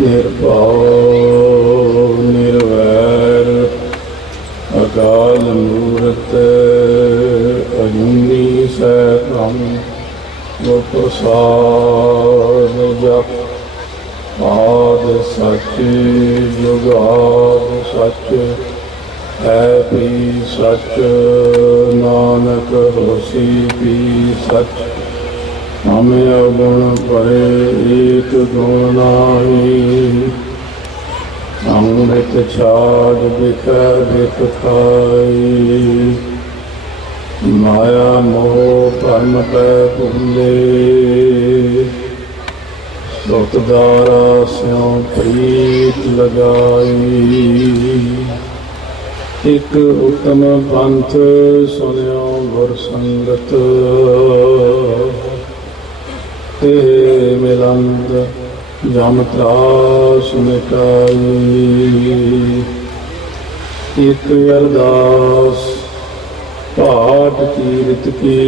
ਨਿਰਭਉ ਨਿਰਵੈਰ ਅਕਾਲ ਮੂਰਤ ਅਜੂਨੀ ਸੈਭੰ ਗੁਰ ਪ੍ਰਸਾਦ ਜਪ ਆਦਿ ਸੱਚ ਜੁਗਾਦ ਸੱਚ ਹੈ ਵੀ ਸੱਚ ਨਾਨਕ ਹੋਸੀ ਵੀ ਸੱਚ ਹਮੇ ਅਵਗੁਣ ਪਰੇ ਏਕ ਗੁਣ ਨਾਹੀ ਅੰਮ੍ਰਿਤ ਛਾੜ ਬਿਖੈ ਬਿਖ ਖਾਈ ਮਾਇਆ ਮੋਹ ਭਰਮ ਪੈ ਭੁੱਲੇ ਸੁਖ ਦਾਰਾ ਸਿਉ ਪ੍ਰੀਤ ਲਗਾਈ ਇਕ ਉਤਮ ਪੰਥ ਸੁਨਿਓ ਗੁਰ ਸੰਗਤ ਤੇ ਮਿਲੰਦ ਜਮ ਤਰਾਸ ਮਿਟਾਈ ਇਕ ਅਰਦਾਸ ਪਾਠ ਕੀਰਤ ਕੀ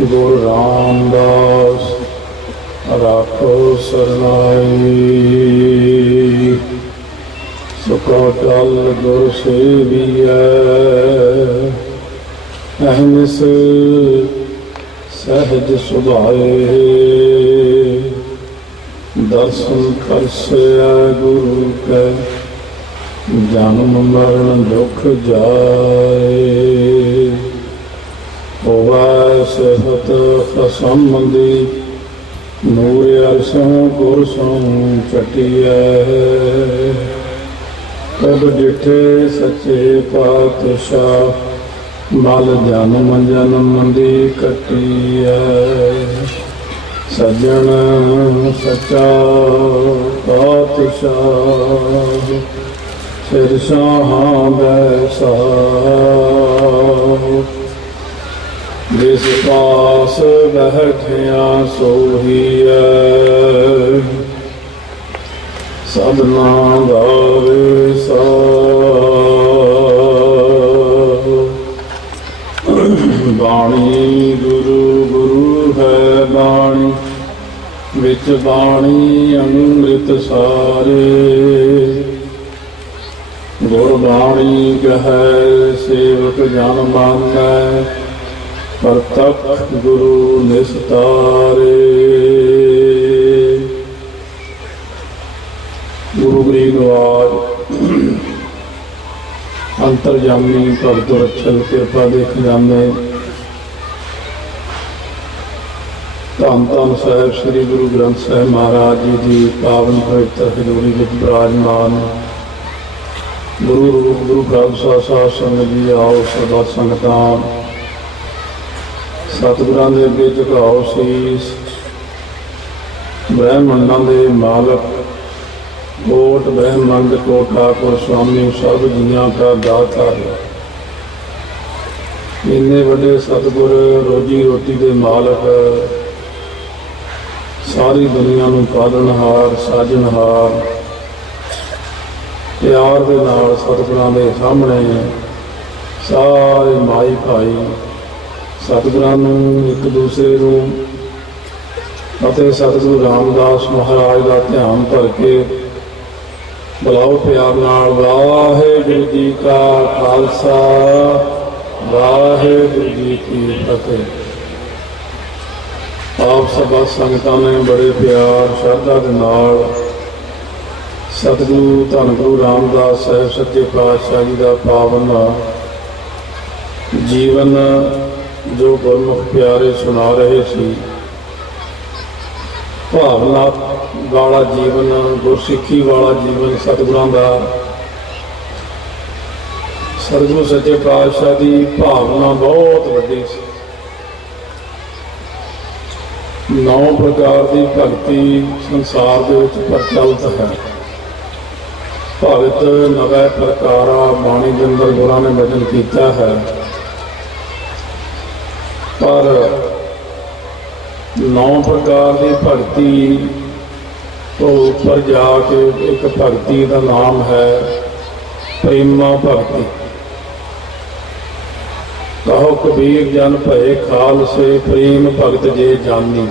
ਗੁਰੂ ਰਾਮਦਾਸ ਰਾਖੋ ਸਰਨਾਈ ਸੁਖੋ ਟਲ ਗੁਰ ਸੇਵੀਐ ਅਹਮਿਸ ਸਹਿਜ ਸੁਭਾਏ ਦਰਸ਼ਨ ਕਰਸਿਆ ਗੁਰੂ ਕੈ ਜਨਮ ਮਰਨ ਦੁਖ ਜਾਏ ਹੋਵੈ ਸਿਹਤ ਖਸਮੰਦੀ ਨੂਰ ਅਰਸੋਂ ਗੁਰਸੋਂ ਚਟਿਐ ਕਬ ਡਿਠੇ ਸੱਚੇ ਪਾਤਸ਼ਾਹ ਮਲ ਜਨਮ ਜਨਮ ਦੀ ਕੱਟੀਐ ਸੱਜਣ ਸੱਚਾ ਪਾਤਸ਼ਾਹ ਸਿਰ ਸਾਹਾਂ ਬੈਸਾ ਜਿਸ ਪਾਸ ਬੈਠਿਆ ਸੋਹੀਐ ਸਭਨਾ ਦਾ ਵਿਸਾ ਬਾਣੀ ਗੁਰੂ ਗੁਰੂ ਹੈ ਬਾਣੀ ਵਿੱਚ ਬਾਣੀ ਅੰਮ੍ਰਿਤ ਸਾਰੇ ਗੁਰਬਾਣੀ ਕਹੈ ਸੇਵਕ ਜਨ ਮਾਨੈ ਪ੍ਰਤੱਖ ਗੁਰੂ ਨਿਸਤਾਰੇ ਗੁਰੂ ਗਰੀਬ ਨਵਾਜ ਅੰਤਰਜਾਮੀ ਭਗਤ ਰਛਲ ਕਿਰਪਾ ਦੇ ਖਜ਼ਾਨੇ ਧੰਨ ਧੰਨ ਸਾਹਿਬ ਸ੍ਰੀ ਗੁਰੂ ਗ੍ਰੰਥ ਸਾਹਿਬ ਮਹਾਰਾਜ ਜੀ ਦੀ ਪਾਵਨ ਪਵਿੱਤਰ ਹਜ਼ੂਰੀ ਵਿੱਚ ਬਿਰਾਜਮਾਨ ਗੁਰੂ ਰੂਪ ਗੁਰੂ ਗ੍ਰੰਥ ਸਾਹਿਬ ਸੰਗਤ ਜੀ ਆਓ ਸਰਬੱਤ ਸੰਗਤਾਂ ਸਤਿਗੁਰਾਂ ਦੇ ਅੱਗੇ ਝੁਕਾਓ ਸੀਸ ਬ੍ਰਹਮੰਡਾਂ ਦੇ ਮਾਲਕ ਕੋਟ ਬ੍ਰਹਮੰਡ ਕੋ ਠਾਕੁਰ ਸੁਆਮੀ ਸਭ ਜੀਆਂ ਦਾ ਦਾਤਾ ਇੰਨੇ ਵੱਡੇ ਸਤਿਗੁਰ ਰੋਜੀ ਰੋਟੀ ਦੇ ਮਾਲਕ ਸਾਰੀ ਦੁਨੀਆ ਨੂੰ ਪਾਲਣਹਾਰ ਸਾਜਣਹਾਰ ਪਿਆਰ ਦੇ ਨਾਲ ਸਤਿਗੁਰਾਂ ਦੇ ਸਾਹਮਣੇ ਸਾਰੇ ਮਾਈ ਭਾਈ ਸਤਿਗੁਰਾਂ ਨੂੰ ਇੱਕ ਦੂਸਰੇ ਨੂੰ ਅਤੇ ਸਤਿਗੁਰੂ ਰਾਮਦਾਸ ਮਹਾਰਾਜ ਦਾ ਧਿਆਨ ਧਰ ਕੇ ਬੁਲਾਓ ਪਿਆਰ ਨਾਲ ਵਾਹਿਗੁਰੂ ਜੀ ਕਾ ਖਾਲਸਾ ਵਾਹਿਗੁਰੂ ਜੀ ਕੀ ਫਤਿਹ। ਆਪ ਸਭਾ ਸੰਗਤਾਂ ਨੇ ਬੜੇ ਪਿਆਰ ਸ਼ਰਧਾ ਦੇ ਨਾਲ ਸਤਿਗੁਰੂ ਧੰਨ ਗੁਰੂ ਰਾਮਦਾਸ ਸਾਹਿਬ ਸੱਚੇ ਪਾਤਸ਼ਾਹ ਜੀ ਦਾ ਪਾਵਨ ਜੀਵਨ ਜੋ ਗੁਰਮੁਖ ਪਿਆਰੇ ਸੁਣਾ ਰਹੇ ਸੀ ਭਾਵਨਾ ਵਾਲਾ ਜੀਵਨ ਗੁਰਸਿੱਖੀ ਵਾਲਾ ਜੀਵਨ ਸਤਿਗੁਰਾਂ ਦਾ ਸਤਿਗੁਰੂ ਸੱਚੇ ਪਾਤਸ਼ਾਹ ਦੀ ਭਾਵਨਾ ਬਹੁਤ ਵੱਡੀ ਸੀ। 9 ਪ੍ਰਕਾਰ ਦੀ ਭਗਤੀ ਸੰਸਾਰ ਦੇ ਵਿੱਚ ਪ੍ਰਚਲਿਤ ਹੈ। ਭਗਤ ਨਵੇਂ ਪ੍ਰਕਾਰਾ ਬਾਣੀ ਦੇ ਅੰਦਰ ਗੁਰਾਂ ਨੇ ਵਚਨ ਕੀਤਾ ਹੈ ਪਰ 9 ਪ੍ਰਕਾਰ ਦੀ ਭਗਤੀ ਤੋਂ ਉੱਪਰ ਜਾ ਕੇ ਇੱਕ ਭਗਤੀ ਦਾ ਨਾਮ ਹੈ ਪ੍ਰੇਮਾ ਭਗਤੀ। ਕਹੋ ਕਬੀਰ ਜਨ ਭਏ ਖਾਲਸੇ ਪ੍ਰੇਮ ਭਗਤ ਜੇ ਜਾਨੀ।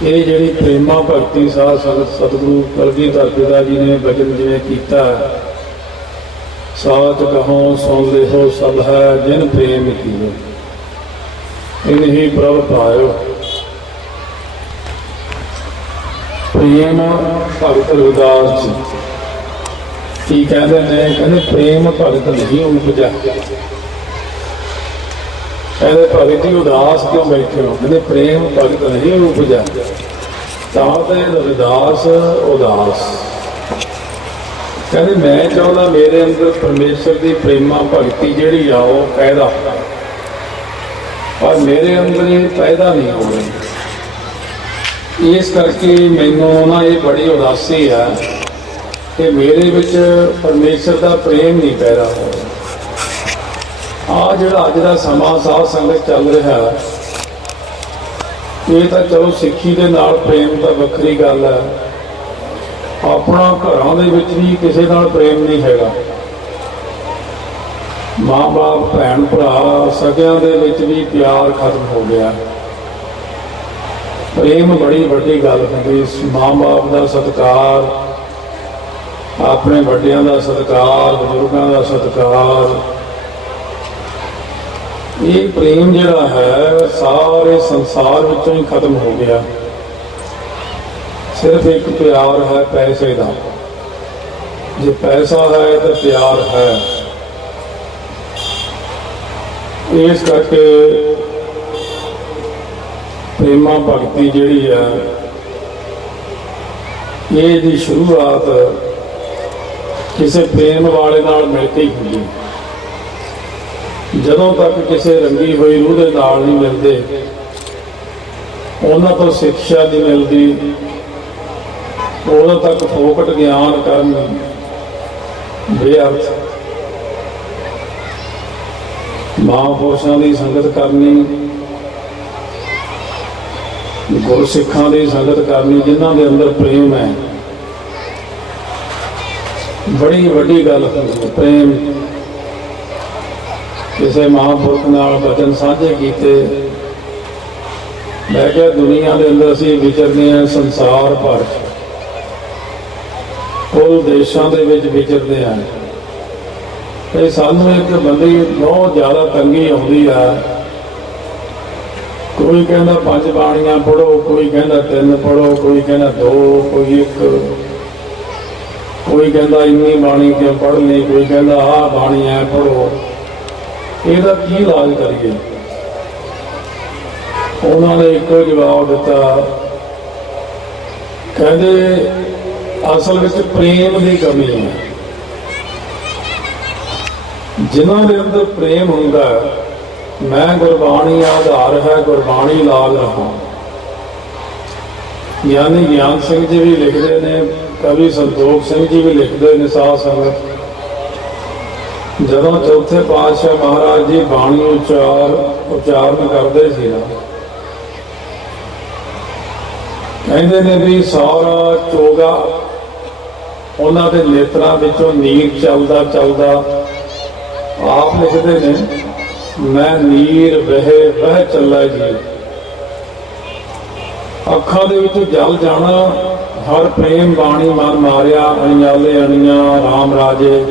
ਇਹ ਜਿਹੜੀ ਪ੍ਰੇਮਾ ਭਗਤੀ ਸਾਧ ਸੰਗਤ ਸਤਿਗੁਰੂ ਕਲਗੀਧਰ ਪਿਤਾ ਜੀ ਨੇ ਬਚਨ ਜਿਵੇਂ ਕੀਤਾ, ਸਾਚ ਕਹੋ ਸੁਣ ਲਿਓ ਸਭ ਹੈ ਜਿਨ ਪ੍ਰੇਮ ਕੀਓ, ਇਨਹੀ ਪ੍ਰਭ ਪਾਇਓ। ਪ੍ਰੇਮ ਭਗਤ ਰਵਿਦਾਸ ਜੀ ਕੀ ਕਹਿੰਦੇ ਨੇ? ਕਹਿੰਦੇ ਪ੍ਰੇਮ ਭਗਤ ਨਹੀਂ ਉਪਜਾ। ਕਹਿੰਦੇ ਭਗਤ ਜੀ ਉਦਾਸ ਕਿਉਂ ਬੈਠੇ ਹੋ? ਕਹਿੰਦੇ ਪ੍ਰੇਮ ਭਗਤ ਨਹੀਂ ਉਪਜਾ। ਤਾਂ ਤੇ ਰਵਿਦਾਸ ਉਦਾਸ। ਕਹਿੰਦੇ ਮੈਂ ਚਾਹੁੰਦਾ ਮੇਰੇ ਅੰਦਰ ਪਰਮੇਸ਼ਰ ਦੀ ਪ੍ਰੇਮਾ ਭਗਤੀ ਜਿਹੜੀ ਆ ਉਹ ਪੈਦਾ, ਪਰ ਮੇਰੇ ਅੰਦਰ ਇਹ ਪੈਦਾ ਨਹੀਂ ਹੋ ਰਹੀ। ਇਸ ਕਰਕੇ ਮੈਨੂੰ ਨਾ ਇਹ ਬੜੀ ਉਦਾਸੀ ਆ ਕਿ ਮੇਰੇ ਵਿੱਚ ਪਰਮੇਸ਼ਰ ਦਾ ਪ੍ਰੇਮ ਨਹੀਂ ਪੈਦਾ ਹੋ ਰਿਹਾ। ਆ ਜਿਹੜਾ ਅੱਜ ਦਾ ਸਮਾਂ ਸਾਧ ਸੰਗਤ ਚੱਲ ਰਿਹਾ, ਇਹ ਤਾਂ ਚਲੋ ਸਿੱਖੀ ਦੇ ਨਾਲ ਪ੍ਰੇਮ ਤਾਂ ਵੱਖਰੀ ਗੱਲ ਹੈ, ਆਪਣਾ ਘਰਾਂ ਦੇ ਵਿੱਚ ਵੀ ਕਿਸੇ ਨਾਲ ਪ੍ਰੇਮ ਨਹੀਂ ਹੈਗਾ। ਮਾਂ ਬਾਪ ਭੈਣ ਭਰਾ ਸਕਿਆਂ ਦੇ ਵਿੱਚ ਵੀ ਪਿਆਰ ਖਤਮ ਹੋ ਗਿਆ। ਪ੍ਰੇਮ ਬੜੀ ਵੱਡੀ ਗੱਲ ਹੁੰਦੀ, ਮਾਂ ਬਾਪ ਦਾ ਸਤਿਕਾਰ, ਆਪਣੇ ਵੱਡਿਆਂ ਦਾ ਸਤਿਕਾਰ, ਬਜ਼ੁਰਗਾਂ ਦਾ ਸਤਿਕਾਰ, ਇਹ ਪ੍ਰੇਮ ਜਿਹੜਾ ਹੈ ਸਾਰੇ ਸੰਸਾਰ ਵਿੱਚੋਂ ਹੀ ਖਤਮ ਹੋ ਗਿਆ। ਸਿਰਫ ਇੱਕ ਪਿਆਰ ਹੈ ਪੈਸੇ ਦਾ। ਜੇ ਪੈਸਾ ਹੈ ਤਾਂ ਪਿਆਰ ਹੈ। ਇਸ ਕਰਕੇ ਪ੍ਰੇਮਾ ਭਗਤੀ ਜਿਹੜੀ ਹੈ ਇਹ ਦੀ ਸ਼ੁਰੂਆਤ ਕਿਸੇ ਪ੍ਰੇਮ ਵਾਲੇ ਨਾਲ ਮਿਲ ਕੇ ਹੀ ਹੁੰਦੀ। ਜਦੋਂ ਤੱਕ ਕਿਸੇ ਰੰਗੀ ਹੋਈ ਰੂਹ ਦੇ ਨਾਲ ਨਹੀਂ ਮਿਲਦੇ, ਉਹਨਾਂ ਤੋਂ ਸਿੱਖਿਆ ਨਹੀਂ ਮਿਲਦੀ, ਉਦੋਂ ਤੱਕ ਫੋਕਟ ਗਿਆਨ ਕਰਨ ਬੇਅਰਥ। ਮਹਾਂਪੁਰਸ਼ਾਂ ਦੀ ਸੰਗਤ ਕਰਨੀ, ਗੁਰਸਿੱਖਾਂ ਦੀ ਸੰਗਤ ਕਰਨੀ ਜਿਨ੍ਹਾਂ ਦੇ ਅੰਦਰ ਪ੍ਰੇਮ ਹੈ, ਬੜੀ ਵੱਡੀ ਗੱਲ ਹੁੰਦੀ ਹੈ। ਪ੍ਰੇਮ ਕਿਸੇ ਮਹਾਂਪੁਰਖ ਨਾਲ ਬਚਨ ਸਾਂਝੇ ਕੀਤੇ, ਮੈਂ ਕਿਹਾ ਦੁਨੀਆ ਦੇ ਅੰਦਰ ਅਸੀਂ ਵਿਚਰਦੇ ਹਾਂ, ਸੰਸਾਰ ਭਰ ਕੁੱਲ ਦੇਸ਼ਾਂ ਦੇ ਵਿੱਚ ਵਿਚਰਦੇ ਹਾਂ, ਤੇ ਸਾਨੂੰ ਇੱਕ ਬੰਦੇ ਬਹੁਤ ਜ਼ਿਆਦਾ ਤੰਗੀ ਆਉਂਦੀ ਆ। ਕੋਈ ਕਹਿੰਦਾ 5 ਬਾਣੀਆਂ ਪੜ੍ਹੋ, ਕੋਈ ਕਹਿੰਦਾ 3 ਪੜ੍ਹੋ, ਕੋਈ ਕਹਿੰਦਾ 2, ਕੋਈ 1, ਕੋਈ ਕਹਿੰਦਾ ਇੰਨੀ ਬਾਣੀ ਕਿਉਂ ਪੜ੍ਹ ਲਈ, ਕੋਈ ਕਹਿੰਦਾ ਆਹ ਬਾਣੀ ਐ ਪੜ੍ਹੋ। ਇਹਦਾ ਕੀ ਇਲਾਜ ਕਰੀਏ? ਉਹਨਾਂ ਨੇ ਇੱਕੋ ਜਵਾਬ ਦਿੱਤਾ, ਕਹਿੰਦੇ ਅਸਲ ਵਿੱਚ ਪ੍ਰੇਮ ਦੀ ਕਮੀ ਹੈ। ਜਿਨ੍ਹਾਂ ਦੇ ਅੰਦਰ ਪ੍ਰੇਮ ਹੁੰਦਾ, ਮੈਂ ਗੁਰਬਾਣੀ ਆਧਾਰ ਹੈ, ਗੁਰਬਾਣੀ ਲਾਗ ਰਹਾ। ਗਿਆਨੀ ਗਿਆਨ ਸਿੰਘ ਜੀ ਵੀ ਲਿਖਦੇ ਨੇ, ਕਵੀ ਸੰਤੋਖ ਸਿੰਘ ਜੀ ਵੀ ਲਿਖਦੇ ਨੇ। ਸਾਧ ਸੰਗਤ ਜਦੋਂ ਚੌਥੇ ਪਾਤਸ਼ਾਹ ਮਹਾਰਾਜ ਜੀ ਬਾਣੀ ਉਚਾਰਨ ਕਰਦੇ ਸੀ ਨਾ, ਕਹਿੰਦੇ ਨੇ ਵੀ ਸਾਰਾ ਚੋਗਾ ਉਹਨਾਂ ਦੇ ਨੇਤਰਾਂ ਵਿੱਚੋਂ ਨੀਰ ਚੱਲਦਾ ਆਪ ਲਿਖਦੇ ਨੇ, ਮੈਂ ਨੀਰ ਵਹਿ ਚੱਲਾ ਜੀ। ਅੱਖਾਂ ਦੇ ਵਿੱਚ ਜਲ ਜਾਣਾ, ਹਰ ਪ੍ਰੇਮ ਬਾਣੀ ਮਨ ਮਾਰਿਆ, ਅਣਿਆਲੇ ਅਣੀਆਂ ਰਾਮ ਰਾਜੇ,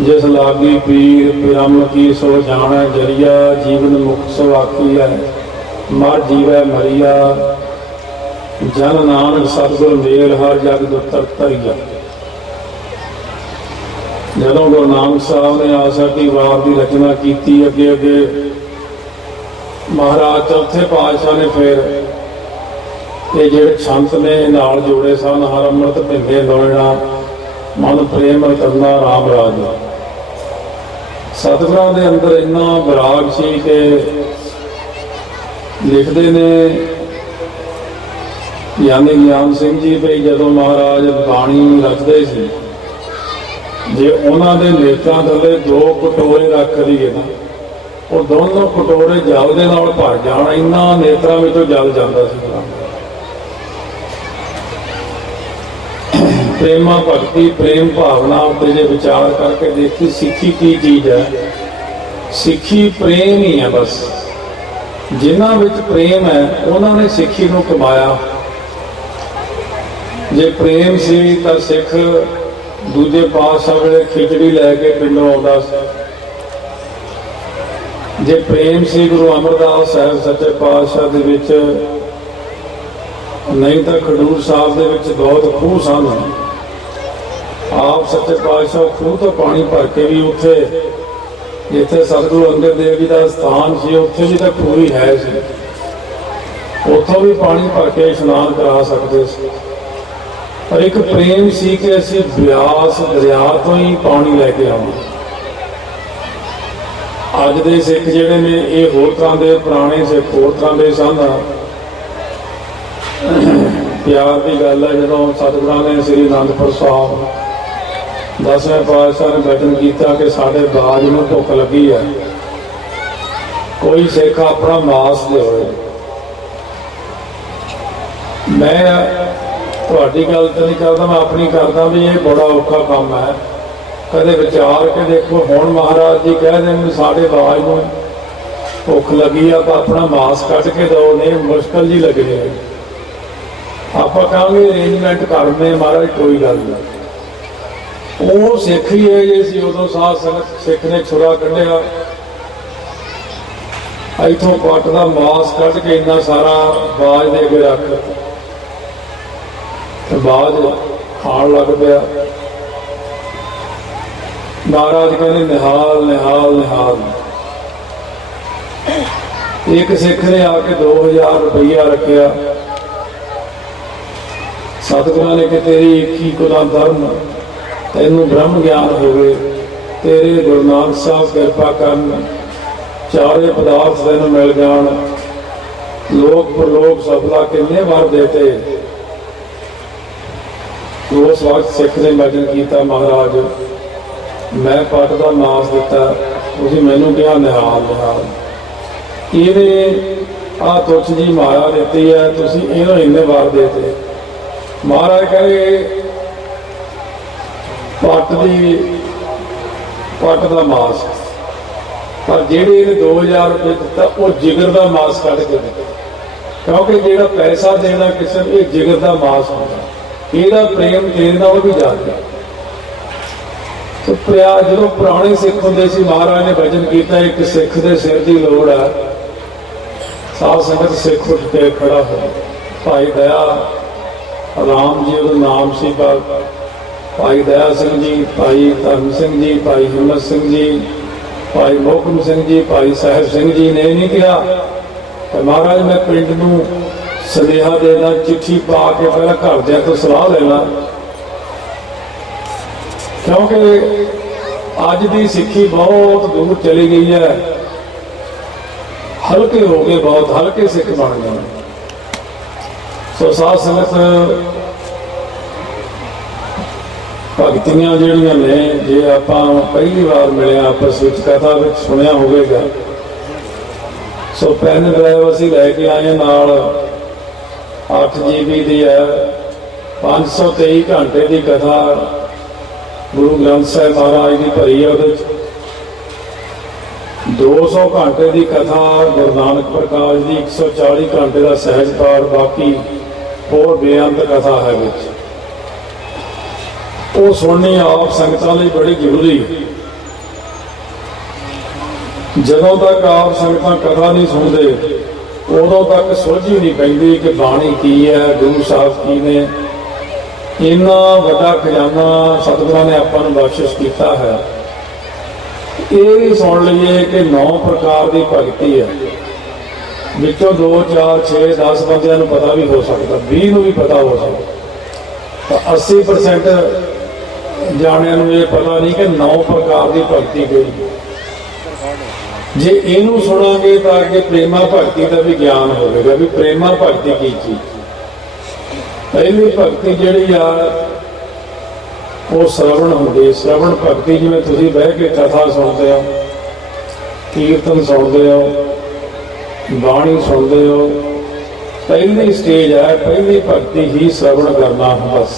ਜਿਸ ਲਾਗੀ ਪੀਰ ਪਿਰਮ ਕੀ ਸੋ ਜਾਣਾ ਜਰੀਆ, ਜੀਵਨ ਮੁਕਤ ਸੋ ਆਖੀ ਹੈ ਮਰ ਜੀਵੈ ਮਰੀਆ, ਜਨ ਨਾਨਕ ਸਤਿਗੁਰ ਮੇਲ ਹਰ ਜਗ ਦੁਤਰ ਧਰੀਆ। ਜਦੋਂ ਗੁਰੂ ਨਾਨਕ ਸਾਹਿਬ ਨੇ ਆਸਾ-ਕੀ ਵਾਰ ਦੀ ਰਚਨਾ ਕੀਤੀ, ਅੱਗੇ ਮਹਾਰਾਜ ਚੌਥੇ ਪਾਤਸ਼ਾਹ ਨੇ ਫਿਰ ਇਹ ਜਿਹੜੇ ਸੰਤ ਨੇ ਨਾਲ ਜੋੜੇ ਸਨ, ਹਰ ਅੰਮ੍ਰਿਤ ਭਿੰਦੇ ਲੋਇਣਾ ਮਨ ਪ੍ਰੇਮ ਰਤਨਾ ਰਾਮ ਰਾਜ। ਸਤਿਗੁਰਾਂ ਦੇ ਅੰਦਰ ਇੰਨਾ ਵਿਰਾਗ ਸੀ ਕਿ ਲਿਖਦੇ ਨੇ ਗਿਆਨੀ ਗਿਆਨ ਸਿੰਘ ਜੀ ਵੀ ਜਦੋਂ ਮਹਾਰਾਜ ਬਾਣੀ ਰਚਦੇ ਸੀ, ਜੇ ਉਹਨਾਂ ਦੇ ਨੇਤਰਾਂ ਥੱਲੇ 2 ਕਟੋਰੇ ਰੱਖ ਲਈਏ ਨਾ, ਉਹ ਦੋਨੋਂ ਕਟੋਰੇ ਜਲ ਦੇ ਨਾਲ ਭਰ ਜਾਣ, ਇੰਨਾ ਨੇਤਰਾਂ ਵਿੱਚੋਂ ਜਲ ਜਾਂਦਾ ਸੀ। ਪ੍ਰੇਮਾ ਭਗਤੀ, ਪ੍ਰੇਮ ਭਾਵਨਾ ਉੱਤੇ ਜੇ ਵਿਚਾਰ ਕਰਕੇ ਦੇਖੀ ਸਿੱਖੀ ਕੀ ਚੀਜ਼ ਹੈ, ਸਿੱਖੀ ਪ੍ਰੇਮ ਹੀ ਹੈ। ਬਸ जिन्हां विच प्रेम है उन्हां ने सिੱਖੀ ਨੂੰ कमाया। जे प्रेम सी तां सिੱਖ दूजे पातशाह वेले खिचड़ी लैके पिंडों आउंदा सी। जे प्रेम सी गुरु अमरदास साहिब सच्चे पातशाह दे विच, नहीं तो खडूर साहब दे विच बहुत खूह सन। आप सच्चे पातशाह खूह तो पानी भर के भी उत्थे जिथे सतगुरु अंगद देव जी का स्थान सी उत्थे भी तो खूह ही है सी, उत्थों भी पानी भर के इशनान करा सकते सी। पर एक प्रेम सी कि असीं ब्यास दरिया तो ही पानी लैके आवां। अज दे सिख जिहड़े ने ये होर तरह के, पुराने सिख होर तरह के सन। प्यार की गल है जदों सतगुरां ने श्री आनंदपुर साहब 10वें पातशाह ने बचन किया कि साडे बाज नूं भुख लगी है, कोई सिख अपना मास दे। मैं तुहाडी गल तो नहीं करता, मैं अपनी करदा भी ये बड़ा औखा काम है। कदे विचार के देखो, हुण महाराज जी कह दें साडे बाज नूं भुख लगी है तो अपना मास कट के दो, नहीं मुश्किल जी लगनी है। आपां कहांगे अरेंजमेंट करने महाराज, कोई गल नहीं। वो सिख ही है जे सी उदों साध संगत सिख ने छुरा कढ़िया, इथों पट का मास कट के इन्ना सारा बाज दे के रख, बाज खाण लग पिया। महाराज कहने निहाल निहाल निहाल। एक सिख ने आके 2000 रुपया रखिया। सतगुरां ने कि तेरी इक्की कुला धर्म, तैनू ब्रह्म ज्ञान होवे, तेरे गुरु नानक साहब कृपा करन, चारे पदार्थ तैनू मिल जाण, लोक परलोक सफला किन्ने वार देते। उस वक्त सिख ने वचन किया, महाराज मैं पट का मास दिता, तुसीं मैनू कहा निहाल निहाल। इहने आ तुच्छ जी माया दिती है, तुसीं इहनूं इन्ने वार देते। महाराज कहे पट का मास, पर जिहड़े इहने 2000 रुपये दिता वो जिगर का मास कट के दिता, क्योंकि जिहड़ा पैसा देना किसी नूं ये जिगर का मास होंदा, ਇਹਦਾ प्रेम तेरे नाल भी ज्यादा। तो प्यार जो पुराने सिख होंदे सी, महाराज ने वचन किया एक सिख के सिर की लोड़ है। साध संगत सिख उठ के खड़ा हो, भाई दया राम जी उहदा नाम सी, भाई दया सिंह जी, भाई धर्म सिंह जी, भाई हिम्मत सिंह जी, भाई मोहकम सिंह जी, भाई साहिब सिंह जी ने नहीं कहा कि महाराज मैं पिंड नूं सुनेहा देना, चिट्ठी पा के पहले घरदियां तो सलाह लेना, क्योंकि अज की सिक्खी बहुत दूर चली गई है। हल्के हो गए, बहुत हल्के सिख बन गए। सो साध संगत भगतियां जिहड़ियां ने, जे आपां पहली बार मिले आपस विच कथा विच सुनिया होवेगा। सो पेन ड्राइव असीं लैके आए नाल 8 GB की है, 523 घंटे की कथा गुरु ग्रंथ साहिब महाराज की भरी है। 200 घंटे की कथा गुरु नानक प्रकाश की, 140 घंटे का सहज पाठ, बाकी होर बेअंत कथा है विच। वो सुननी आप संगतां लई बड़ी जरूरी। जदों तक आप संगतां कथा नहीं सुनते उदों तक सोझ ही नहीं पैंदी कि बाणी की है, गुरु साहब की ने। इन्ना वड्डा खजाना सतगुरां ने आपां नूं बख्शिश कीता है। ये भी सुन लीए कि 9 प्रकार की भगती है, विचों 2 4 6 10 बंदियां नूं पता भी हो सकता, 20 नूं भी पता हो सकता, तो 80% जाणियां नूं ये पता नहीं कि 9 प्रकार की भगती किहड़ी। जे इनू सुनांगे तो अगे प्रेमा भगती का भी ज्ञान होगा भी प्रेमा भगती की चीज। पहली भगती जिहड़ी आ वो श्रवण होंदी। श्रवण भगती जिवें तुसीं बह के कथा सुनते हो, कीर्तन सुनते हो, बाणी सुनते हो, पहली स्टेज है, पहली भगती ही श्रवण करना। बस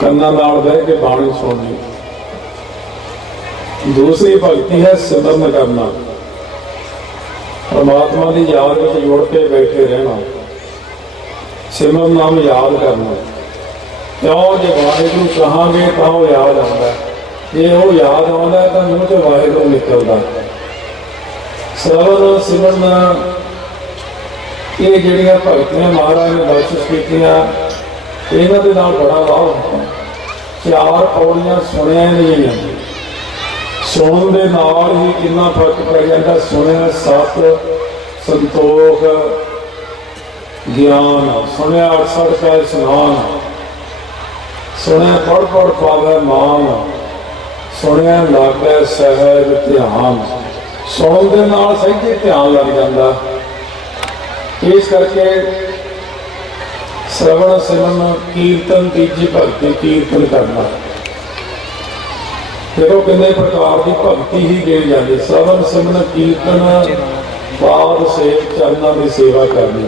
कन्ना नाल बह के बाणी सुननी। दूसरी भक्ति है सिमरन करना। परमात्मा की याद में जुड़ के बैठे रहना, सिमरन नाम याद करना। क्यों जो वाहिगुरू कहांगे तो वो याद आता, जे वो याद आता तो मूँह चो वाहिगुरू निकलता। श्रवण सिमरन ये जिहड़ियां भगतियां महाराज ने बख्शिश कीतियां, इन्हां दे नाल बड़ा लाभ होता। चार पौड़ियां सुनिया नहीं जाती, सुनने दे नाल ही कितना फर्क पै जाता। सुनिया सत संतोख ज्ञान, सुनिया 68 का स्नान, सुनिया पढ़ पढ़ पावे मान, सुनिया लागै सहज ध्यान। सुनने दे नाल सही ध्यान लग जाता। इस करके श्रवण सिमरन कीर्तन, तीजी भगती कीर्तन करना। देखो कितने प्रकार की भगती ही गिनी जाती। श्रवण सिमरन कीर्तन, पाद सेव, चरणों की सेवा करनी।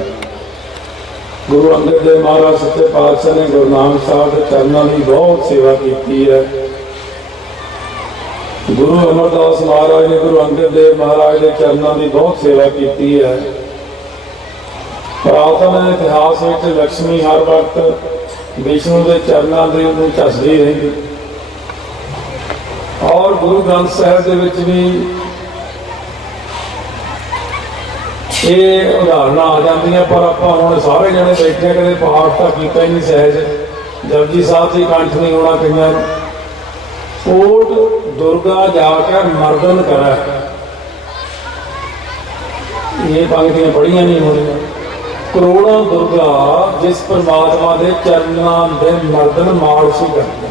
गुरु अंगद देव महाराज सच्चे पातशाह ने गुरु नानक साहब के चरणों की बहुत सेवा की है। गुरु अमरदास महाराज ने गुरु अंगद देव महाराज के चरणों की बहुत सेवा की है। पुरातन इतिहास में लक्ष्मी हर वक्त विष्णु के चरणों के झसदी रही। और गुरु ग्रंथ साहिब के विच भी ये उदाहरण आ जाती, पर आप हम सारे जने बैठे कदे पाठ तो किया ही नहीं सहज। जपजी साहब की कंठ नहीं होना कई। कोट दुर्गा जाकर मर्दन करा, ये पंक्तियां पढ़िया नहीं हो रही। करोड़ों दुर्गा जिस परमात्मा के चरणों के मर्दन मानसी करते,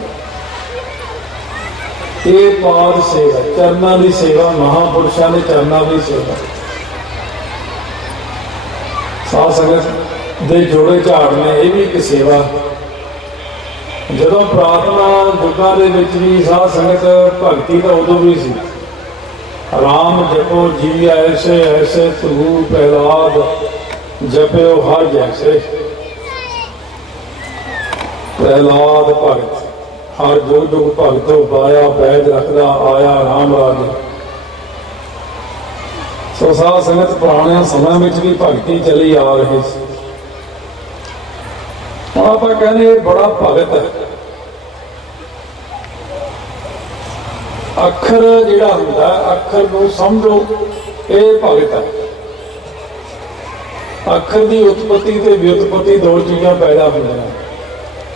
ये पाद सेवा, चरणों की सेवा, महापुरुषों के चरणों की सेवा। साध संगत दे जोड़े झाड़ने ये भी एक सेवा। जदों प्रार्थना युगों के विच भी साध संगत भगती तो उदों भी सी। राम जपो जी ऐसे ऐसे तू प्रहलाद जपो हर जैसे। प्रहलाद भगत हर जुग जुग भगत बाया बैद रखदा आया राम राज। सो साध संगत पुराने समय में भी भगती चली आ रही। हम आप कहने बड़ा भगत है। अखर जिहड़ा हुंदा, अखर नूं समझो ये भगत है। अखर की उत्पत्ति ते व्युत्पत्ति दो चीज़ां पैदा होंदियां।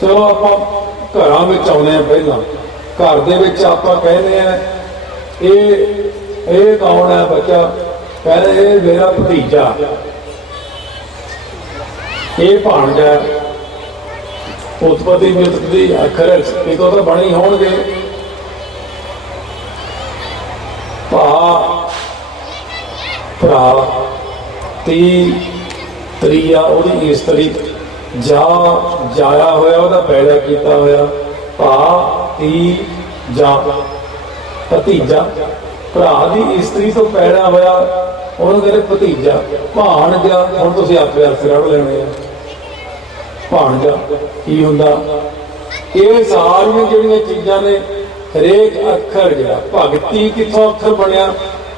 चलो आप घरां विच आउंदे हां, पहलां घर दे विच आपां कहने आ ये कौन है बच्चा, कहते ये मेरा भतीजा, ये भाणजा। उत्पत्ति व्युत्पत्ति अखर कितों तो बने होणगे। भरा ती त्रीआ उहदी इस्तरी, जा जाया होया उहदा पैदा किया होया। भा ती जा भतीजा, भरा की इस्तरी तो पैदा होया उन्होंने कहते भतीजा। भाणजा हुण तुसीं आपे अर्थ कढ लेने आ। भाणजा की हुंदा, ये सारियां जिहड़ियां चीज़ां ने हरेक अखर जिहड़ा भगती कित्थों अखर बनिया,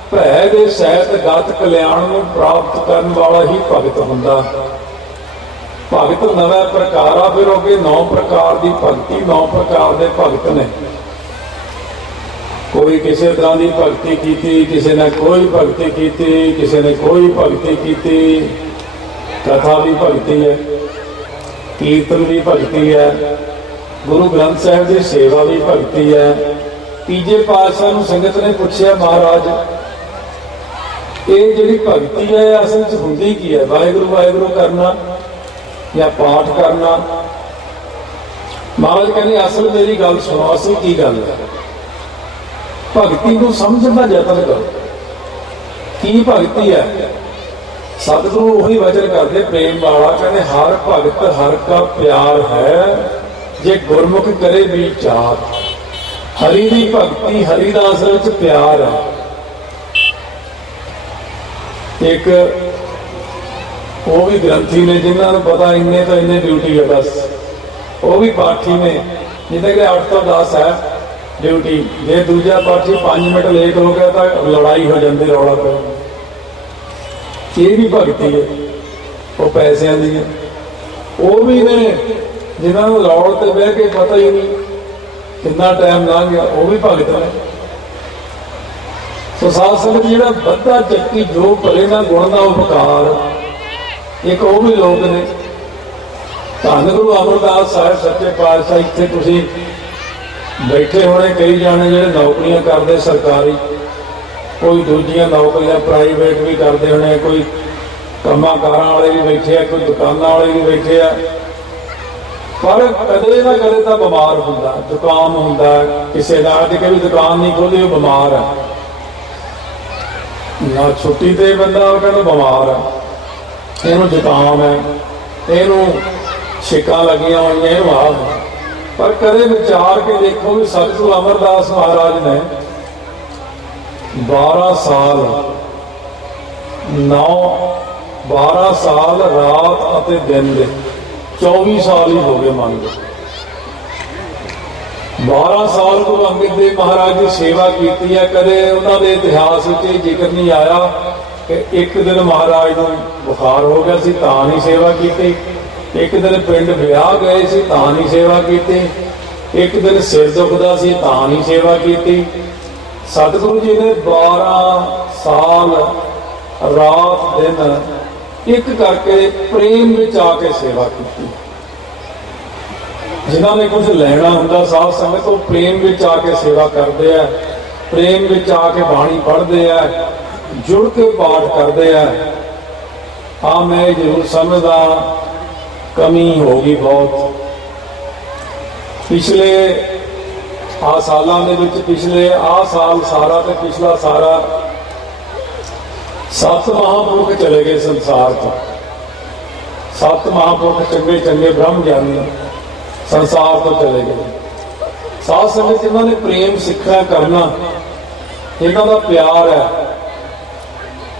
भै दे सहित गत कल्याण नूं प्राप्त करन वाला ही भगत हुंदा। भगत नवा प्रकार आ, फिर अगे 9 प्रकार की भगती, 9 प्रकार के भगत ने। कोई किसी तरह की भगती की, किसी ने कोई भगती की, किसी ने कोई भगती की। कथा भी भगती है, कीर्तन भी भगती है, गुरु ग्रंथ साहिब की सेवा भी भगती है। तीजे पातशाह नूं संगत ने पूछया, महाराज ये जिहड़ी भगती है असल च हुंदी की है? वाहिगुरू वाहिगुरू करना या पाठ करना? महाराज कहने असल मेरी गल सुनो, असल की गल है, भगती को समझण दा यतन करो। की भगती है? सतगुरु वही वचन करते प्रेम वाला, कहते हर भगत हर का प्यार है, जे गुरमुख करे विचार। हरि की भगती, हरि का असल च प्यार है। एक वो भी ग्रंथी ने जिन्होंने पता इन्ने तो इन्ने ड्यूटी है बस, वो भी पाठी ने जिन्हें कि 8 तो 10 है ड्यूटी। जे दूजा पाठी 5 मिनट लेट हो गया तो लड़ाई हो जाती, रौला पे। ये भी भगती है, वो पैसों की है। वो भी ने जिन्होंने लौड़ ते बह के पता ही नहीं कितना टाइम लंघ गया, वो भी भगत ने। सो साध संगत जिहड़ा बद्धा चक्की जो भले ना गुण का उपकार, एक वो भी लोग ने। धन गुरु अमरदास साहिब सच्चे पातशाह इत्थे तुसीं बैठे होने कई जाने जिहड़े नौकरियां करते सरकारी, कोई दूजियां नौकरियां प्राइवेट भी करते होने, कोई कामां कारां वाले भी बैठे हैं, कोई दुकानां वाले भी बैठे हैं, पर कदे ना कदे तो बीमार हुंदा, जुकाम हुंदा। किसी का अज कभी दुकान नहीं खोली, वो बीमार है ना, छुट्टी ते बंदा कहता बीमार है, इनू जुकाम है, इनू छिक्कां लगियां हुई, इनू आ। पर कदे विचार के देखो भी सतगुरु अमरदास महाराज ने 12 साल 12 साल रात अते दिन दे 24 साल ही हो गए मान लो। 12 साल गुरु अंगद देव महाराज की सेवा की है। कदे उन्होंने इतिहास में जिक्र नहीं आया कि एक दिन महाराज को बुखार हो गया सी तां नहीं सेवा की, एक दिन पिंड विआह गए सी तां नहीं सेवा की, एक दिन सिर दुखदा सी तां नहीं सेवा की। सतगुरु जी ने 12 साल रात दिन एक करके प्रेम में आके सेवा की। जिन्होंने कुछ लेना होंगे साध संगत तो प्रेम में आके सेवा करते हैं, प्रेम में आके बाणी पढ़ते हैं, जुड़ के पाठ करते हैं। हाँ मैं जरूर समझदा कमी होगी बहुत पिछले सालों के, पिछले साल सारा तो पिछला सारा 7 महापुरुष चले गए संसार तो। 7 महापुरुष चंगे चंगे ब्रह्म ज्ञानी संसार तो चले गए। साध संगत इन्होंने प्रेम सिखना करना इन्हों का प्यार है।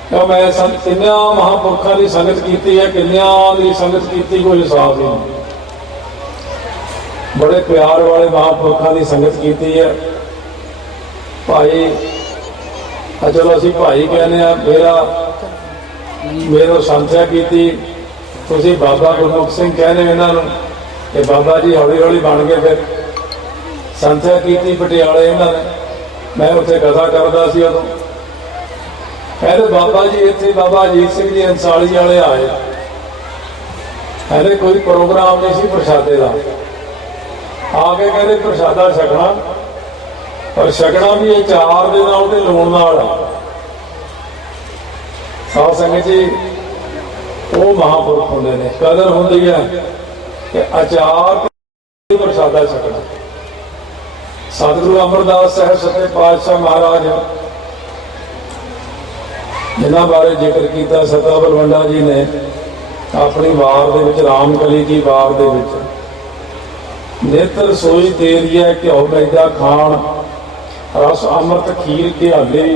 क्या मैं तिन्या महापुरखों की संगत की है, किन्निया की संगत की कोई हिसाब नहीं। बड़े प्यार वाले महापुरखों की संगत की है। भाई चलो असी भाई कहने मेरा संथ्या की, तुसी बाबा गुरमुख सिंह कहने इन्हों कि बाबा जी हौली हौली बन गए। फिर संथ्या की पटियाले इन्होंने, मैं उत्थे कथा करता सी उदों, कहते बाबा जी इत्थे बाबा अजीत सिंह जी अंसाली वाले आए, कहते कोई प्रोग्राम नहीं सी प्रसादे का, आके कहते प्रसादा छकना, पर छकना भी ये 4 दे नाल ते लूण नाल। साध संगत जी वो महापुरुष होंदे ने, कदर होंदी है कि अचार प्रसादा छकना। सतगुरु अमरदास साहिब सच्चे पातशाह महाराज जिन्हों बारे जिक्र किया, सता बलवंडा जी ने अपनी वार दे विच, रामकली की वार दे विच, नेत्र सोई तेरिया घ्यो मैदा खाण, रस अमृत खीर घियाली,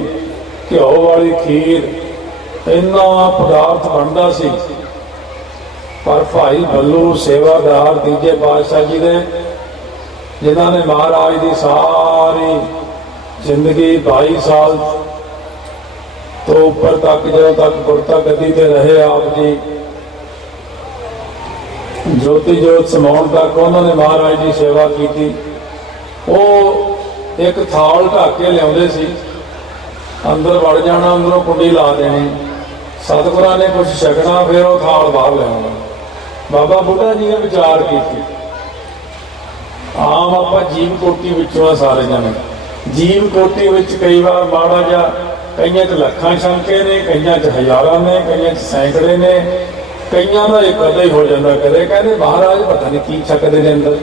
घ्यो वाली खीर, इन्ना पदार्थ बनता सी। पर भाई भल्लू सेवादार तीजे पातशाह जी ने, जिन्होंने महाराज की सारी जिंदगी 22 साल तो ऊपर तक जो तक गुरता गद्दी ते रहे आप जी, ज्योति जोत समाउण तक उन्होंने महाराज की सेवा की। वो एक थाल ढक के लियाउंदे सी, अंदर वड़ जाना, अंदरों कुंडी ला देनी, सतगुरां ने कुछ छकना, फिर वो थाल बाहर लिया। बाबा बुढ़ा जी ने विचार की, आम आप जीव कोटी विचों सारे जने, जीव कोटी विच कई बार माड़ा जा, कई लखां शंके ने, कई हज़ारां ने, कई सैकड़े ने, कई का एक कदा ही हो जाता। कदे कहते महाराज पता नहीं की छकदे ने अंदर।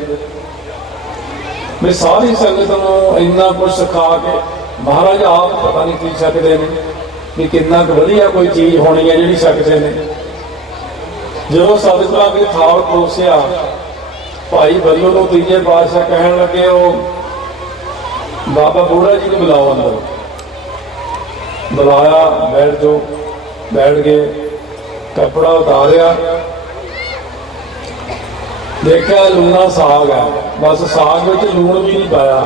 मैं सारी संगत को इन्ना कुछ सिखा के महाराज आप पता नहीं की छकदे ने, भी कितना वधिया कोई चीज़ होनी है जी छकदे ने। जो सतगुरां के थाल परोसिया, भाई बल्लू को तीजे पातशाह कहन लगे वो बाबा बूढ़ा जी को बुलाओ अंदर। बुलाया, बैठ जाओ, बैठ गए, कपड़ा उतारिया, देखा लूना साग है, बस साग में लूण भी नहीं पाया,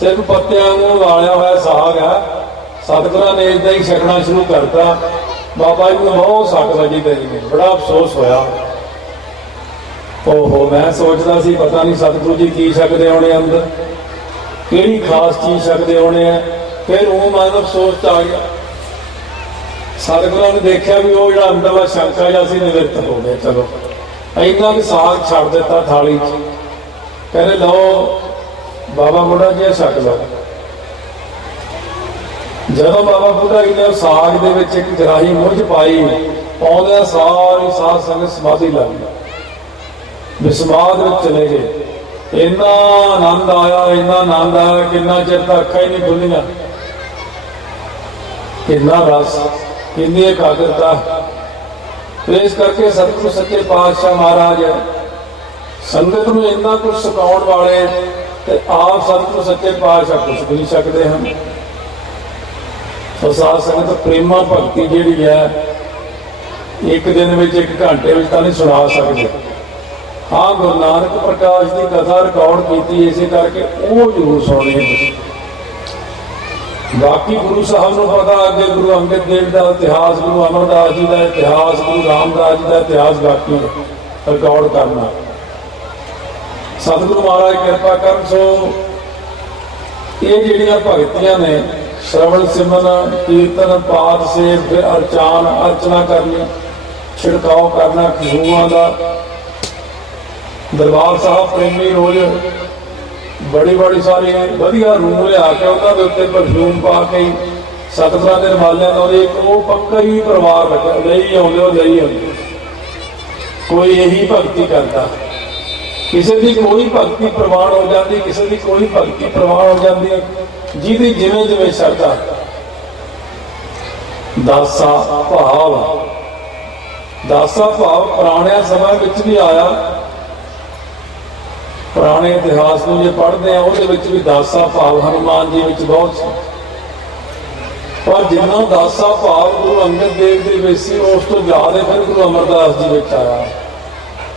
सिर्फ पत्तियां वालिया हुआ साग है। सतगुरां ने इदा ही छकना शुरू करता। ਬਾਬਾ ਜੀ ਨੂੰ ਬਹੁਤ ਸੱਟ ਵੱਜੀ ਤੇ ਬੜਾ ਅਫਸੋਸ ਹੋਇਆ। ਓਹੋ, ਮੈਂ ਸੋਚਦਾ ਸੀ ਪਤਾ ਨਹੀਂ ਸਤਿਗੁਰੂ ਜੀ ਕੀ ਛਕਦੇ ਹੋਣੇ ਅੰਦਰ, ਕਿਹੜੀ ਖਾਸ ਚੀਜ਼ ਛਕਦੇ ਹੋਣੇ ਆ। ਫਿਰ ਉਹ ਮਨ ਅਫਸੋਸ 'ਚ ਆ ਗਿਆ। ਸਤਿਗੁਰਾਂ ਨੇ ਦੇਖਿਆ ਵੀ ਉਹ ਜਿਹੜਾ ਅੰਦਰਲਾ ਸ਼ੰਕਾ ਜਿਹਾ ਸੀ ਨਿਵਰਤ ਹੋ ਗਿਆ। ਚਲੋ ਇੰਨਾ ਕੁ ਸਾਗ ਛੱਡ ਦਿੱਤਾ ਥਾਲੀ 'ਚ। ਕਹਿੰਦੇ ਲਓ ਬਾਬਾ ਬੁੱਢਾ ਜੀ ਛਕ ਲਓ। ਜਦੋਂ ਬਾਬਾ ਬੁੱਢਾ ਜੀ ਨੇ ਸਾਗ ਦੇ ਵਿੱਚ ਇੱਕ ਗਰਾਹੀ ਮੁੱਝ ਪਾਈ, ਪਾਉਂਦਿਆਂ ਸਾਰੀ ਸਾਧ ਸੰਗਤ ਸਮਾਧੀ ਲੱਗ ਗਈ, ਵਿਸਮਾਦ ਵਿੱਚ ਚਲੇ ਗਏ। ਇੰਨਾ ਆਨੰਦ ਆਇਆ, ਇੰਨਾ ਆਨੰਦ ਆਇਆ, ਕਿੰਨਾ ਚਿਰ ਤਾਂ ਅੱਖਾਂ ਹੀ ਨਹੀਂ ਖੁੱਲੀਆਂ। ਕਿੰਨਾ ਰਸ, ਕਿੰਨੀ ਇਕਾਗਰਤਾ। ਇਸ ਕਰਕੇ ਸਤਿਗੁਰੂ ਸੱਚੇ ਪਾਤਸ਼ਾਹ ਮਹਾਰਾਜ ਸੰਗਤ ਨੂੰ ਇੰਨਾ ਕੁਝ ਸਿਖਾਉਣ ਵਾਲੇ ਤੇ ਆਪ ਸਤਿਗੁਰੂ ਸੱਚੇ ਪਾਤਸ਼ਾਹ ਕੁਝ ਵੀ ਨਹੀਂ ਸਕਦੇ ਹਨ। ਸਾਧ ਸੰਗਤ ਪ੍ਰੇਮਾ ਭਗਤੀ ਜਿਹੜੀ ਹੈ ਇੱਕ ਦਿਨ ਵਿੱਚ, ਇੱਕ ਘੰਟੇ ਵਿੱਚ ਤਾਂ ਨਹੀਂ ਸੁਣਾ ਸਕਦੇ। ਹਾਂ, ਗੁਰੂ ਨਾਨਕ ਪ੍ਰਕਾਸ਼ ਦੀ ਕਥਾ ਰਿਕਾਰਡ ਕੀਤੀ ਇਸੇ ਕਰਕੇ ਉਹ ਜ਼ਰੂਰ ਸੁਣਨੀ ਹੈ। ਬਾਕੀ ਗੁਰੂ ਸਾਹਿਬ ਨੂੰ ਪਤਾ ਅੱਗੇ ਗੁਰੂ ਅੰਗਦ ਦੇਵ ਦਾ ਇਤਿਹਾਸ, ਗੁਰੂ ਅਮਰਦਾਸ ਜੀ ਦਾ ਇਤਿਹਾਸ, ਗੁਰੂ ਰਾਮਦਾਸ ਜੀ ਦਾ ਇਤਿਹਾਸ ਬਾਕੀ ਰਿਕਾਰਡ ਕਰਨਾ। ਸਤਿਗੁਰੂ ਮਹਾਰਾਜ ਕਿਰਪਾ ਕਰਨ। ਸੋ ਇਹ ਜਿਹੜੀਆਂ ਭਗਤੀਆਂ ਨੇ, ਸ਼ਰਵਣ ਸਿਮਰਨ ਕੀਰਤਨ ਪਾਠ ਸੇਵ, ਫਿਰ ਅਰਚਨਾ ਕਰਨੀ, ਛਿੜਕਾਓ ਕਰਨਾ ਖੁਸ਼ਬੂਆਂ ਦਾ। ਦਰਬਾਰ ਸਾਹਿਬ ਪ੍ਰੇਮੀ ਰੋਜ਼ ਬੜੀ ਸਾਰੀ ਵਧੀਆ ਰੂਮ ਲਿਆ ਕੇ ਉਹਨਾਂ ਦੇ ਉੱਤੇ ਪਰਫਿਊਮ ਪਾ ਕੇ ਸਤਿਗੁਰਾਂ ਦੇ ਰਮਾਲਿਆਂ ਦਾ ਉਹ ਪੱਕਾ ਹੀ ਪਰਿਵਾਰ ਰੱਖਿਆ, ਲਈ ਆਉਂਦੇ। ਕੋਈ ਇਹੀ ਭਗਤੀ ਕਰਦਾ, ਕਿਸੇ ਦੀ ਕੋਈ ਭਗਤੀ ਪ੍ਰਵਾਨ ਹੋ ਜਾਂਦੀ, ਕਿਸੇ ਦੀ ਕੋਈ ਭਗਤੀ ਪ੍ਰਵਾਨ ਹੋ ਜਾਂਦੀ ਹੈ, ਜਿਹਦੀ ਜਿਵੇਂ ਜਿਵੇਂ ਸ਼ਰਧਾ। ਦਾਸਾ ਭਾਵ, ਦਾਸਾ ਭਾਵ ਪੁਰਾਣਿਆਂ ਸਮਿਆਂ ਵਿੱਚ ਵੀ ਆਇਆ। ਪੁਰਾਣੇ ਇਤਿਹਾਸ ਨੂੰ ਜੇ ਪੜ੍ਹਦੇ ਆ ਉਹਦੇ ਵਿੱਚ ਵੀ ਦਾਸਾ ਭਾਵ ਹਨੂਮਾਨ ਜੀ ਵਿੱਚ ਬਹੁਤ ਸੀ। ਪਰ ਜਿੰਨਾ ਦਾਸਾ ਭਾਵ ਗੁਰੂ ਅੰਗਦ ਦੇਵ ਦੇ ਵਿੱਚ ਸੀ, ਉਸ ਤੋਂ ਜ਼ਿਆਦਾ ਫਿਰ ਗੁਰੂ ਅਮਰਦਾਸ ਜੀ ਵਿੱਚ ਆਇਆ।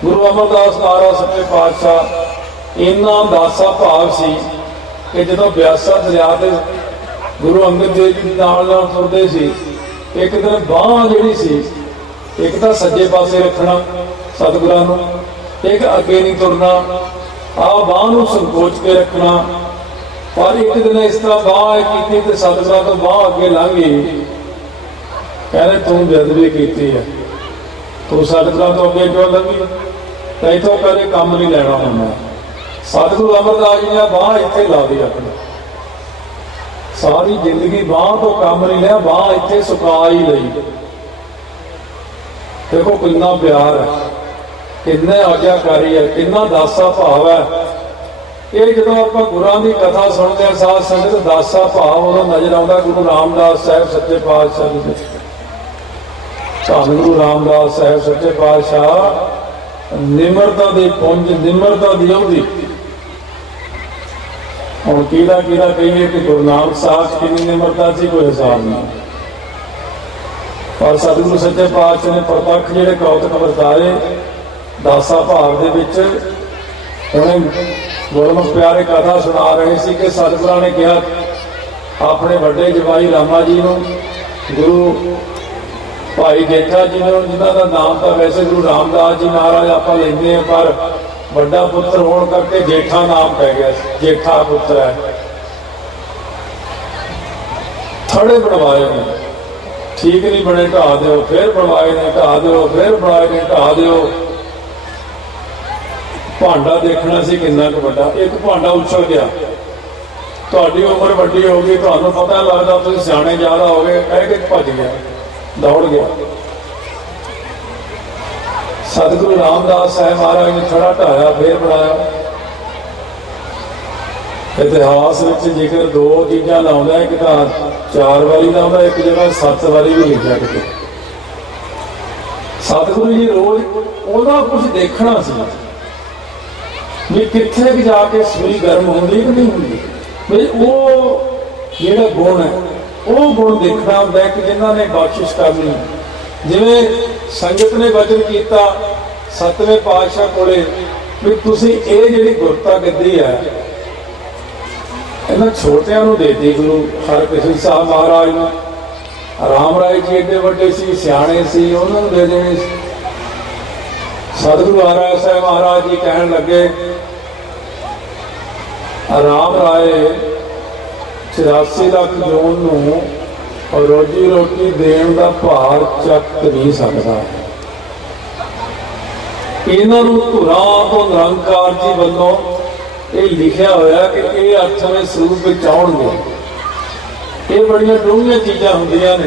ਗੁਰੂ ਅਮਰਦਾਸ ਮਹਾਰਾਜ ਸੱਚੇ ਪਾਤਸ਼ਾਹ ਇੰਨਾ ਦਾਸਾ ਭਾਵ ਸੀ ਕਿ ਜਦੋਂ ਬਿਆਸਾ ਦਰਿਆ ਤੇ ਗੁਰੂ ਅੰਗਦ ਦੇਵ ਜੀ ਨਾਲ ਤੁਰਦੇ ਸੀ, ਇੱਕ ਦਿਨ ਬਾਂਹ ਜਿਹੜੀ ਸੀ, ਇੱਕ ਤਾਂ ਸੱਜੇ ਪਾਸੇ ਰੱਖਣਾ ਸਤਿਗੁਰਾਂ ਨੂੰ, ਇੱਕ ਅੱਗੇ ਨਹੀਂ ਤੁਰਨਾ, ਆਹ ਬਾਂਹ ਨੂੰ ਸੰਕੋਚ ਕੇ ਰੱਖਣਾ। ਪਰ ਇੱਕ ਦਿਨ ਇਸ ਤਰ੍ਹਾਂ ਬਾਂਹ ਕੀਤੀ ਤੇ ਸਤਿਗੁਰਾਂ ਤੋਂ ਬਾਂਹ ਅੱਗੇ ਲੰਘ ਗਈ। ਕਹਿੰਦੇ ਤੂੰ ਬੇਅਦਬੀ ਕੀਤੀ ਹੈ, ਤੂੰ ਸਤਿਗੁਰਾਂ ਤੋਂ ਅੱਗੇ ਕਿਉਂ ਲੰਘੀ? ਤਾਂ ਇੱਥੋਂ ਕਦੇ ਕੰਮ ਨਹੀਂ ਲੈਣਾ ਹੁੰਦਾ। ਸਤਿਗੁਰੂ ਅਮਰਦਾਸ ਜੀ ਨੇ ਬਾਂਹ ਇੱਥੇ ਲਾ ਦੀ ਆਪਣੀ, ਸਾਰੀ ਜ਼ਿੰਦਗੀ ਬਾਂਹ ਤੋਂ ਕੰਮ ਨਹੀਂ ਲਿਆ, ਬਾਂਹ ਇੱਥੇ ਸੁਕਾ ਹੀ ਲਈ। ਦੇਖੋ ਕਿੰਨਾ ਪਿਆਰ ਹੈ, ਕਿੰਨੇ ਆਗਿਆਕਾਰੀ ਹੈ, ਕਿੰਨਾ ਦਾਸਾ ਭਾਵ ਹੈ। ਇਹ ਜਦੋਂ ਆਪਾਂ ਗੁਰਾਂ ਦੀ ਕਥਾ ਸੁਣਦੇ ਹਾਂ ਸਾਧ ਸੰਗਤ, ਦਾਸਾ ਭਾਵ ਉਦੋਂ ਨਜ਼ਰ ਆਉਂਦਾ ਗੁਰੂ ਰਾਮਦਾਸ ਸਾਹਿਬ ਸੱਚੇ ਪਾਤਸ਼ਾਹ ਜੀ ਦੇ। ਧੰਨ ਗੁਰੂ ਰਾਮਦਾਸ ਸਾਹਿਬ ਸੱਚੇ ਪਾਤਸ਼ਾਹ ਨਿਮਰਤਾ ਦੇ ਪੁੰਜ, ਨਿਮਰਤਾ ਦੀ ਉਹਦੀ। ਹੁਣ ਕਿਹਦਾ ਕਹੀਏ ਕਿ ਗੁਰੂ ਨਾਨਕ ਸਾਹਿਬ ਕਿੰਨੀ ਨਿਮਰਤਾ ਸੀ, ਕੋਈ ਹਿਸਾਬ ਨਹੀਂ। ਪਰ ਸਤਿਗੁਰੂ ਸੱਚੇ ਪਾਤਸ਼ਾਹ ਨੇ ਪ੍ਰਤੱਖ ਜਿਹੜੇ ਕੌਤਕ ਵਰਤਾਏ ਦਾਸਾ ਭਾਵ ਦੇ ਵਿੱਚ। ਉਹਨੇ ਗੁਰਮੁਖ ਪਿਆਰੇ ਕਥਾ ਸੁਣਾ ਰਹੇ ਸੀ ਕਿ ਸਤਿਗੁਰਾਂ ਨੇ ਕਿਹਾ ਆਪਣੇ ਵੱਡੇ ਜਵਾਈ ਰਾਮਾ ਜੀ ਨੂੰ, ਗੁਰੂ ਭਾਈ ਜੇਠਾ ਜੀ ਨੂੰ, ਜਿਨ੍ਹਾਂ ਦਾ ਨਾਮ ਤਾਂ ਵੈਸੇ ਗੁਰੂ ਰਾਮਦਾਸ ਜੀ ਮਹਾਰਾਜ ਆਪਾਂ ਲੈਂਦੇ ਹਾਂ, ਪਰ ਵੱਡਾ ਪੁੱਤਰ ਹੋਣ ਕਰਕੇ ਜੇਠਾ ਨਾਮ ਪੈ ਗਿਆ, ਜੇਠਾ ਪੁੱਤਰ ਹੈ। ਥੜੇ ਬਣਵਾਏ ਨੇ, ਠੀਕ ਨਹੀਂ ਬਣੇ ਢਾਹ ਦਿਓ, ਫਿਰ ਬਣਵਾਏ ਨੇ ਢਾਹ ਦਿਓ, ਫਿਰ ਬਣਾਏ ਨੇ ਢਾਹ ਦਿਓ। ਭਾਂਡਾ ਦੇਖਣਾ ਸੀ ਕਿੰਨਾ ਕੁ ਵੱਡਾ, ਇੱਕ ਭਾਂਡਾ ਉਛਲ ਗਿਆ। ਤੁਹਾਡੀ ਉਮਰ ਵੱਡੀ ਹੋ ਗਈ, ਤੁਹਾਨੂੰ ਪਤਾ ਲੱਗਦਾ, ਤੁਸੀਂ ਸਿਆਣੇ ਜ਼ਿਆਦਾ ਹੋ ਗਏ, ਕਹਿ ਕੇ ਭੱਜ ਗਿਆ, ਦੌੜ ਗਿਆ। ਸਤਿਗੁਰੂ ਰਾਮਦਾਸ ਸਾਹਿਬ ਮਹਾਰਾਜ ਨੇ ਥੜਾ ਢਾਇਆ, ਫੇਰ ਬਣਾਇਆ। ਇਤਿਹਾਸ ਵਿੱਚ ਜ਼ਿਕਰ ਦੋ ਚੀਜ਼ਾਂ ਲਾਉਂਦਾ, ਇੱਕ ਤਾਂ 4 ਵਾਰੀ ਲਾਉਂਦਾ, ਇੱਕ ਜਗ੍ਹਾ 7 ਵਾਰੀ ਵੀ ਲਿਖਿਆ ਕਿਤੇ। ਸਤਿਗੁਰੂ ਜੀ ਰੋਜ਼ ਉਹਦਾ ਕੁਝ ਦੇਖਣਾ ਸੀ ਵੀ ਕਿੱਥੇ ਵੀ ਜਾ ਕੇ ਸੂਈ ਗਰਮ ਹੁੰਦੀ ਕਿ ਨਹੀਂ ਹੁੰਦੀ, ਵੀ ਉਹ ਜਿਹੜਾ ਗੁਣ ਹੈ ਉਹ ਗੁਣ ਦੇਖਣਾ ਹੁੰਦਾ ਕਿ ਜਿਨ੍ਹਾਂ ਨੇ ਬਖਸ਼ਿਸ਼ ਕਰਨੀ। ਜਿਵੇਂ ਸੰਗਤ ਨੇ ਵਚਨ ਕੀਤਾ 7ਵੇਂ ਪਾਤਸ਼ਾਹ ਕੋਲੇ ਵੀ ਤੁਸੀਂ ਇਹ ਜਿਹੜੀ ਗੁਰਤਾ ਗੱਦੀ ਹੈ ਇਹਨਾਂ ਛੋਟਿਆਂ ਨੂੰ ਦੇ ਦਿੱਤੀ ਗੁਰੂ ਹਰਕ੍ਰਿਸ਼ਨ ਸਾਹਿਬ ਮਹਾਰਾਜ ਨੂੰ, राम राय जी एडे वड्डे सी, सियाणे सी, उन्होंने दे देने। सतगुरु महाराज साहब महाराज जी कहन लगे, राम राय 84 लाख जून नूं रोजी रोटी देण दा भार चक नहीं सकता। इन्हां नूं धुरां तो निरंकार जी वल्लों ये लिखिया होया कि ये अठवें स्वरूप विच आउणगे। ये बड़ियां डूंघियां चीज़ां हुंदियां ने।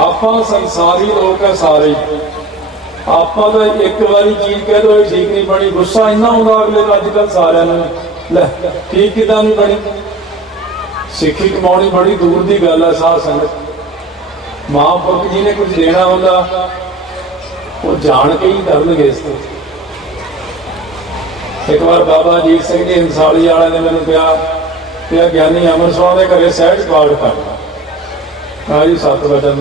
आपां संसारी लोग है सारे, आपां तो एक बारी चीज़ कह दो ठीक नहीं बनी, गुस्सा इन्ना आउंदा अगले नूं अजकल सारिआं नूं, लै ठीक किदां नहीं बनी। सिक्खी कमाउणी बड़ी दूर की गल है। साध संगत महापुरख जी ने कुछ देना होंदा वो जान के ही करनगे। इस एक बार बाबा अजीत सिंह जी हंसाली वाले ने मैंने कहा ज्ञानी अमर स्वामी के घरे सहज पाठ करना। हाँ जी 7 वचन।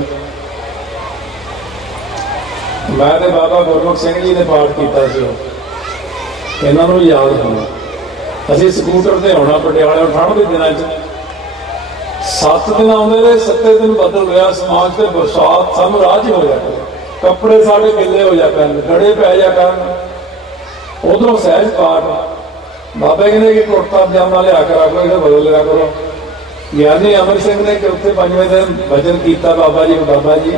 मैं तो बाबा गुरमुख सिंह जी ने पाठ किया सी, इन्हों याद होना। असीं स्कूटर से आना पटियाले ठंड के दिनों 7 दिन आते रहे, 7 दिन बदल रहा समाज से। बरसात सानू राज हो जाए, कपड़े साढ़े गिले हो जाए, गड़े पै जा कर। उधरों सहज पाठ बाबा कहने कि कुर्ता पजामा लिया कर रखो, इसे बदल लिया करो। ज्ञानी अमर सिंह ने चौथे 5वें दिन भजन किया बाबा जी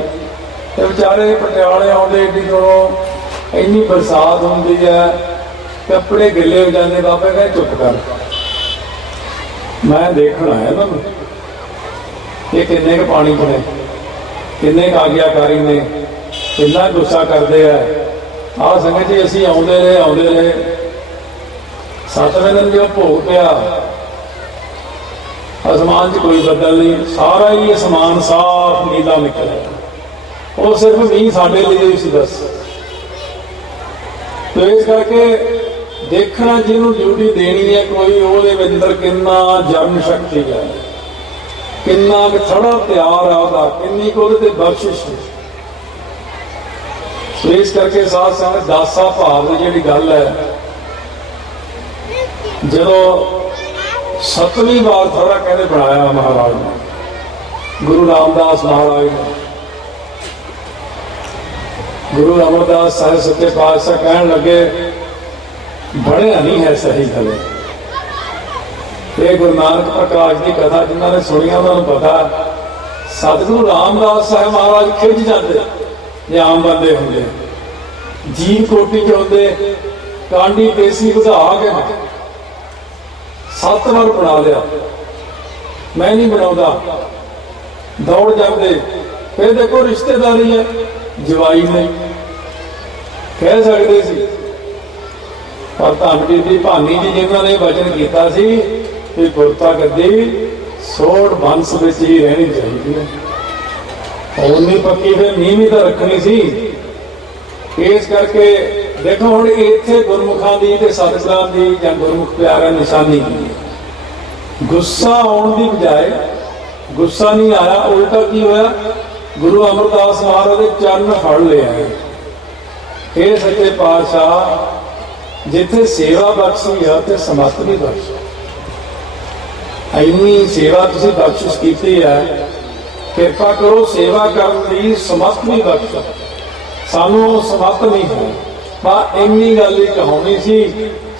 तो बेचारे पटियाले आते एडी दूरों, इन्नी बरसात होंगी है, कपड़े गिले हो जाते। बाबा कहे चुप कर, मैं देखना है ना ये किन्ने के पानी च ने, किन्ने आग्याकारी ने, कितना गुस्सा करते हैं। आ संगत जी असीं आउंदे रहे 7वें दिन जो भोग पिया, आसमान च कोई बदल नहीं, सारा ही आसमान साफ नीला निकलिया। वो सिर्फ मींह साडे लिए सी बस। तो इस करके देखना जिन्हों ड्यूटी देनी है कोई, ਉਹਦੇ अंदर किन्ना जन शक्ति है, किन्ना थड़ा प्यार है, ਉਹਦਾ किन्नी को ਉਹਦੇ ते बख्शिश है। तो इस करके साथ संगत दासा भाव की जिहड़ी गल है, जो 7वीं बार थोड़ा कहते बनाया महाराज ने, गुरु रामदास महाराज ने, गुरु अमरदास साहिब सच्चे पातशाह कहन लगे बढ़िया नहीं है सही गले। ये गुरु नानक प्रकाश की कथा जिन्होंने सुनी उन्होंने पता, सतगुरु रामदास साहिब महाराज खिंच जाते जे आम बंदे होंगे, जीव कोटी च होंगे, कांडी देसी बुझा के 7 बार बना लिया, मैं नहीं बनाता, दौड़ जाते। फिर देखो रिश्तेदारी है, जवाई नहीं कह सकते सी, पर धन बीबी भानी जी जिन्होंने वचन किया कि गुरता गद्दी सोड़ बंस विच ही रहनी चाहिए, उन्नी पक्की फिर नीवी तो रखनी सी। इस करके देखो हुण इत्थे गुरमुखां दी ते सतगुरां दी जां गुरमुख प्यारा निशानी की गुस्सा आउण दी बजाय गुस्सा नहीं आया, उल्टा की होया गुरु अमरदास महाराज के चरण फड़ लिया। ये सच्चे पातशाह जिथे सेवा बख्शी है तो समर्थ भी बख्शो। इन्नी सेवा तुसीं बख्शिश की है, कृपा करो सेवा करने की समर्थ भी बख्शो। सानू समर्थ नहीं है, पर इन्नी गल ही कहानी सी।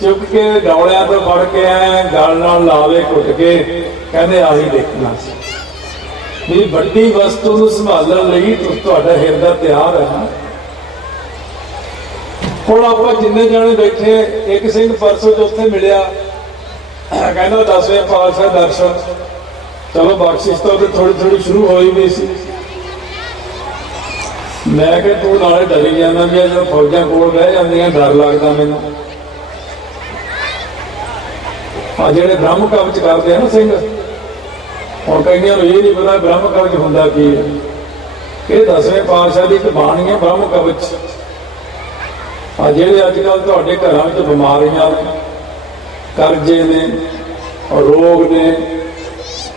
चुप के डौलियां तो फड़ के आए, गल नाल लावे घुट के कहते आही देखना सी भी बड़ी वस्तु को संभालने लई तुहाडा हिरदा तैयार है ना। हुण आपां जिन्ने जाने बैठे, एक सिंह परसों चौथे मिलिया, कहना 10वें पातशाह दर्शन, चलो बख्शिश तो थोड़ी थोड़ी शुरू होई भी सी। मैं कि तू नाले डरी जाना भी जो फौजां कोल बह जांदियां डर लगदा मैनूं। आ जिहड़े ब्रह्म कवच करदे आ ना सिंह, और कईयां नूं ये नहीं पता ब्रह्म कवच हुंदा की है। ये 10वें पातशाह की बाणी है ब्रह्म कवच। आ जिहड़े अजकल तुहाडे घरां विच बीमारियां ने, करजे ने, रोग ने,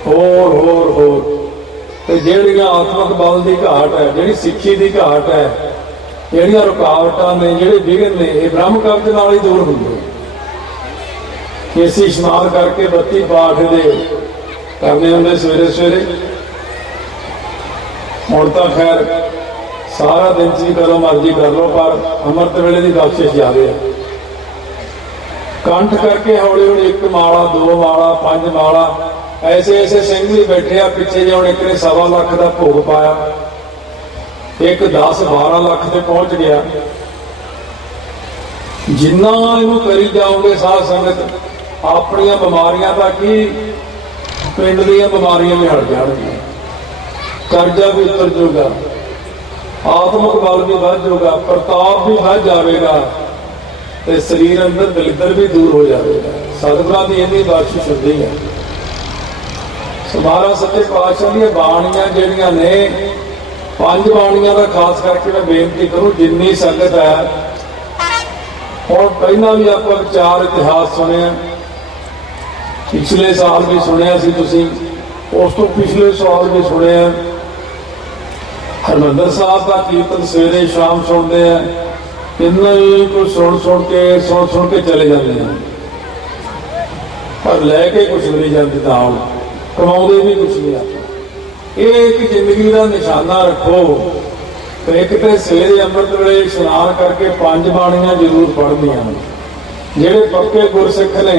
होर ते जिहड़ियां आत्मक बल की घाट है, जिहड़ी सिੱਖੀ की घाट है, जिहड़ियां रुकावटां ने, जिहड़े विघन ने, ये ब्रह्म कवच नाल ही दूर हुंदे। केसी इशनान करके 32 पाठ दे करने होंगे सवेरे सवेरे, ਹੁਣ ਤਾਂ खैर सारा दिन च कदों मर्जी कर लो, पर अमृत वेले की बख्शिश ज़्यादा है। कंठ करके हौली हौली 1 माला 2 माला 5 माला ऐसे ऐसे सिंह भी बैठे आ पिछे जो एक ने 1.25 लाख का भोग पाया, एक 10-12 लाख से पहुंच गया। जिन्ना इनू करी जाओगे साध संगत अपनिया बीमारियां का की पिंड दियां बीमारियां भी हट जाएगी, कर्जा भी उतर जाऊगा, आत्मक बल भी बढ़ जाऊगा, प्रताप भी बढ़ जाएगा, तो शरीर अंदर दलिद्र भी दूर हो जाएगा। सतगुरां की इन्नी बख्शिश होती है। महाराज सच्चे पातशाह दी बाणियां जिहड़ियां ने 5 बाणियां का खास करके मैं बेनती करूं, जिन्नी संगत है और पहला भी आप विचार इतिहास सुने, पिछले साल भी सुनिया सी तुसीं, उस तो पिछले साल भी सुने। हरमंदर साहब का कीर्तन सवेरे शाम सुनते हैं, इन्ना ही कुछ सुन के चले जाते हैं, पर लैके कुछ नहीं जाते, नाल कमाते भी कुछ नहीं आते। ये एक जिंदगी का निशाना रखो। तो एक तो सवेरे अमृत वेले इशनान करके 5 बाणियां जरूर पढ़नियां। जेडे पक्के गुरसिख ने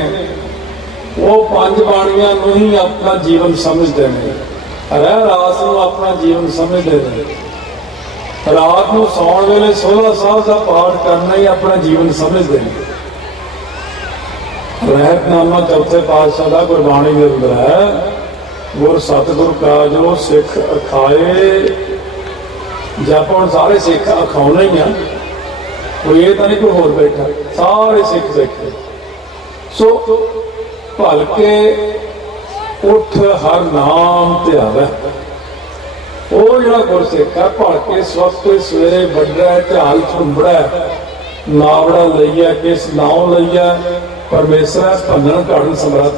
वो 5 बाणियां नूं ही अपना जीवन समझते हैं, रह रास नूं अपना जीवन समझते हैं। रात को सौण वेले 16 साल का पाठ करना ही अपना जीवन समझते हैं। रहतनामा चौथे पातशाह का गुरबाणी के अंदर है, गुर सतगुर का जो सिख अखाए। जब हम सारे सिख अखाने ही हैं, कोई ये तो नहीं कोई होर बैठा, सारे सिख बैठे। सो भलके उठ हर नाम ध्यावै। वो जो गुरसिख है भलके स्वस्ते सवेरे वड्डा झाल झुंबड़ा नावड़ा लईया, किस नाम लईया परमेश्वर भंजन घड़न समर्थ,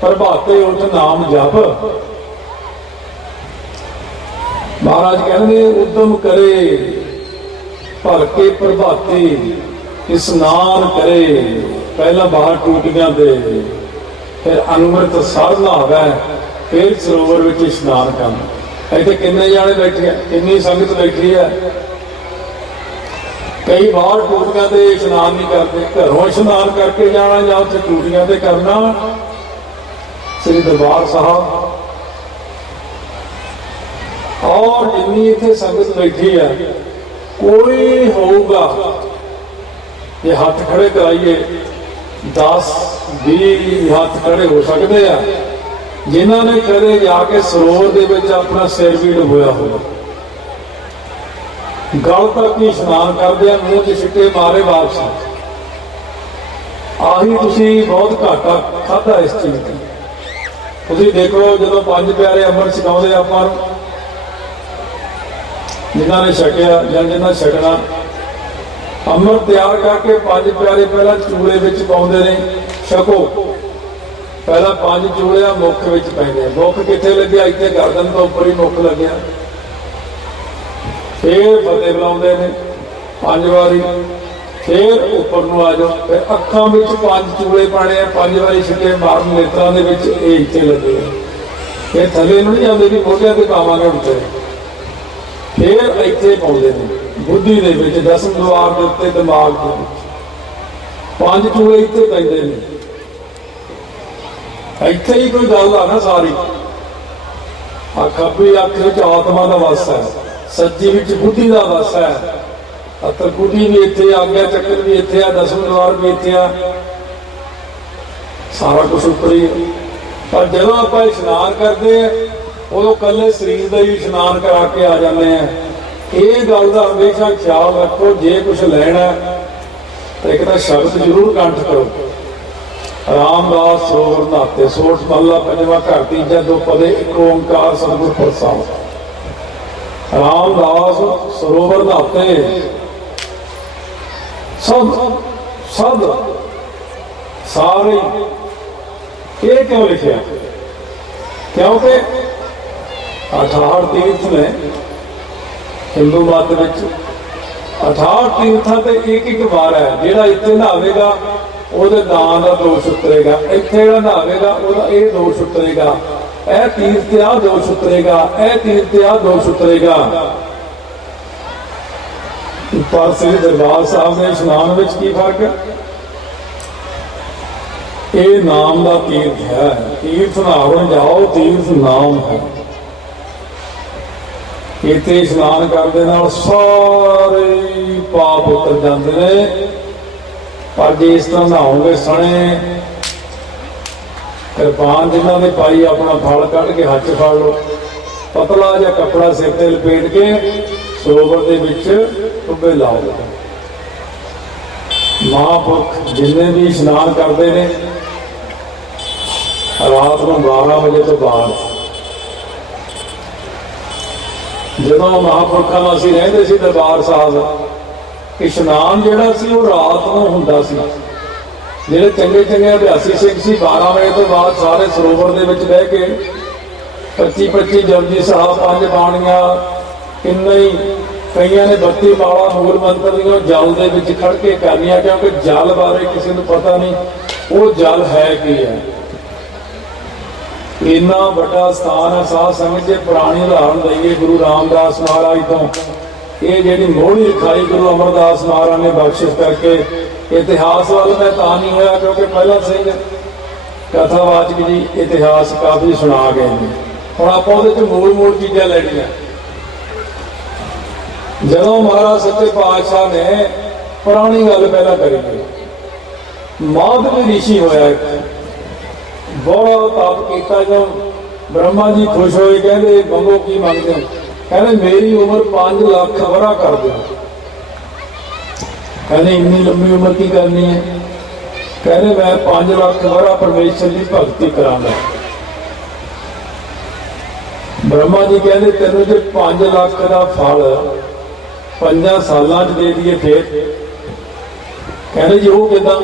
प्रभाते उठ नाम जप। महाराज कहते उद्यम करे भलके प्रभाते स्नान करे, पहला बाहर टूटियां दे, फिर अमृत सर नहावे, फिर सरोवर में स्नान करना। इतने किन्ने जाने बैठे हैं, किन्नी संगत बैठी है। कई बार टूटियां से स्नान नहीं करते, घरों स्नान करके जाना या उसे टूटियां से करना। श्री दरबार साहब और जिन्नी इतने संगत बैठी है, कोई होगा ये हाथ खड़े कराइए 10-20 हाथ खड़े हो सकते हैं जिन्होंने कदे जाके सरोवर दे विच अपना सिर भी डुबोया होगा, गल तक ही स्नान करदे मूँह च छिट्टे मारे वापस। आही तुसी बहुत घाटा खाधा इस चीज़ की। तुसी देखो जो 5 प्यारे अमृत छकाउंदे आपां नूं, जिन्हां ने छकिया जां जिन्हां छकना, अमृत तैयार करके 5 प्यारे पहला चूड़े विच पाउंदे ने, छको। पहला 5 चूड़िया मुख विच पैंदे, मुख कित्थे लग्या, इत्थे गर्दन तो उपर ही मुख लग्या। फिर फतेह बुलाउंदे ने 5 वारी, फिर उपर नूं आ जाओ, फिर अखां विच 5 चूड़े पाने, 5 वारी छिट्टे मारन नेत्रां दे विच, ये इत्थे लगे। फिर थले नूं नहीं आउंदे भी मोढियां ते पावांगे उत्ते, फिर इत्थे पाउंदे ने बुद्धि दे विच, 10वें द्वार दे उत्ते दिमाग दे विच 5 चूड़े इत्थे पैंदे ने। इत्थे ही कोई गल आ ना सारी, खब्बी अख विच आत्मा का वस है, सज्जी विच बुद्धि का वस है, त्रिकुटी भी इत्थे, आग्या चक्र भी इत्थे, 10वें द्वार भी इत्थे, सारा कुछ उपर ही है। पर जदों आपां इशनान करते हैं उदों कल्ले शरीर का ही इशनान करा के आ जाते हैं। ये गल का हमेशा ख्याल रखो, जे कुछ लैना तो एक तो शब्द जरूर कंठ करो। रामदास सरोवर नहाते, सोठ महला पंजवा घर तीजा दो पदे, एक ओंकार सतगुर प्रसाद। रामदास सरोवर नहाते, सब सारे। ये क्यों लिखा? क्योंकि 68 तीर्थ ने हिंदू मत में, 68 तीर्थां ते एक बार है। जिहड़ा इत्थे नहावेगा ਉਹਦੇ ਦਾਨ ਦਾ ਦੋਸ਼ ਉਤਰੇਗਾ, ਇੱਥੇ ਜਿਹੜਾ ਨਹਾਵੇਗਾ ਉਹਦਾ ਇਹ ਦੋਸ਼ ਉਤਰੇਗਾ। ਇਹ ਤੀਰਥ ਤੇ ਆ ਦੋਸ਼ ਉਤਰੇਗਾ, ਇਹ ਤੀਰਥ ਤੇ ਆ ਦੋਸ਼ ਉਤਰੇਗਾ। ਪਰ ਸ੍ਰੀ ਦਰਬਾਰ ਸਾਹਿਬ ਦੇ ਇਸ਼ਨਾਨ ਵਿੱਚ ਕੀ ਫਰਕ ਹੈ? ਇਹ ਨਾਮ ਦਾ ਤੀਰਥ ਹੈ। ਤੀਰਥ ਨਹਾਉਣ ਜਾਓ, ਤੀਰਥ ਨਾਮ ਹੈ। ਇੱਥੇ ਇਸ਼ਨਾਨ ਕਰਨ ਨਾਲ ਸਾਰੇ ਪਾਪ ਉਤਰ ਜਾਂਦੇ ਨੇ। ਪਰ ਜੇ ਇਸ ਤਰ੍ਹਾਂ ਨਹਾਓਗੇ ਸਣੇ, ਕਿਰਪਾਨ ਜਿਨ੍ਹਾਂ ਨੇ ਪਾਈ ਆਪਣਾ ਫਲ ਕੱਢ ਕੇ ਹੱਥ 'ਚ ਫੜ ਲਓ, ਪਤਲਾ ਜਿਹਾ ਕੱਪੜਾ ਸਿਰ ਤੇ ਲਪੇਟ ਕੇ ਸਰੋਵਰ ਦੇ ਵਿੱਚ ਟੁੱਬੇ ਲਾਓ। ਮਹਾਂਪੁਰਖ ਜਿੰਨੇ ਵੀ ਇਸ਼ਨਾਨ ਕਰਦੇ ਨੇ ਰਾਤ ਨੂੰ 12 ਵਜੇ ਤੋਂ ਬਾਅਦ, ਜਦੋਂ ਮਹਾਂਪੁਰਖਾਂ ਨਾਲ ਅਸੀਂ ਰਹਿੰਦੇ ਸੀ ਦਰਬਾਰ ਸਾਹਿਬ, ਇਸ਼ਨਾਨ ਜਿਹੜਾ ਸੀ ਉਹ ਰਾਤ ਨੂੰ ਹੁੰਦਾ ਸੀ। ਜਿਹੜੇ ਚੰਗੇ ਚੰਗੇ ਅਭਿਆਸੀ ਸਿੰਘ ਸੀ 12 ਵਜੇ ਤੋਂ ਬਾਅਦ ਸਾਰੇ ਸਰੋਵਰ ਦੇ ਵਿੱਚ ਬਹਿ ਕੇ 25-25 ਜਪਜੀ ਸਾਹਿਬ, 5 ਬਾਣੀਆਂ, ਕਿੰਨੇ ਹੀ ਕਈਆਂ ਨੇ 32 ਮਾਲਾ ਮੂਲ ਮੰਤਰ ਦੀਆਂ ਜਲ ਦੇ ਵਿੱਚ ਖੜ ਕੇ ਕਰਨੀਆਂ, ਕਿਉਂਕਿ ਜਲ ਬਾਰੇ ਕਿਸੇ ਨੂੰ ਪਤਾ ਨਹੀਂ ਉਹ ਜਲ ਹੈ ਕੀ ਹੈ। ਇੰਨਾ ਵੱਡਾ ਸਥਾਨ ਹੈ। ਸਾਧ ਸੰਗਤ ਜੇ ਪੁਰਾਣੀ ਉਦਾਹਰਨ ਦਈਏ ਗੁਰੂ ਰਾਮਦਾਸ ਮਹਾਰਾਜ ਤੋਂ, ਇਹ ਜਿਹੜੀ ਮੋਹਣੀ ਲਿਖਾਈ ਗੁਰੂ ਅਮਰਦਾਸ ਮਹਾਰਾਜ ਨੇ ਬਖਸ਼ਿਸ਼ ਕਰਕੇ, ਇਤਿਹਾਸ ਵੱਲ ਮੈਂ ਤਾਂ ਨਹੀਂ ਹੋਇਆ ਕਿਉਂਕਿ ਪਹਿਲਾਂ ਸਿੰਘ ਕਥਾਵਾਚਕ ਜੀ ਇਤਿਹਾਸ ਕਾਫੀ ਸੁਣਾ ਗਏ ਨੇ। ਹੁਣ ਆਪਾਂ ਉਹਦੇ ਚ ਮੂਲ ਚੀਜ਼ਾਂ ਲੈਣੀਆਂ। ਜਦੋਂ ਮਹਾਰਾਜ ਸੱਚੇ ਪਾਤਸ਼ਾਹ ਨੇ ਪੁਰਾਣੀ ਗੱਲ ਪਹਿਲਾਂ ਕਰੀ, ਮਾਧਵ ਰਿਸ਼ੀ ਹੋਇਆ, ਬੜਾ ਤਪ ਕੀਤਾ। ਜਦੋਂ ਬ੍ਰਹਮਾ ਜੀ ਖੁਸ਼ ਹੋਏ, ਕਹਿੰਦੇ ਮੰਗੋ ਕੀ ਮੰਗਦੇ ਹੋ? ਕਹਿੰਦੇ ਮੇਰੀ ਉਮਰ 5 ਲੱਖ ਵਰਾ ਕਰ ਦਿਓ। ਕਹਿੰਦੇ ਇੰਨੀ ਲੰਮੀ ਉਮਰ ਕੀ ਕਰਨੀ ਹੈ? ਕਹਿੰਦੇ ਮੈਂ 5 ਲੱਖ ਵਰਾ ਪਰਮੇਸ਼ਰ ਦੀ ਭਗਤੀ ਕਰਾਂਗਾ। ਬ੍ਰਹਮਾ ਜੀ ਕਹਿੰਦੇ ਤੈਨੂੰ ਜੇ 5 ਲੱਖ ਦਾ ਫਲ 5 ਸਾਲਾਂ 'ਚ ਦੇ ਦਈਏ ਫੇਰ? ਕਹਿੰਦੇ ਜੀ ਉਹ ਕਿੱਦਾਂ?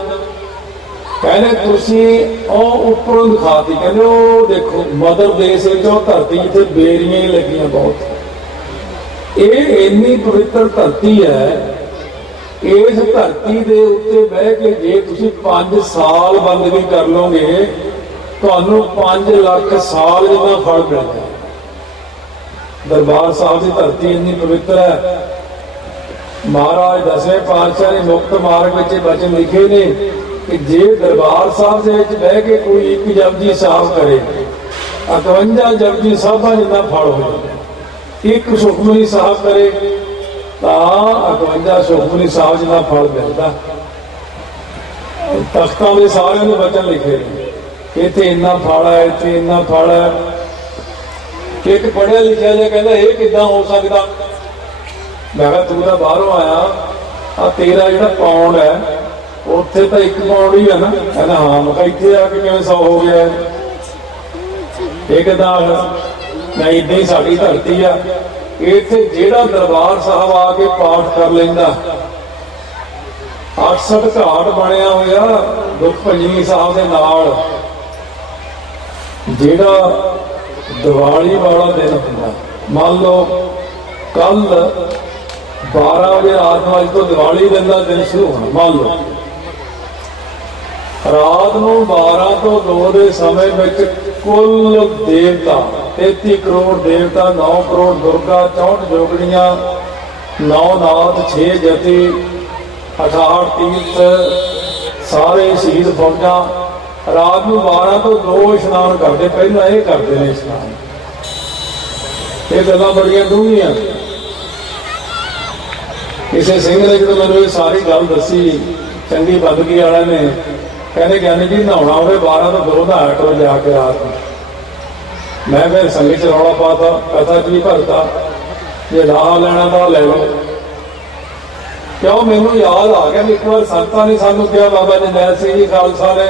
ਕਹਿੰਦੇ ਤੁਸੀਂ ਉਹ ਉੱਪਰੋਂ ਦਿਖਾਤੀ, ਕਹਿੰਦੇ ਉਹ ਦੇਖੋ ਮਦਰ ਦੇਸ਼ ਵਿੱਚ ਉਹ ਧਰਤੀ ਜਿੱਥੇ ਬੇਰੀਆਂ ਹੀ ਲੱਗੀਆਂ ਬਹੁਤ। ਇਹ ਇੰਨੀ ਪਵਿੱਤਰ ਧਰਤੀ ਹੈ, ਇਸ ਧਰਤੀ ਦੇ ਉੱਤੇ ਬਹਿ ਕੇ ਜੇ ਤੁਸੀਂ 5 ਸਾਲ ਬੰਦਗੀ ਕਰ ਲਓਗੇ ਤੁਹਾਨੂੰ 5 ਲੱਖ ਸਾਲ ਜਿੰਨਾ ਫਲ ਮਿਲਦਾ। ਦਰਬਾਰ ਸਾਹਿਬ ਦੀ ਧਰਤੀ ਇੰਨੀ ਪਵਿੱਤਰ ਹੈ। ਮਹਾਰਾਜ 10ਵੇਂ ਪਾਤਸ਼ਾਹ ਨੇ ਮੁਕਤ ਮਾਰਗ ਵਿੱਚ ਬਚਨ ਲਿਖੇ ਨੇ ਕਿ ਜੇ ਦਰਬਾਰ ਸਾਹਿਬ ਦੇ ਵਿੱਚ ਬਹਿ ਕੇ ਕੋਈ ਇੱਕ ਜਪਜੀ ਸਾਹਿਬ ਕਰੇ 51 ਜਪਜੀ ਸਾਹਿਬਾਂ ਜਿੰਨਾ ਫਲ ਹੋ ਜਾਂਦਾ। ਇੱਕ ਸੁਖਮਨੀ ਸਾਹਿਬ ਕਰੇ ਤਾਂ 51 ਸੁਖਮਨੀ ਸਾਹਿਬ ਜਿੰਨਾ ਫਲ ਮਿਲਦਾ। ਤਖਤਾਂ ਦੇ ਸਾਰਿਆਂ ਨੇ ਬਚਨ ਲਿਖੇ ਨੇ, ਇੱਥੇ ਇੰਨਾ ਫਲ ਹੈ, ਇੱਥੇ ਇੰਨਾ ਫਲ ਹੈ। ਇੱਕ ਪੜ੍ਹਿਆ ਲਿਖਿਆ ਜਿਹਾ ਕਹਿੰਦਾ ਇਹ ਕਿੱਦਾਂ ਹੋ ਸਕਦਾ? ਮੈਂ ਕਿਹਾ ਤੂੰ ਤਾਂ ਬਾਹਰੋਂ ਆਇਆ, ਆ ਤੇਰਾ ਜਿਹੜਾ ਪੌਂਡ ਹੈ ਉੱਥੇ ਤਾਂ 1 ਪੌਂਡ ਹੀ ਹੈ ਨਾ। ਕਹਿੰਦਾ ਹਾਂ। ਮੈਂ ਕਿਹਾ ਇੱਥੇ ਆ ਕੇ ਕਿਵੇਂ 100 ਹੋ ਗਿਆ? ਇਹ ਕਿੱਦਾਂ? ਮੈਂ ਇੱਦਾਂ ਹੀ ਸਾਡੀ ਧਰਤੀ ਆ, ਇੱਥੇ ਜਿਹੜਾ ਦਰਬਾਰ ਸਾਹਿਬ ਆ ਕੇ ਪਾਠ ਕਰ ਲੈਂਦਾ, 68 ਘਾਟ ਬਣਿਆ ਹੋਇਆ ਦੁੱਖ ਭੰਜਨੀ ਸਾਹਿਬ ਦੇ ਨਾਲ। ਜਿਹੜਾ ਦੀਵਾਲੀ ਵਾਲਾ ਦਿਨ ਹੁੰਦਾ, ਮੰਨ ਲਓ ਕੱਲ 12 ਵਜੇ ਰਾਤ ਨੂੰ, ਅੱਜ ਤੋਂ ਦੀਵਾਲੀ ਦਿਨ ਦਾ ਦਿਨ ਸ਼ੁਰੂ ਹੋਣਾ, ਮੰਨ ਲਓ ਰਾਤ ਨੂੰ 12 ਤੋਂ 2 ਦੇ ਸਮੇਂ ਵਿੱਚ ਕੁੱਲ ਦੇਵਤਾ 33 ਕਰੋੜ ਦੇਵਤਾ, 9 ਕਰੋੜ ਦੁਰਗਾ, 64 ਜੋਗਣੀਆਂ, 9 ਨਾਥ, 6 ਜਤੀ, 68 ਤੀਰਥ, ਸਾਰੇ ਸ਼ਹੀਦ ਫੌਜਾਂ ਰਾਤ ਨੂੰ 12 ਤੋਂ 2 ਇਸ਼ਨਾਨ ਕਰਦੇ। ਪਹਿਲਾਂ ਇਹ ਕਰਦੇ ਨੇ ਇਸ਼ਨਾਨ। ਇਹ ਗੱਲਾਂ ਬੜੀਆਂ ਡੂੰਘੀਆਂ। ਕਿਸੇ ਸਿੰਘ ਨੇ ਜਦੋਂ ਮੈਨੂੰ ਇਹ ਸਾਰੀ ਗੱਲ ਦੱਸੀ, ਚੰਗੀ ਬੰਦਗੀ ਵਾਲਿਆਂ ਨੇ, ਕਹਿੰਦੇ ਗਿਆਨੀ ਜੀ ਨਹਾਉਣਾ ਹੋਵੇ 12 ਤੋਂ 2 ਦਾ ਹਟੋ ਜਾ ਕੇ ਰਾਤ ਨੂੰ। ਮੈਂ ਫਿਰ ਸੰਗਤ ਚ ਰੌਲਾ ਪਾਤਾ, ਕਥਾ ਜੀ ਭਰਤਾ, ਜੇ ਲਾਹ ਲੈਣਾ ਤਾਂ ਲੈ ਲਓ। ਕਿਉਂ? ਮੈਨੂੰ ਯਾਦ ਆ ਗਿਆ ਵੀ ਇੱਕ ਵਾਰ ਸੰਤਾਂ ਨੇ ਸਾਨੂੰ ਕਿਹਾ, ਬਾਬਾ ਜਰਨੈਲ ਸਿੰਘ ਜੀ ਖਾਲਸਾ ਨੇ,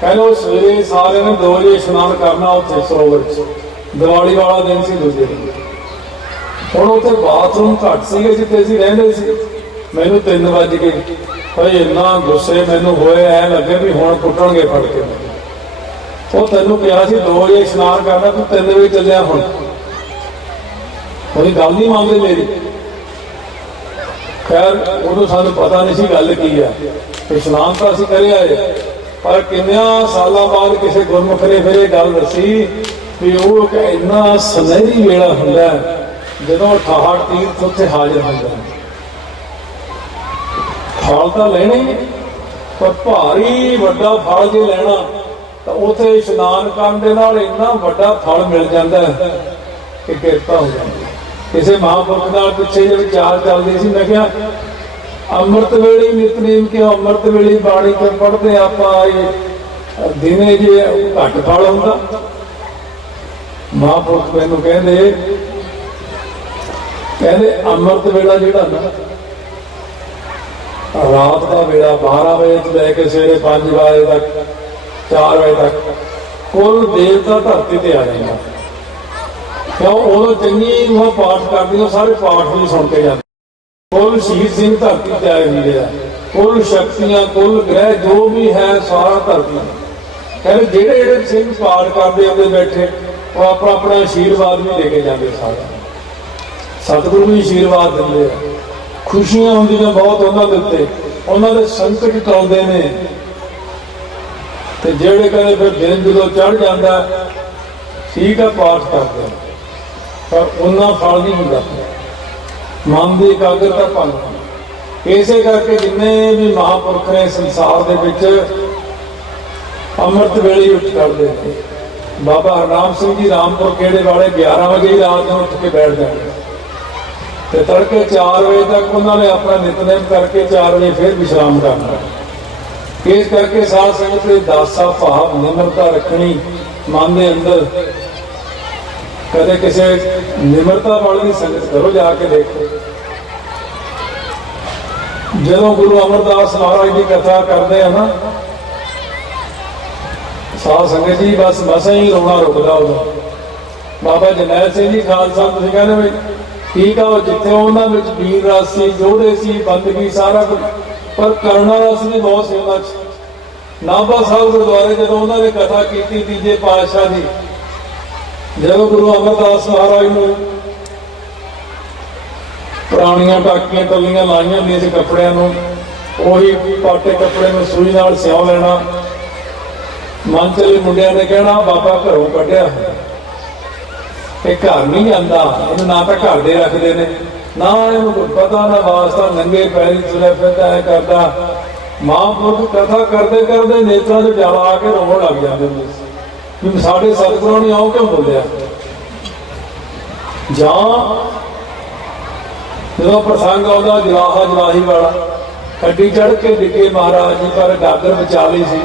ਕਹਿੰਦੇ ਉਹ ਸਵੇਰੇ ਸਾਰਿਆਂ ਨੇ 2 ਵਜੇ ਇਸ਼ਨਾਨ ਕਰਨਾ ਉੱਥੇ ਸਰੋਵਰ 'ਚ। ਦੀਵਾਲੀ ਵਾਲਾ ਦਿਨ ਸੀ ਦੂਜੇ ਦਿਨ। ਹੁਣ ਉੱਥੇ ਬਾਥਰੂਮ ਘੱਟ ਸੀਗੇ ਜਿੱਥੇ ਅਸੀਂ ਰਹਿੰਦੇ ਸੀ। ਮੈਨੂੰ 3 ਵੱਜ ਗਏ। ਭਾਈ ਇੰਨਾ ਗੁੱਸੇ ਮੈਨੂੰ ਹੋਏ, ਐ ਲੱਗੇ ਵੀ ਹੁਣ ਕੁੱਟਣਗੇ ਫੜ ਕੇ। ਉਹ ਤੈਨੂੰ ਕਿਹਾ ਸੀ 2 ਵਜੇ ਇਸ਼ਨਾਨ ਕਰਨਾ, ਤੂੰ 3 ਵਜੇ ਚੱਲਿਆ। ਹੁਣ ਕੋਈ ਗੱਲ ਨਹੀਂ ਮੰਨਦੇ ਮੇਰੀ। ਖੈਰ ਉਦੋਂ ਸਾਨੂੰ ਪਤਾ ਨਹੀਂ ਸੀ ਗੱਲ ਕੀ ਆ। ਇਸ਼ਨਾਨ ਤਾਂ ਅਸੀਂ ਕਰਿਆ ਏ, ਪਰ ਕਿੰਨਿਆਂ ਸਾਲਾਂ ਬਾਅਦ ਕਿਸੇ ਗੁਰਮੁਖ ਨੇ ਫਿਰ ਇਹ ਗੱਲ ਦੱਸੀ ਵੀ ਉਹ ਇੱਕ ਇੰਨਾ ਸੁਨਹਿਰੀ ਵੇਲਾ ਹੁੰਦਾ ਜਦੋਂ ਠਾਹੜ ਤੀਰਥ ਉੱਥੇ ਹਾਜ਼ਰ ਹੁੰਦਾ। ਫਲ ਤਾਂ ਲੈਣੇ, ਪਰ ਭਾਰੀ ਵੱਡਾ ਫਲ ਜੇ ਲੈਣਾ ਤਾਂ ਉੱਥੇ ਇਸ਼ਨਾਨ ਕਰਨ ਦੇ ਨਾਲ ਇੰਨਾ ਵੱਡਾ ਫਲ ਮਿਲ ਜਾਂਦਾ ਕਿ ਕਿਰਪਾ ਹੋ ਜਾਂਦੀ। ਕਿਸੇ ਮਹਾਂਪੁਰਖ ਨਾਲ ਪਿੱਛੇ ਜੇ ਵਿਚਾਰ ਚੱਲਦੀ ਸੀ, ਮੈਂ ਕਿਹਾ ਅੰਮ੍ਰਿਤ ਵੇਲੇ ਨਿਤਨੇਮ ਕਿਉਂ, ਅੰਮ੍ਰਿਤ ਵੇਲੇ ਬਾਣੀ ਕਿਉਂ ਪੜ੍ਹਦੇ ਆਪਾਂ, ਇਹ ਦਿਨੇ ਜੇ ਘੱਟ ਫਲ ਹੁੰਦਾ। ਮਹਾਂਪੁਰਖ ਮੈਨੂੰ ਕਹਿੰਦੇ ਅੰਮ੍ਰਿਤ ਵੇਲਾ ਜਿਹੜਾ ਨਾ, ਰਾਤ ਦਾ ਵੇਲਾ 12 ਵਜੇ ਤੋਂ ਲੈ ਕੇ ਸਵੇਰੇ 5 ਵਜੇ ਤੱਕ, 4 ਵਜੇ ਤੱਕ ਕੁੱਲ ਦੇਵਤਾ ਧਰਤੀ ਤੇ ਆ ਜਾਂਦਾ। ਕਿਉਂ? ਉਦੋਂ ਚੰਗੀ ਉਹ ਪਾਠ ਕਰਦੀ, ਉਹ ਸਾਰੇ ਪਾਠ ਵੀ ਸੁਣ ਕੇ ਜਾਂਦੇ। ਕੁੱਲ ਸ਼ਹੀਦ ਸਿੰਘ ਧਰਤੀ ਤੇ ਆਏ ਹੁੰਦੇ ਆ, ਕੁੱਲ ਸ਼ਕਤੀਆਂ, ਕੁੱਲ ਗ੍ਰਹਿ ਜੋ ਵੀ ਹੈ ਸਾਰਾ ਧਰਤੀ। ਕਹਿੰਦੇ ਜਿਹੜੇ ਜਿਹੜੇ ਸਿੰਘ ਪਾਠ ਕਰਦੇ ਹੁੰਦੇ ਬੈਠੇ, ਉਹ ਆਪਣਾ ਆਪਣਾ ਆਸ਼ੀਰਵਾਦ ਵੀ ਲੈ ਕੇ ਜਾਂਦੇ। ਸਾਰਾ ਸਤਿਗੁਰੂ ਵੀ ਆਸ਼ੀਰਵਾਦ ਦਿੰਦੇ ਆ। ਖੁਸ਼ੀਆਂ ਹੁੰਦੀਆਂ ਬਹੁਤ ਉਹਨਾਂ ਦੇ ਉੱਤੇ, ਉਹਨਾਂ ਦੇ ਸੰਕਟ ਟਾਉਂਦੇ ਨੇ। ਤੇ ਜਿਹੜੇ ਕਹਿੰਦੇ ਫਿਰ ਦਿਨ ਜਦੋਂ ਚੜ੍ਹ ਜਾਂਦਾ, ਠੀਕ ਆ ਪਾਠ ਕਰਦੇ, ਪਰ ਉਹਨਾਂ ਫਲ ਨਹੀਂ ਹੁੰਦਾ। ਮਨ ਦੀ ਇਕਾਗਰਤਾ ਭੰਗ। ਇਸੇ ਕਰਕੇ ਜਿੰਨੇ ਵੀ ਮਹਾਂਪੁਰਖ ਨੇ ਸੰਸਾਰ ਦੇ ਵਿੱਚ ਅੰਮ੍ਰਿਤ ਵੇਲੇ ਉੱਠ ਕਰਦੇ ਨੇ। ਬਾਬਾ ਹਰਨਾਮ ਸਿੰਘ ਜੀ ਰਾਮਪੁਰ ਖੇੜੇ ਵਾਲੇ 11 ਵਜੇ ਹੀ ਰਾਤ ਨੂੰ ਉੱਠ ਕੇ ਬੈਠ ਜਾਂਦੇ ਤੇ ਤੜਕੇ 4 ਵਜੇ ਤੱਕ ਉਹਨਾਂ ਨੇ ਆਪਣਾ ਨਿਤਨੇਮ ਕਰਕੇ 4 ਵਜੇ ਫਿਰ ਵਿਸ਼ਰਾਮ ਕਰਨਾ। ਇਸ ਕਰਕੇ ਸਾਧ ਸੰਗਤ ਦੇ ਦਾਸਾ ਭਾਵ, ਨਿਮਰਤਾ ਰੱਖਣੀ ਮਨ ਦੇ ਅੰਦਰ। ਕਦੇ ਕਿਸੇ ਨਿਮਰਤਾ ਵਾਲੀ ਸੰਗਤ ਕਰੋ, ਜਾ ਕੇ ਦੇਖੋ। ਜਦੋਂ ਗੁਰੂ ਅਮਰਦਾਸ ਮਹਾਰਾਜ ਦੀ ਕਥਾ ਕਰਦੇ ਆ ਨਾ ਸਾਧ ਸੰਗਤ ਜੀ, ਬਸ ਮਸਾਂ ਹੀ ਰੋਣਾ ਰੁਕਦਾ ਉਦੋਂ। ਬਾਬਾ ਜਰਨੈਲ ਸਿੰਘ ਜੀ ਖਾਲਸਾ, ਤੁਸੀਂ ਕਹਿੰਦੇ ਵੀ ਠੀਕ ਆ, ਉਹ ਜਿੱਥੇ ਉਹਨਾਂ ਵਿੱਚ ਵੀਰ ਰਸ ਸੀ, ਜੋਧੇ ਸੀ, ਬੰਦਗੀ ਸਾਰਾ ਕੁਝ, ਪਰ ਕਰੁਣਾ ਰਸ ਵੀ ਬਹੁਤ ਸੀ ਉਹਨਾਂ 'ਚ। ਨਾਭਾ ਸਾਹਿਬ ਗੁਰਦੁਆਰੇ ਜਦੋਂ ਉਹਨਾਂ ਨੇ ਕਥਾ ਕੀਤੀ ਤੀਜੇ ਪਾਤਸ਼ਾਹ ਦੀ, ਜਦੋਂ ਗੁਰੂ ਅਮਰਦਾਸ ਮਹਾਰਾਜ ਨੂੰ ਪੁਰਾਣੀਆਂ ਟਾਕੀਆਂ ਟੱਲੀਆਂ ਲਾਈਆਂ ਹੁੰਦੀਆਂ ਸੀ ਕੱਪੜਿਆਂ ਨੂੰ, ਉਹੀ ਪਾਟੇ ਕੱਪੜੇ ਨੂੰ ਸੂਈ ਨਾਲ ਸਿਉਂ ਲੈਣਾ। ਮਨ ਚਲੇ ਮੁੰਡਿਆਂ ਨੇ ਕਹਿਣਾ ਬਾਬਾ ਘਰੋਂ ਕੱਢਿਆ, ਇਹ ਘਰ ਨਹੀਂ ਜਾਂਦਾ, ਇਹਨੂੰ ਨਾ ਤਾਂ ਘਰ ਦੇ ਰੱਖਦੇ ਨੇ, ਨਾ ਇਹਨੂੰ ਕੋਈ ਪਤਾ ਨਾ ਵਾਸਤਾ, ਨੰਗੇ ਪੈਰੀ ਤੁਰਿਆ ਫਿਰਦਾ ਐ ਕਰਦਾ। ਮਹਾਂਪੁਰਖ ਕਥਾ ਕਰਦੇ ਕਰਦੇ ਨੇਤਰਾਂ 'ਚ ਜਲ ਆ ਕੇ ਰੋਣ ਲੱਗ ਜਾਂਦੇ ਹੁੰਦੇ ਸੀ ਵੀ ਸਾਡੇ ਸਤਿਗੁਰਾਂ ਨੇ ਆਉ ਕਿਉਂ ਬੋਲਿਆ। ਜਾਂ ਜਦੋਂ ਪ੍ਰਸੰਗ ਆਉਂਦਾ ਜਲਾਹਾ ਜਲਾਹੀ ਵਾਲਾ, ਖੱਡੀ ਚੜ੍ਹ ਕੇ ਡਿੱਗੇ ਮਹਾਰਾਜ ਜੀ, ਪਰ ਗਾਗਰ ਬਚਾ ਲਈ ਸੀ,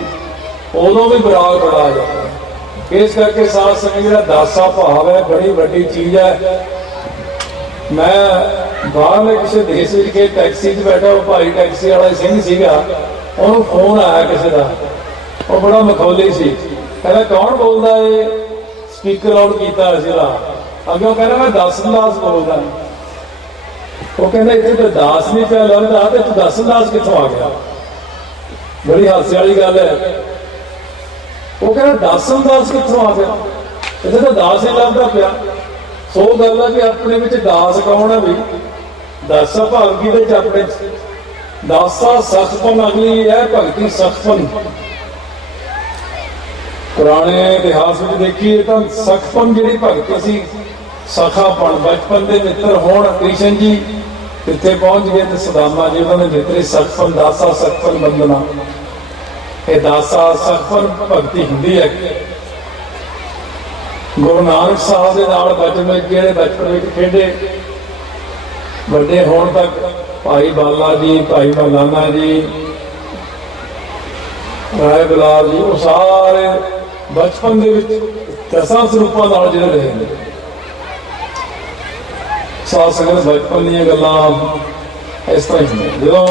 ਉਦੋਂ ਵੀ ਬਰਾਗ ਬੜਾ ਆ ਜਾਂਦਾ। ਇਸ ਕਰਕੇ ਸਾਧ ਸੰਗਤ ਜਿਹੜਾ ਦਾਸਾ ਭਾਵ ਹੈ ਬੜੀ ਵੱਡੀ ਚੀਜ਼ ਹੈ। ਮੈਂ ਬਾਹਰਲੇ ਕਿਸੇ ਦੇਸ਼ ਵਿੱਚ ਕੇ ਟੈਕਸੀ 'ਚ ਬੈਠਾ, ਉਹ ਭਾਈ ਟੈਕਸੀ ਵਾਲਾ ਸਿੰਘ ਸੀਗਾ, ਉਹਨੂੰ ਫੋਨ ਆਇਆ ਕਿਸੇ ਦਾ, ਉਹ ਬੜਾ ਮਖੌਲੀ ਸੀ। ਕਹਿੰਦਾ ਕੌਣ ਬੋਲਦਾ ਏ? ਸਪੀਕਰ ਆਨ ਕੀਤਾ ਸੀਗਾ। ਅੱਗੇ ਕਹਿੰਦਾ ਮੈਂ ਦਾਸ ਬੋਲਦਾ। ਉਹ ਕਹਿੰਦਾ ਇੱਥੇ ਤਾਂ ਦਾਸ ਨਹੀਂ ਪਿਆ ਲੱਗਦਾ, ਤੇ ਤੂੰ ਦਾਸ ਕਿੱਥੋਂ ਆ ਗਿਆ? ਬੜੀ ਹਾਸੇ ਵਾਲੀ ਗੱਲ ਹੈ। ਉਹ ਕਹਿੰਦਾ ਦਾਸ ਕਿੱਥੋਂ ਆ ਗਿਆ? ਇੱਥੇ ਤਾਂ ਦਾਸ ਹੀ ਲੱਭਦਾ ਪਿਆ। ਸੋ ਗੱਲ ਹੈ ਕਿ ਆਪਣੇ ਵਿੱਚ ਦਾਸ ਕੌਣ ਹੈ? ਵੀ ਦਾਸਾ ਭਗਤੀ ਵਿੱਚ ਆਪਣੇ ਦਾਸਾ ਸਖਪਨ ਅਗਲੀ ਹੈ, ਭਗਤੀ ਸਖਪਨ। ਪੁਰਾਣੇ ਇਤਿਹਾਸ ਵਿੱਚ ਦੇਖੀਏ ਤਾਂ ਸਖਪਨ ਜਿਹੜੀ ਭਗਤੀ ਸੀ, ਸਖਾਪਣ, ਬਚਪਨ ਦੇ ਮਿੱਤਰ ਹੋਣ। ਕ੍ਰਿਸ਼ਨ ਜੀ ਕਿੱਥੇ ਪਹੁੰਚ ਗਏ ਤੇ ਸੁਦਾਮਾ ਜੀ ਉਹਨਾਂ ਦੇ ਮਿੱਤਰ ਸਖਪਨ, ਦਾਸਾ ਸਖਪਨ ਬੰਦਨਾ। ਇਹ ਦਾਸਾ ਸਖਪਨ ਭਗਤੀ ਹੁੰਦੀ ਹੈ। ਗੁਰੂ ਨਾਨਕ ਸਾਹਿਬ ਦੇ ਨਾਲ ਬਚਪਨ ਵਿੱਚ ਖੇਡੇ, ਵੱਡੇ ਹੋਣ ਤੱਕ ਭਾਈ ਬਾਲਾ ਜੀ, ਭਾਈ ਮੌਲਾਨਾ ਜੀ, ਰਾਏ ਗੁਲਾਬ ਜੀ, ਉਹ ਸਾਰੇ ਬਚਪਨ ਦੇ ਵਿੱਚ ਦਸਾਂ ਸਰੂਪਾਂ ਨਾਲ ਜਿਹੜੇ ਰਹੇ ਨੇ। ਸਾਧ ਸੰਗਤ ਬਚਪਨ ਦੀਆਂ ਗੱਲਾਂ ਇਸ ਤਰ੍ਹਾਂ ਹੀ ਨੇ। ਜਦੋਂ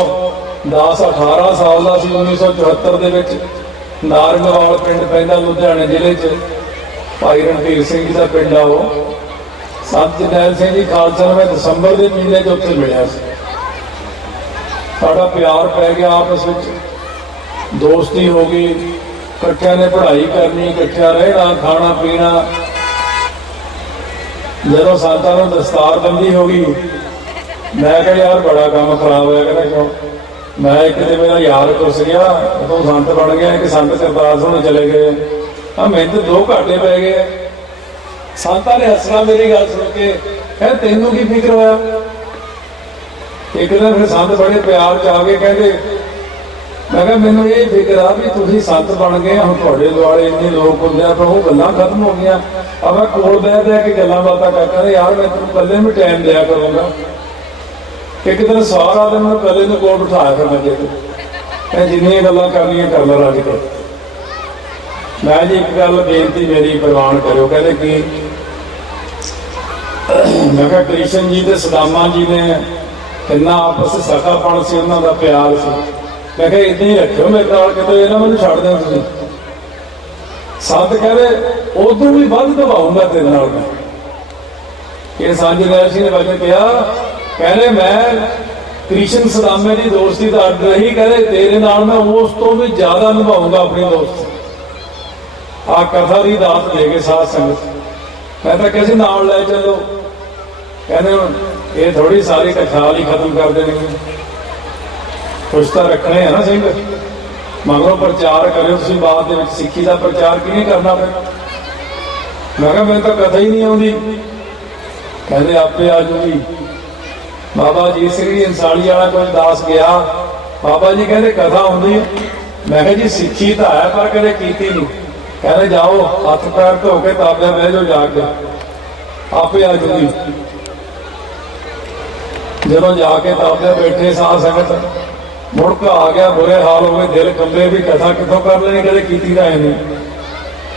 10-18 ਸਾਲ ਦਾ ਸੀ, 1974 ਦੇ ਵਿੱਚ ਨਾਰੰਗਵਾਲ ਪਿੰਡ ਪੈਂਦਾ ਲੁਧਿਆਣੇ ਜ਼ਿਲ੍ਹੇ 'ਚ, ਭਾਈ ਰਣਧੀਰ ਸਿੰਘ ਜੀ ਦਾ ਪਿੰਡ ਆ ਉਹ। ਸੰਤ ਜਰਨੈਲ ਸਿੰਘ ਜੀ ਖਾਲਸਾ ਨੂੰ ਮੈਂ ਦਸੰਬਰ ਦੇ ਮਹੀਨੇ 'ਚ ਉੱਥੇ ਮਿਲਿਆ ਸੀ। ਸਾਡਾ ਪਿਆਰ ਪੈ ਗਿਆ ਆਪਸ ਵਿੱਚ, ਦੋਸਤੀ ਹੋ ਗਈ, ਇਕੱਠਿਆਂ ਨੇ ਪੜ੍ਹਾਈ ਕਰਨੀ, ਇਕੱਠਿਆਂ ਰਹਿਣਾ, ਖਾਣਾ ਪੀਣਾ। ਜਦੋਂ ਸੰਤਾਂ ਨੂੰ ਦਸਤਾਰਬੰਦੀ ਹੋ ਗਈ, ਮੈਂ ਕਿਹਾ ਯਾਰ ਬੜਾ ਕੰਮ ਖਰਾਬ ਹੋਇਆ। ਕਹਿੰਦਾ ਕਿਉਂ? ਮੈਂ ਇੱਕ ਤੇ ਮੇਰਾ ਯਾਰ ਕੁਸ ਗਿਆ, ਉਦੋਂ ਸੰਤ ਬਣ ਗਿਆ, ਇੱਕ ਸੰਤ ਕਰਤਾਰ ਹੋਣੇ ਚਲੇ ਗਏ। ਮੈਨੂੰ ਤਾਂ 2 ਘਾਟੇ ਪੈ ਗਏ। संतां ने हसना मेरी गल सुन के, कह तेनों की फिक्र होया। एक दिन फिर संत बड़े प्यार च आ गए, कहते मैं कहा मैनू ये फिक्र आ भी तुसीं संत बन गए, हम तुहाडे दुआले इन्ने लोग होंदे पर वो गल्लां खत्म हो गईयां। अब मैं कोल बह के गल्लां बातां करदा यार मैं तैनूं कल्ले भी टाइम दिया करूँगा। एक दिन सारा दिन मैं कल्ले नूं कोल बिठाया फिर मंजे ते, मैं जिन्नियां गल्लां करनियां कर ला रज के। मैं जी एक गल बेनती मेरी प्रवान करो, कहते कि मैं कहा कृष्ण जी ते सुदामा जी ने किन्ना आपस सखापन से, उन्हों का प्यार से। मैं कहा इदा ही रखियो मेरे नाल, कहते ना मैनूं छड्ड देओ तुसीं। संत कहते उदों भी वध निभाऊंगा तेरे नाल मैं। ये सांझ रैसी ने वजह कहा, कहने मैं कृष्ण सुदामे की दोस्ती तो अड रही, कहते तेरे नाल मैं उस तो भी ज्यादा निभाऊंगा अपनी दोस्ती। आ कथा की दात दे के साध संगत, मैं तो कैसे नाल लै चलो। कहने ये थोड़ी सारी कथाल ही खत्म कर देनी, कुछ तो रखने है ना सिंह, मगरों प्रचार करो तुसीं, बाद दे विच सिक्खी का प्रचार किवें करना। फिर मैं कहा मैनूं तां कथा ही नहीं आउंदी। कहते आपे आ जूगी। बाबा अजीत सिंह जी इंसाली वाला कोई दास गया, बाबा जी कहते कथा आउंदी है। मैं कहा जी सिक्खी तो है पर कदे कीती नहीं। कहते जाओ हथ पैर धो के ताबिया बह जाओ जाके, आपे आ जूगी। जदों जाके ताबिया बैठे साध संगत, मुड़क आ गया, बुरे हाल हो गए, दिल कंबे भी कथा कितों कर लेनी, कदे कीती रहे नहीं।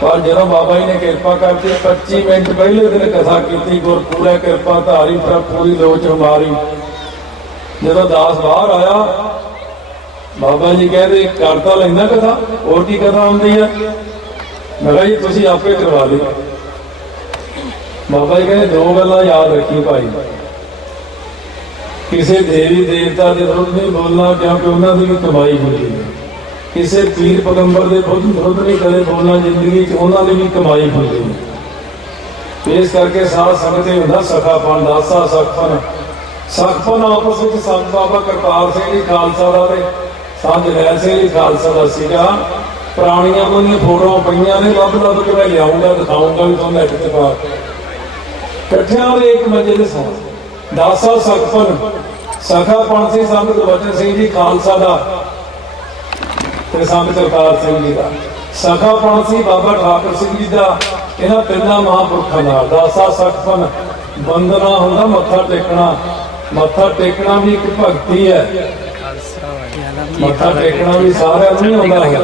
पर जो बाबा जी ने कृपा करती 25 मिनट पहले दिन कथा की, गुर पूरा कृपा धारी पर पूरी लोच हमारी। जो दास बाहर आया, बाबा जी कहते करता लेना कथा, और की कथा आती है। मैं कहा जी तुसीं आपे करवा ली। बाबा जी कहते दो गल्लां याद रखी भाई, किसी देवी देवता के विरुद्ध नहीं बोलना, क्योंकि उन्होंने भी कमाई होती है। किसी पीर पैगंबर के विरुद्ध नहीं कदे बोलना, जिंदगी उन्होंने भी कमाई होती है। इस करके साध संगत होंदा सखापन, दासा सखपन। सखपन आपस में संत बाबा करतार सिंह जी खालसा का संत जरनैल सिंह जी खालसा का सीगा। पुरानियां उन्होंने फोटो पईयां ने, लभ लभ के मैं लियाऊंगा दिखाऊंगा भी तुम नेट ते पा कट्ठियां वाले एक मंजे ते सौ। दासा सखपन सखापन से संत गुरबचन सिंह जी खालसा का ते संत करतार सिंह जी का। सखापन से बाबा ठाकुर सिंह जी का, इन्हां तिन्नां महापुरखों का। दासा सखपन वंदना हुंदा मत्था टेकना। मत्था टेकना भी एक भगती है। मत्था टेकना भी सारे नहीं होता है।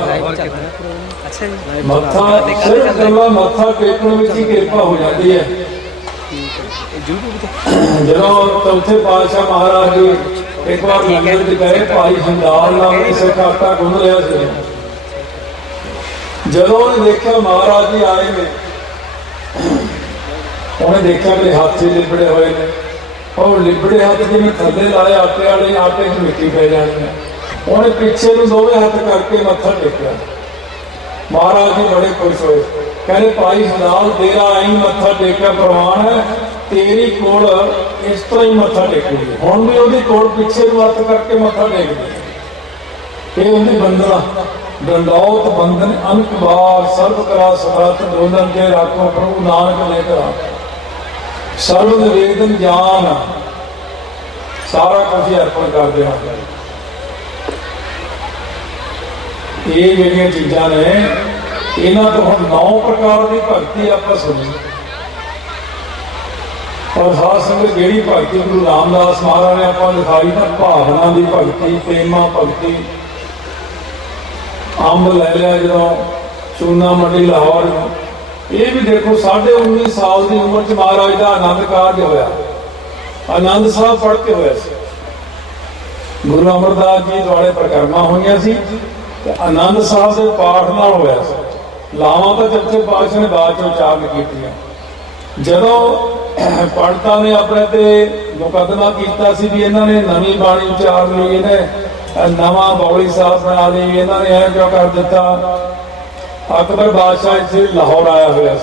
मत्था सिर्फ गल्ला मत्था टेकने में ही कृपा हो जाती है। जो चौथे पातशाह महाराज जी एक बार लंगर च गए, भाई हंडाल नाम के सिख आटा गुन रहा से। जदों उन्हें देखा महाराज जी आए ने, उन्हें देखा मेरे हाथ से लिबड़े हुए ने, और लिबड़े हाथ जिम्मे थले लाए आटे वाले, आटे च मिट्टी पै जानी है। उन्हें पीछे में दोवें हाथ करके मत्था टेकिया। महाराज जी बड़े खुश हुए, कहते भाई हंडाल तेरा आई मत्था टेकिया प्रवान है, तेरी कोल इस तरह ही मत्था टेकेगी। हुण भी उहदी कोल पीछे मत करके मत्था टेकदी। ये उहदी बंदना दंडौत बंधन अनक बार सर्व करा सुरत दोलन के राखो प्रभु नानक लेकर सर्व निवेदन जान सारा कुछ ही अर्पण कर देना। ये ਜਿਹੜੀਆਂ चीज़ा ने, इन्हों तो हम 9 प्रकार की भगती आप सुनी। और साध संगत जी भगती गुरु रामदास महाराज ने आप दिखाई ना, भावना की भगती, प्रेमा भगती। अंब लै लिया जो चूना मंडी लाहौर, ये भी देखो 19.5 साल की उम्र च महाराज का आनंद कारज होया। आनंद साहब पढ़ के होया। गुरु अमरदास जी द्वारे परिक्रमा हुई सी, आनंद साहब के पाठ नाल होया। लावां तो चौथे पातशाह ने बाद चों उचारण कीतियां। जदों पंडितां ने अपने ते मुकदमा किया सी भी इन्होंने नवीं बाणी उचार ली, इन्हें नवा बौली साहब बना ली, इन्होंने यह क्यों कर दिता। अकबर बादशाह इत्थे लाहौर आया हुआ।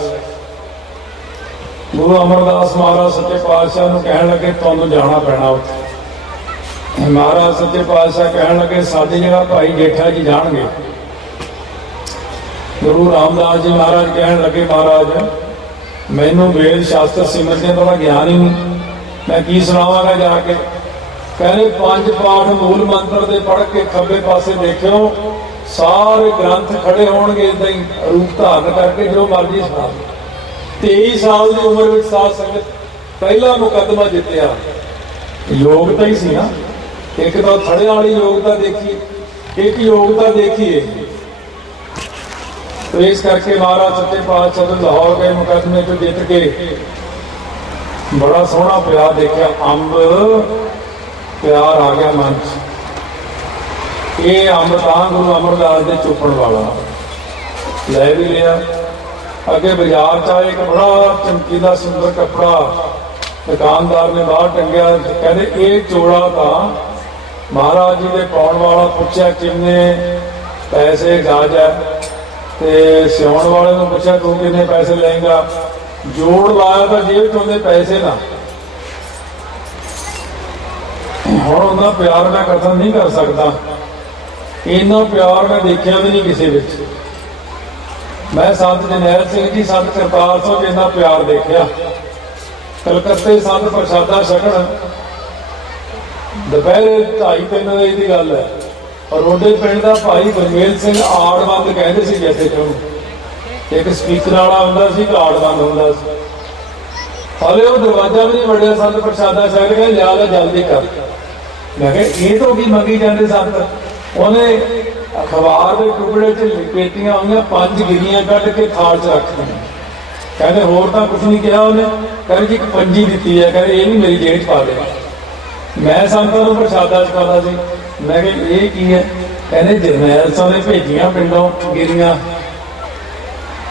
गुरु अमरदास महाराज सच्चे पातशाह नूं कहण लगे तुहानूं जाना पैना उत्थे। महाराज सच्चे पातशाह कहण लगे साडी जगह भाई जेठा जी जाणगे। गुरु रामदास जी महाराज कहण लगे महाराज मैनू वेद शास्त्र सिमरने वाला ज्ञान ही नहीं, मैं की सुनावांगा जाके। कहने 5 पाठ मूल मंत्र दे पढ़ के खब्बे पासे देखियो, सारे ग्रंथ खड़े होणगे इदां ही रूप धारण करके, जो मर्जी सुना। 23 साल की उम्र में साध संगत पहला मुकदमा जितया, योग्यता ही सी ना। एक तो थड़े वाली योग्यता देखी, एक योग्यता देखिए। तो इस करके महाराज सच्चे पातशाह तो लाहौर गए, मुकदमे को जित के बड़ा सोहना प्यार देखा, अंब प्यार आ गया मन च। ये अंब तां गुरु अमरदास दे चुपण वाला लै भी लिया। अगे बाजार च आए, एक बड़ा चमकीला सुंदर कपड़ा दुकानदार ने बाहर टंगिया। कहते ये चोड़ा था महाराज जी के पाउण वाला। पूछा किन्ने पैसे गाज है, ते सियाउण वाले ने पूछा तू किन्ने पैसे लेंगा। जोड़ लाया तो जेब चोंदे पैसे ना। हुण उन्ना प्यार मैं कथन नहीं कर सकता, इन्ना प्यार मैं देखिया भी नहीं किसी विच। मैं संत जरनैल सिंह जी, संत करतार सिंह जिन्ना प्यार देखिया। कलकत्ते संत प्रसादा छकण दोपहरे 2:30-3 बजे की गल है। और रोडे पिंड का भाई गुरमेल सिंह आड़वंद कहते सी, जैसे कि एक स्पीकर वाला हुंदा सी, एक आड़वंद हुंदा सी। हाले वो दरवाजा भी नहीं वड़िया, संत प्रसादा छक के लिया ला जल्दी कर। मैं कहा ये तो की मंगी जाते संत। उन्हें अखबार के टुकड़े च लपेटियां हुई 5 गिरियां कढ़ के थाल च रख दी। कहते होर तो कुछ नहीं कहा उन्हें। कहते जी एक पंजी दी है, कहते ये भी मेरी जेब पा दे। मैं संतां नूं प्रसादा चुकाता सी। मैं कहा ये की है? कहते जरनैल सिंह ने भेजिया पिंडों गिरियां।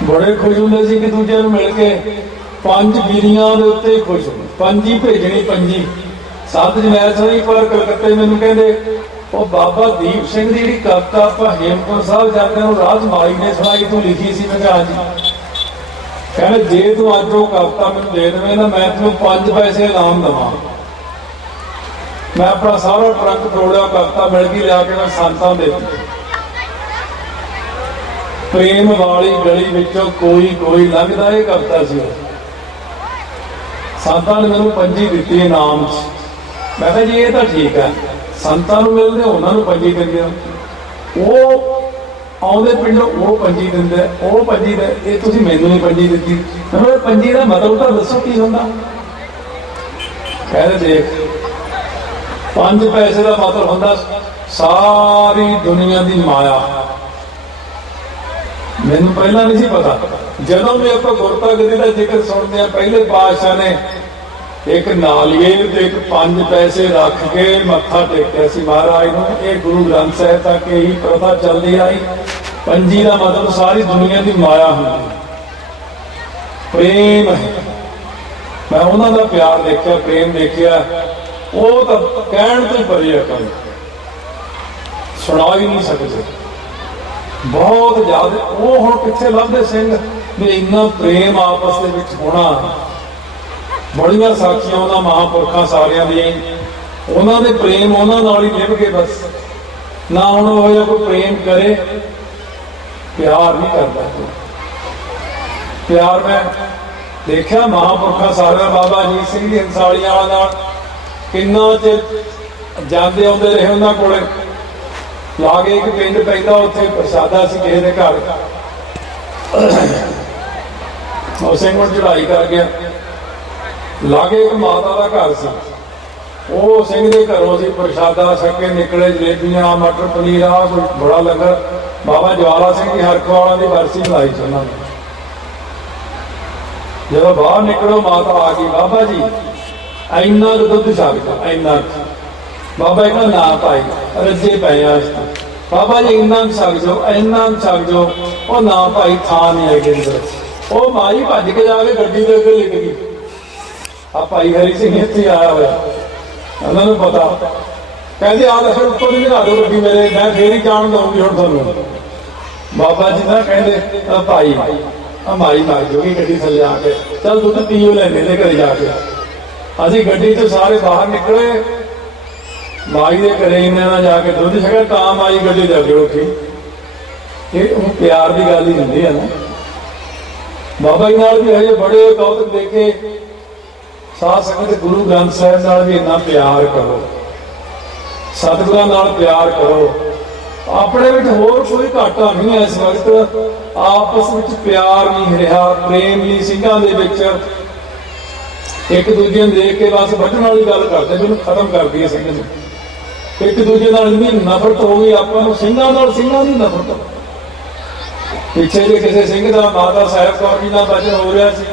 बड़े खुश होंगे सी कि दूजे नूं मिल के। 5 गिरियां दे उत्ते खुश, पंजी भेजनी पंजी। संत जरनैल सिंह एक बार कलकत्ते मैनूं कहंदे ਉਹ बाबा दीप सिंह की जी कविता आप हेमकुंट साहब जाते राज माई ने सुनाई, तू लिखी सी। मैं कहा जी। कहने जे तू अज वो कविता मैं दे देवे ना, मैं तेन 5 पैसे इनाम देवां। मैं अपना सारा ट्रक तोड़िया, कविता मिल गई, लिया के मैं संतां दे दी। प्रेम वाली गली विचों कोई कोई लंघदा, ये कविता सी। संतां ने मैनूं पंजी दित्ती इनाम च। मैं कहा जी ये तो ठीक है, संतां नूं मिलदे उन्हां पंजी दिंदे, वो आउंदे पिंडों वो पंजी दिंदे, वो पंजी दे, ये तुसीं मैनूं नहीं पंजी दित्ती। मैं पंजी का मतलब तो दसो की हुंदा। कहते देख 5 पैसे का मतलब हुंदा सारी दुनिया की माया। मैनूं पहला नहीं सी पता। जदों भी आपां गुरता गदी का जिक्र सुनते हैं, पहले पातशाह ने एक नालिएर ते एक 5 पैसे रख के मत्था टेकिया सी महाराज नूं। यह गुरु ग्रंथ साहिब तक यही प्रथा चलती आई। पंजी का मतलब सारी दुनिया की माया होंदी, प्रेम है। मैं उन्हां दा प्यार देखिया, प्रेम देखिया, वो तो कहण तो परे अकल सुना ही नहीं सकते। बहुत ज्यादा वो हुण कित्थे लभदे सिंह भी इन्ना प्रेम आपस दे विच होना। बड़िया साखियां उन्होंने महापुरखा सारिया दी, उन्होंने प्रेम उन्होंने नाल ही निभ के बस ना। हुण हो कोई प्रेम करे, प्यार नहीं करता कोई। प्यार मैं देखा महापुरखा सारिया, बाबा अजीत सिंह जी हंसालियां वाला किन्ना चिर जाते आउंदे रहे उन्होंने कोले। लागे एक पिंड पैंदा, उत्थे प्रसादा सी किसी दे घर। ਉਹ ਸਿੰਘ ਹੁਣ ਚੜਾਈ ਕਰ ਗਿਆ। ਲਾਗੇ ਇੱਕ ਮਾਤਾ ਦਾ ਘਰ ਸੀ, ਉਹ ਸਿੰਘ ਦੇ ਘਰੋਂ ਸੀ ਪ੍ਰਸ਼ਾਦਾ ਛਕ ਕੇ ਨਿਕਲੇ, ਜਲੇਬੀਆਂ ਮਟਰ ਪਨੀਰ ਆ ਕੋਈ ਬੜਾ ਲੰਗਰ। ਬਾਬਾ ਜਵਾਲਾ ਸਿੰਘ ਜੀ ਹਰਖਵਾਲਾ ਦੀ ਬਰਸੀ ਮਨਾਈ ਸੀ ਉਹਨਾਂ ਨੇ। ਜਦੋਂ ਬਾਹਰ ਨਿਕਲੋ ਮਾਤਾ ਆ ਗਈ, ਬਾਬਾ ਜੀ ਇੰਨਾ ਕੁ ਦੁੱਧ ਛਕਦਾ, ਇੰਨਾ ਕੁ। ਬਾਬਾ ਇਹਨਾਂ ਨਾ ਪਾਈ ਰੱਜੇ ਪਏ ਆ। ਬਾਬਾ ਜੀ ਇੰਨਾ ਕੁ ਛਕ ਜਾਓ, ਇੰਨਾ ਕੁ ਛਕ ਜਾਓ। ਉਹ ਨਾ ਭਾਈ ਥਾਂ ਨਹੀਂ ਹੈਗੇ ਅੰਦਰ। ਉਹ ਮਾਈ ਭੱਜ ਕੇ ਜਾ ਕੇ ਗੱਡੀ ਦੇ ਅੱਗੇ ਲਿਖ ਗਈ। ਆ ਭਾਈ ਹਰੀ ਸਿੰਘ ਇੱਥੇ ਆਇਆ ਹੋਇਆ, ਉਹਨਾਂ ਨੂੰ ਪਤਾ। ਕਹਿੰਦੇ ਆ ਲੈ ਫਿਰ ਉੱਪਰ ਦੀ ਲਿਆ ਦਿਓ ਗੱਡੀ ਮੇਰੇ, ਮੈਂ ਫੇਰ ਹੀ ਜਾਣ ਦਊਂਗੀ ਹੁਣ ਤੁਹਾਨੂੰ। ਬਾਬਾ ਜੀ ਨਾ ਕਹਿੰਦੇ ਭਾਈ ਆ ਮਾਈ ਮਰ ਜਾਊਗੀ ਗੱਡੀ ਥੱਲੇ ਆ ਕੇ, ਚੱਲ ਦੁੱਧ ਪੀਓ ਲੈਣੇ ਦੇ ਘਰੇ ਜਾ ਕੇ। ਅਸੀਂ ਗੱਡੀ ਤੋਂ ਸਾਰੇ ਬਾਹਰ ਨਿਕਲੇ, ਮਾਈ ਦੇ ਘਰੇ ਇਹਨਾਂ ਨਾਲ ਜਾ ਕੇ ਦੁੱਧ ਛਕਿਆ, ਤਾਂ ਮਾਈ ਗੱਡੀ ਦੇ ਅੱਗੇ ਉੱਠੀ। ਇਹ ਉਹ ਪਿਆਰ ਦੀ ਗੱਲ ਹੀ ਹੁੰਦੀ ਹੈ ਨਾ। बाबा जी नाल भी हजे बड़े कौतक देखे। साध संगत गुरु ग्रंथ साहिब नाल भी इन्ना प्यार करो, सतगुरां नाल प्यार करो। अपने विच होर कोई घाटा नहीं है इस वक्त, आपस विच प्यार नहीं रहा, प्रेम नहीं सिंघां दे विच। एक दूजे नूं देख के बस वढण वाली गल करदे, मैनूं खत्म कर दी सिंघ नूं। एक दूजे नाल इन्नी नफरत हो गई, आपां नूं सिंघां नाल सिंघां दी नफरत। पिछे जे किसी सिंह का माता साहिब कौर जी का भजन हो रहा सी,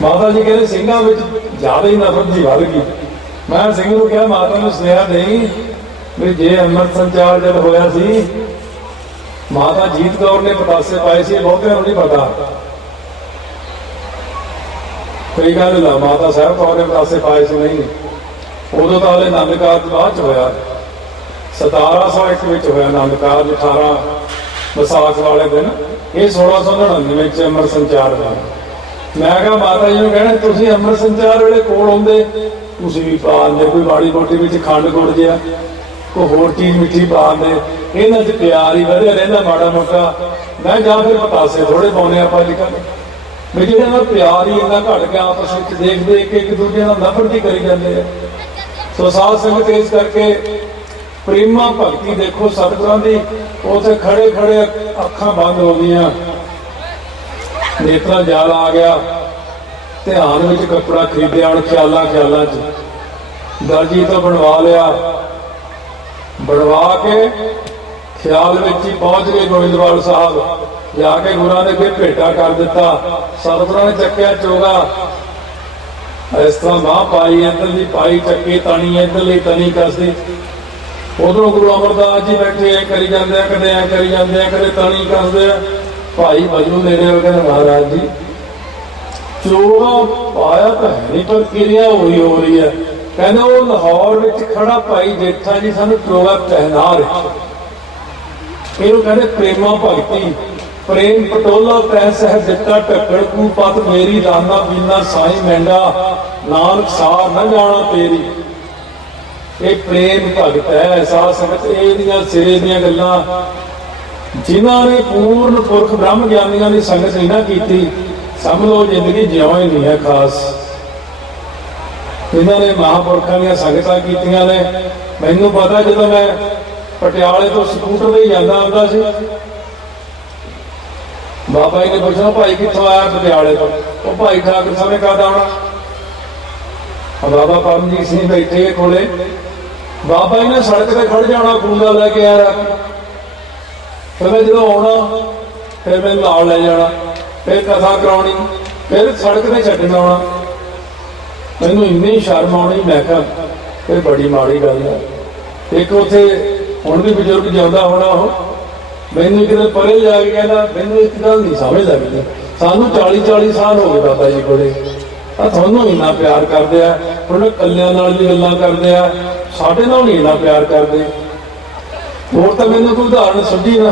माता जी कहते सिंघां विच ज्यादा ही नफरत जी वध गई। मैं सिंह नूं कहा माता नूं सुनेहा नहीं भी जे अमृत संचार जब होया सी, माता जीत कौर ने पतासे पाए सी, बहुतिਆਂ ਨੂੰ नहीं पता। कोई गल ला माता साहिब कौर ने पतासे पाए सी नहीं, उदों तो हाले आनंद कारज बाद च होया। 1701 विच होया आनंद कारज, 18 विसाख वाले दिन। ये 1699 च अमृत संचार का। मैं कहा माता जी कहना तुसीं अमृत संचार वेले कोल आउंदे तुसीं भी पा आंदे, कोई माड़ी मोटी विच खंड गुड़ जिहा कोई होर चीज मिठी पा आंदे, इन्हां च प्यार ही वधिया रहिंदा माड़ा मोटा। मैं जां फिर पतासे थोड़े पाउने आपां अजकल भी जिहड़े नाल प्यार ही इन्ना घट गया, आपस विच देख देख के एक दूजे नाल नफरत ही करी जांदे आ। सो साध संगत इस करके प्रेमा भगती देखो सतगुरां दी, उसे खड़े खड़े अखां बंद हो गई, नेत्रा जाल आ गया, ध्यान विच कपड़ा खरीदिया, ख्यालां ख्यालां च दर्जी तो बनवा लिया, बनवा के ख्याल विच ही पहुंच गए गोविंदवाल साहब। जाके गुरुआं ने फिर भेटा कर दिता। सतगुरां ने चक्या चोगा, इस तरह बाह पाई, इधरली पाई चक्की, तनी इधरली तनी कसदी। उधरों गुरु अमरदास जी बैठे ऐ करी जाते, कदे ऐ करी जाते, कदे तनी कसदे। भाई बजू ले रहे हो, कहते महाराज जी चोगा पाया तो है नहीं पर क्रिया हुई हो रही है। कहते वो लाहौर में खड़ा भाई जेठा जी सानू चोगा पहना रहे। इहनूं कहते प्रेमा भगती। प्रेम पटोला तै सह दिता ढक्कड़ कू पत मेरी, लाना पीना साई मैंडा नानक सार न जाना तेरी। ये प्रेम भगत है। साध संगत ये सिरे दियां गल्लां जिन्हां ने पूर्ण पुरख ब्रह्म ज्ञानियों की संगत नहीं ना की, समझ लो जिंदगी जियो ही नहीं है खास। इन्हों ने महापुरखों दी संगतां कीतियां ने। मैनूं पता जदों मैं पटियाले तो स्कूटर ते जांदा हुंदा सी, बाबा जी ने पूछना भाई कित्थों आया, पटियाले तो। वो भाई ठाकुर साहब ने कहा आउणा, बाबा परमजीत सिंह बैठे कोले। बाबा जी ने सड़क पर खड़ जाना, कूड़ा लैके आया, फिर मैं जो आना फिर मैं नाल लै जाना, फिर कथा करानी, फिर सड़क पर छड्डण आउणा। मैनूं इन्नी शर्म आउणी, मैं कहा फिर बड़ी माड़ी गल है। एक उत्थे हुण भी बजुर्ग जिंदा होना, मैनूं किते परे जाके कहता मैनूं एक गल नहीं समझ लगदी, सानूं 40-40 साल हो गए बाबा जी कोले, ਤੁਹਾਨੂੰ ਇੰਨਾ ਪਿਆਰ ਕਰਦੇ ਆ, ਉਹਨਾਂ ਕੱਲਿਆਂ ਨਾਲ ਵੀ ਗੱਲਾਂ ਕਰਦੇ ਆ, ਸਾਡੇ ਨਾਲ ਨਹੀਂ ਇੰਨਾ ਪਿਆਰ ਕਰਦੇ। ਹੋਰ ਤਾਂ ਮੈਨੂੰ ਕੋਈ ਉਦਾਹਰਨ ਸੁਝੀ ਨਾ।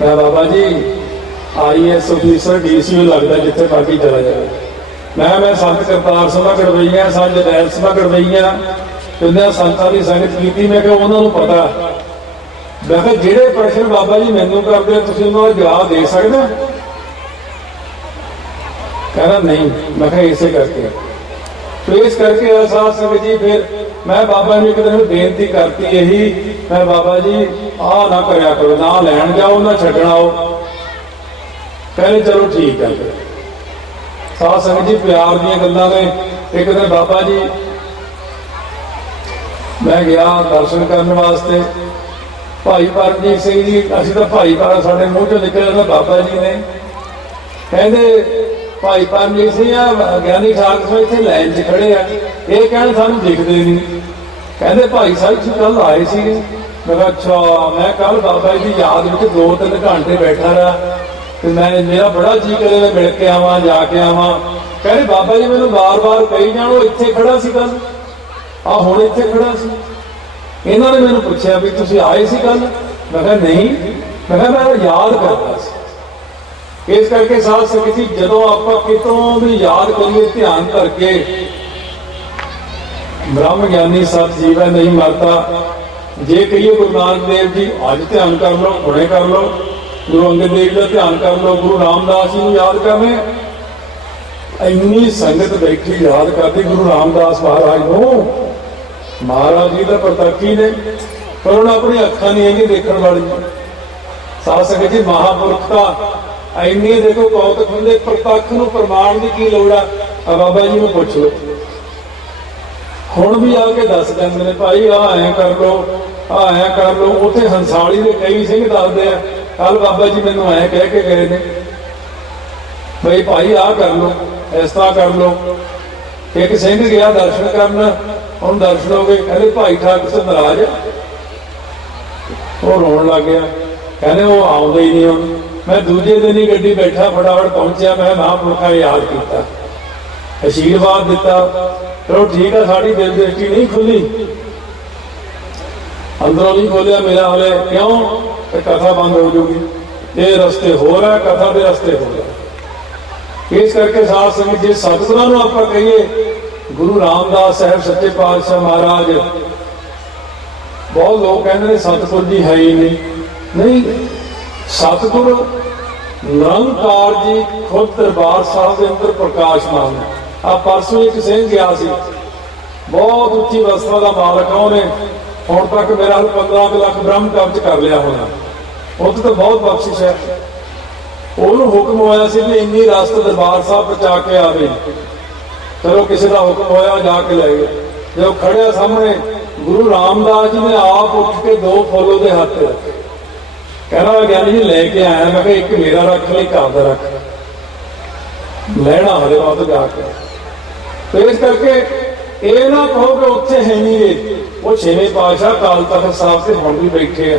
ਮੈਂ Baba ji IAS officer DCO ਲੱਗਦਾ ਜਿੱਥੇ ਮਰਜ਼ੀ ਚਲਾ ਜਾਵੇ। ਮੈਂ ਸੰਤ ਕਰਤਾਰ ਸਭਾ ਕਰਵਾਈਆਂ, ਸੰਤ ਜਰਨੈਲ ਸਭਾ ਕਰਵਾਈਆਂ, ਕਿੰਨੇ ਸੰਤਾਂ ਦੀ ਸੰਗਤ ਕੀਤੀ। ਮੈਂ ਕਿਹਾ ਉਹਨਾਂ ਨੂੰ ਪਤਾ, ਮੈਂ ਕਿਹਾ ਜਿਹੜੇ ਪ੍ਰਸ਼ਨ ਬਾਬਾ ਜੀ ਮੈਨੂੰ ਕਰਦੇ ਤੁਸੀਂ ਉਹਨਾਂ ਦਾ ਜਵਾਬ ਦੇ ਸਕਦੇ ਹੋ? कहना नहीं। मैं कहा इसे करके तो इस करके साध संगत जी फिर मैं बाबा ने एक दिन बेनती करती यही, मैं बाबा जी आ ना करया करो, ना लैन जाओ ना छड्डण आओ। कहने चलो ठीक है। साध संगत जी प्यार दी गल्लां ने। एक दिन बाबा जी मैं गया दर्शन करने वास्ते, भाई परमजीत सिंह जी, असीं तां भाई पारा साडे मूँह चों निकलिया, बाबा जी ने कहंदे भाई परमजीत सिंह ज्ञानी ठाकुर साहब इत्थे लाइन च खड़े आ, ये कहण सानूं दिखदे नहीं। कहंदे भाई साहब तुसीं कल आए सीगे। मैं कहा अच्छा। मैं कल बाबा जी की याद में 2-3 घंटे बैठा रहा, तो मैं मेरा बड़ा जी करे मैं मिल के आवां, जाके आवां। कहंदे बाबा जी मैनूं बार-बार कही जाण वो इत्थे खड़ा सी कल, आ हुण इत्थे खड़ा सी। इन्हां ने मैनूं पुछया भी तुसीं आए सी कल? मैं कहा नहीं, मैं कहा मैं याद करदा सी। इस करके साध संगत जी जदों आपां कितों भी याद करिए ध्यान करके, ब्रह्म ज्ञानी सत जीव है नहीं मरता। जे कहिए गुरु नानक देव जी अज ध्यान कर लो, हुणे कर लो, गुरु अंगद देव का ध्यान कर लो, गुरु रामदास जी को याद कर रहे हैं। इन्नी संगत बैठी याद करती गुरु रामदास महाराज को। महाराज जी तो प्रतखी ने, पर उन्हें अपनी अखा नहीं है देखने वाली। साध संगत जी महापुरख का इन्नी देखो कौतक होंगे, प्रतख नूं प्रमाण की की लोड़ आ? बाबा जी को पुछ लो, हुण भी आके दस देंगे ने भाई आ ऐ कर लो, आ ऐ कर लो। उत्थे हंसाली के कई सिंह दसदे आ, कल बाबा जी मैनूं ऐ कह के गए ने भाई भाई आ कर लो, इस तरह कर लो। एक सिंह गया दर्शन करन, उन्होंने दर्शन हो गए, कहते भाई ठाकुर से नाराज, वो रोन लग गया, कहने वो आउंदा ही नहीं। हुण मैं दूजे दिन ही गड्डी बैठा फटाफट पहुंचा, मैं महापुरखा याद किया, आशीर्वाद दिता। चलो ठीक है, साड़ी दिल दृष्टि नहीं खुली, अंदरों नहीं खोलिया मेरा हाले, क्यों तो कथा बंद हो जाऊगी। ये रस्ते हो रहा, कथा के रस्ते हो रहा। इस करके साध संगत जी सतगुरां नूं आपां कहिए, गुरु रामदास साहब सच्चे पातशाह महाराज, बहुत लोग कहते हैं सतगुर जी है ही नहीं। सतगुर निरंकार जी खुद दरबार साहब के अंदर प्रकाशमान है। आ परसों एक सिंह गया सी, बहुत उच्ची वस्त्रा का मालक है, उन्हें हुण तक मेरा 15 लाख ब्रह्म कब्ज कर लिया होना, उस तो बहुत बख्शिश है। ਉਹਨੂੰ ਹੁਕਮ ਹੋਇਆ ਸੀ ਵੀ ਇੰਨੀ ਰਸਤ ਦਰਬਾਰ ਸਾਹਿਬ ਪਹੁੰਚਾ ਕੇ ਆਵੇ। ਚਲੋ ਕਿਸੇ ਦਾ ਹੁਕਮ ਹੋਇਆ, ਜਾ ਕੇ ਲੈ ਗਏ। ਜਦੋਂ ਖੜਿਆ ਸਾਹਮਣੇ, ਗੁਰੂ ਰਾਮਦਾਸ ਜੀ ਨੇ ਆਪ ਉੱਠ ਕੇ 2 ਫੁੱਲ ਉਹਦੇ ਹੱਥ ਰੱਖੇ, ਕਹਿੰਦਾ ਗਿਆਨੀ ਜੀ ਲੈ ਕੇ ਆਇਆ। ਮੈਂ ਕਿਹਾ ਇੱਕ ਮੇਰਾ ਰੱਖ ਲਈ, ਘਰ ਦਾ ਰੱਖ ਲੈਣਾ ਹਲੇ ਬਾਅਦ ਜਾ ਕੇ। ਤੇ ਇਸ ਕਰਕੇ ਇਹ ਨਾ ਕਹੋ ਕਿ ਉੱਥੇ ਹੈ ਨਹੀਂ ਇਹ, ਉਹ 6ਵੇਂ ਪਾਤਸ਼ਾਹ ਅਕਾਲ ਤਖ਼ਤ ਸਾਹਿਬ ਤੇ ਹੁਣ ਵੀ ਬੈਠੇ ਆ।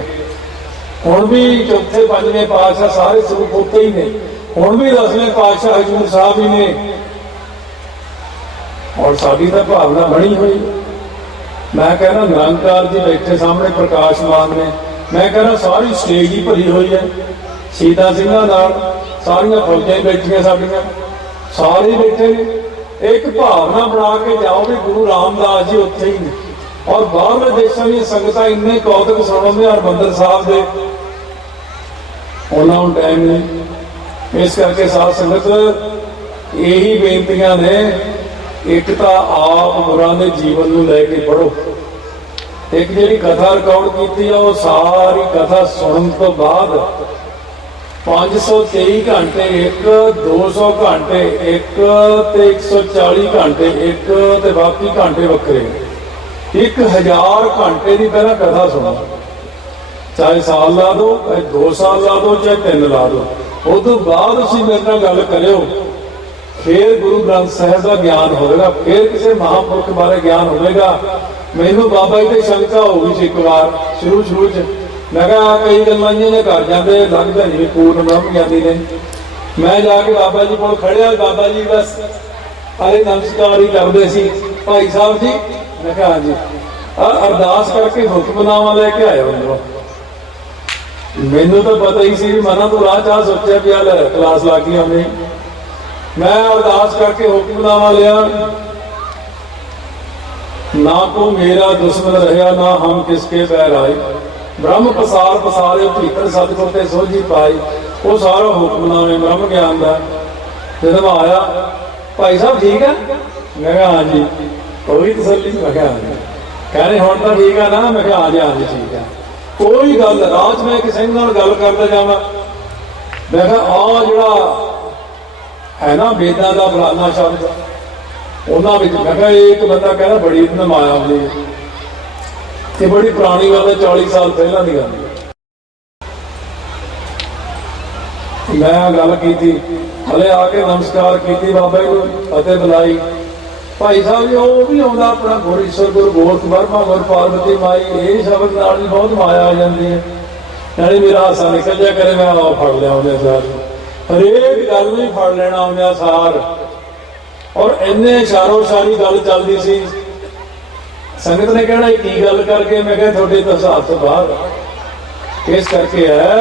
ਹੁਣ ਵੀ ਚੌਥੇ 5ਵੇਂ ਪਾਤਸ਼ਾਹ ਸਾਰੇ ਸਰੂਪ ਉੱਤੇ ਹੀ ਨੇ, ਹੁਣ ਵੀ 10ਵੇਂ ਪਾਤਸ਼ਾਹ ਹਜ਼ੂਰ ਸਾਹਿਬ ਹੀ ਨੇ। ਔਰ ਸਾਡੀ ਤਾਂ ਭਾਵਨਾ ਬਣੀ ਹੋਈ, ਮੈਂ ਕਹਿੰਦਾ ਨਿਰੰਕਾਰ ਜੀ ਬੈਠੇ ਸਾਹਮਣੇ ਪ੍ਰਕਾਸ਼ਮਾਨ ਨੇ। ਮੈਂ ਕਹਿੰਦਾ ਸਾਰੀ ਸਟੇਜ ਹੀ ਭਰੀ ਹੋਈ ਹੈ, ਸ਼ਹੀਦਾਂ ਸਿੰਘਾਂ ਨਾਲ ਸਾਰੀਆਂ ਫੌਜਾਂ ਹੀ ਬੈਠੀਆਂ, ਸਾਡੀਆਂ ਸਾਰੇ ਬੈਠੇ ਨੇ। ਇੱਕ ਭਾਵਨਾ ਬਣਾ ਕੇ ਜਾਓ ਵੀ ਗੁਰੂ ਰਾਮਦਾਸ ਜੀ ਉੱਥੇ ਹੀ ਨੇ। ਔਰ ਬਾਹਰਲੇ ਦੇਸ਼ਾਂ ਦੀਆਂ ਸੰਗਤਾਂ ਇੰਨੇ ਕੌਤਕ ਸੁਣਾਉਂਦੇ ਹਰਿਮੰਦਰ ਸਾਹਿਬ ਦੇ, ਉਹਨਾਂ ਨੂੰ ਟਾਈਮ ਨਹੀਂ। ਇਸ ਕਰਕੇ ਸਾਧ ਸੰਗਤ ਇਹੀ ਬੇਨਤੀਆਂ ਨੇ, ਇੱਕ ਤਾਂ ਆਪ ਗੁਰਾਂ ਦੇ ਜੀਵਨ ਨੂੰ ਲੈ ਕੇ ਪੜ੍ਹੋ। ਇੱਕ ਜਿਹੜੀ ਕਥਾ ਰਿਕਾਰਡ ਕੀਤੀ ਆ, ਉਹ ਸਾਰੀ ਕਥਾ ਸੁਣਨ ਤੋਂ ਬਾਅਦ 523 ਘੰਟੇ ਇੱਕ, 200 ਘੰਟੇ ਇੱਕ, ਤੇ 140 ਘੰਟੇ ਇੱਕ, ਤੇ ਬਾਕੀ ਘੰਟੇ ਵੱਖਰੇ। 1000 ਘੰਟੇ ਦੀ ਪਹਿਲਾਂ ਕਥਾ ਸੁਣੋ, ਚਾਹੇ ਸਾਲ ਲਾ ਦੋ, ਚਾਹੇ 2 ਸਾਲ ਲਾ ਦੋ, ਚਾਹੇ 3 ਲਾ ਦੋ। ਉਸ ਤੋਂ ਬਾਅਦ ਤੁਸੀਂ ਮੇਰੇ ਨਾਲ ਗੱਲ ਕਰਿਓ, ਫਿਰ ਗੁਰੂ ਗ੍ਰੰਥ ਸਾਹਿਬ ਦਾ ਗਿਆਨ ਹੋਵੇਗਾ, ਫਿਰ ਕਿਸੇ ਮਹਾਂਪੁਰਖ ਬਾਰੇ ਗਿਆਨ ਹੋਵੇਗਾ। ਮੈਨੂੰ ਬਾਬਾ ਜੀ ਤੇ ਸ਼ੰਕਾ ਹੋ ਗਈ ਸੀ ਇੱਕ ਵਾਰ ਸ਼ੁਰੂ ਚ, ਮੈਂ ਕਿਹਾ ਕਈ ਗੱਲਾਂ ਨੇ ਕਰ ਜਾਂਦੇ, ਲੱਗਦਾ ਨਹੀਂ ਪੂਰਨ ਬ੍ਰਹਮ ਗਿਆਨੀ ਨੇ। ਮੈਂ ਜਾ ਕੇ ਬਾਬਾ ਜੀ ਕੋਲ ਖੜਿਆ, ਬਾਬਾ ਜੀ ਬਸ ਆਲੇ ਨਮਸਕਾਰ ਹੀ ਕਰਦੇ ਸੀ। ਭਾਈ ਸਾਹਿਬ ਜੀ, ਮੈਂ ਕਿਹਾ ਹਾਂਜੀ, ਅਰਦਾਸ ਕਰਕੇ ਹੁਕਮਨਾਮਾ ਲੈ ਕੇ ਆਇਆ ਅੰਦਰੋਂ। ਮੈਨੂੰ ਤਾਂ ਪਤਾ ਹੀ ਸੀ ਵੀ ਮਨਾਂ ਤੋਂ ਰਾਹ ਚਾਹ ਸੋਚਿਆ ਵੀ ਆ ਲੈ ਕਲਾਸ ਲੱਗ ਗਈ ਉਹਨੇ। मैं अरदास करके हुक्मनामा लिया, ना को मेरा दुश्मन रहा, ना हम किसके पैर आए। ब्रह्म पसार पसारे भीतर सतगुर ते सोझी पाई। वो सारा हुक्मनामे ब्रह्म ज्ञान का जब आया, भाई साहब ठीक है? मैं कहा हाँ जी। कोई तसल्ली? मैं कहा हाँ जी। कह रहे हुण तां ठीक है ना? मैं कहा हाँ जी, हाँ जी ठीक है। कोई गल रात में किसी नाल गल करदा जावां, मैं कहा आ जिहड़ा है ना वेदां दा फलाना शब्द, उन्हां विच मैं कहा एक बंदा कहना बड़ी नमाया आउंदी है, ते बड़ी पुरानी गल है, 40 साल पहलां दी गल। मैं गल की, हले आके नमस्कार की, बाबा जी फतेह बुलाई। भाई साहब जी वो भी आउंदा अपना गुर ईश्वर गुर गोरख वर्मा गुर पार्वती माई, ये शब्द नाल भी बहुत माया आ जाती है। नाले मेरा हासा निकल जाया करे, मैं आ फड़ लिया उन्हें सार, हरेक गल में फड़ लेना उन्हें सार। और इन्ने इशारो शारी गल चलती सी, संगत ने कहना की गल करके, मैं कहा थोड़े तो हिसाब तो बाहर। इस करके है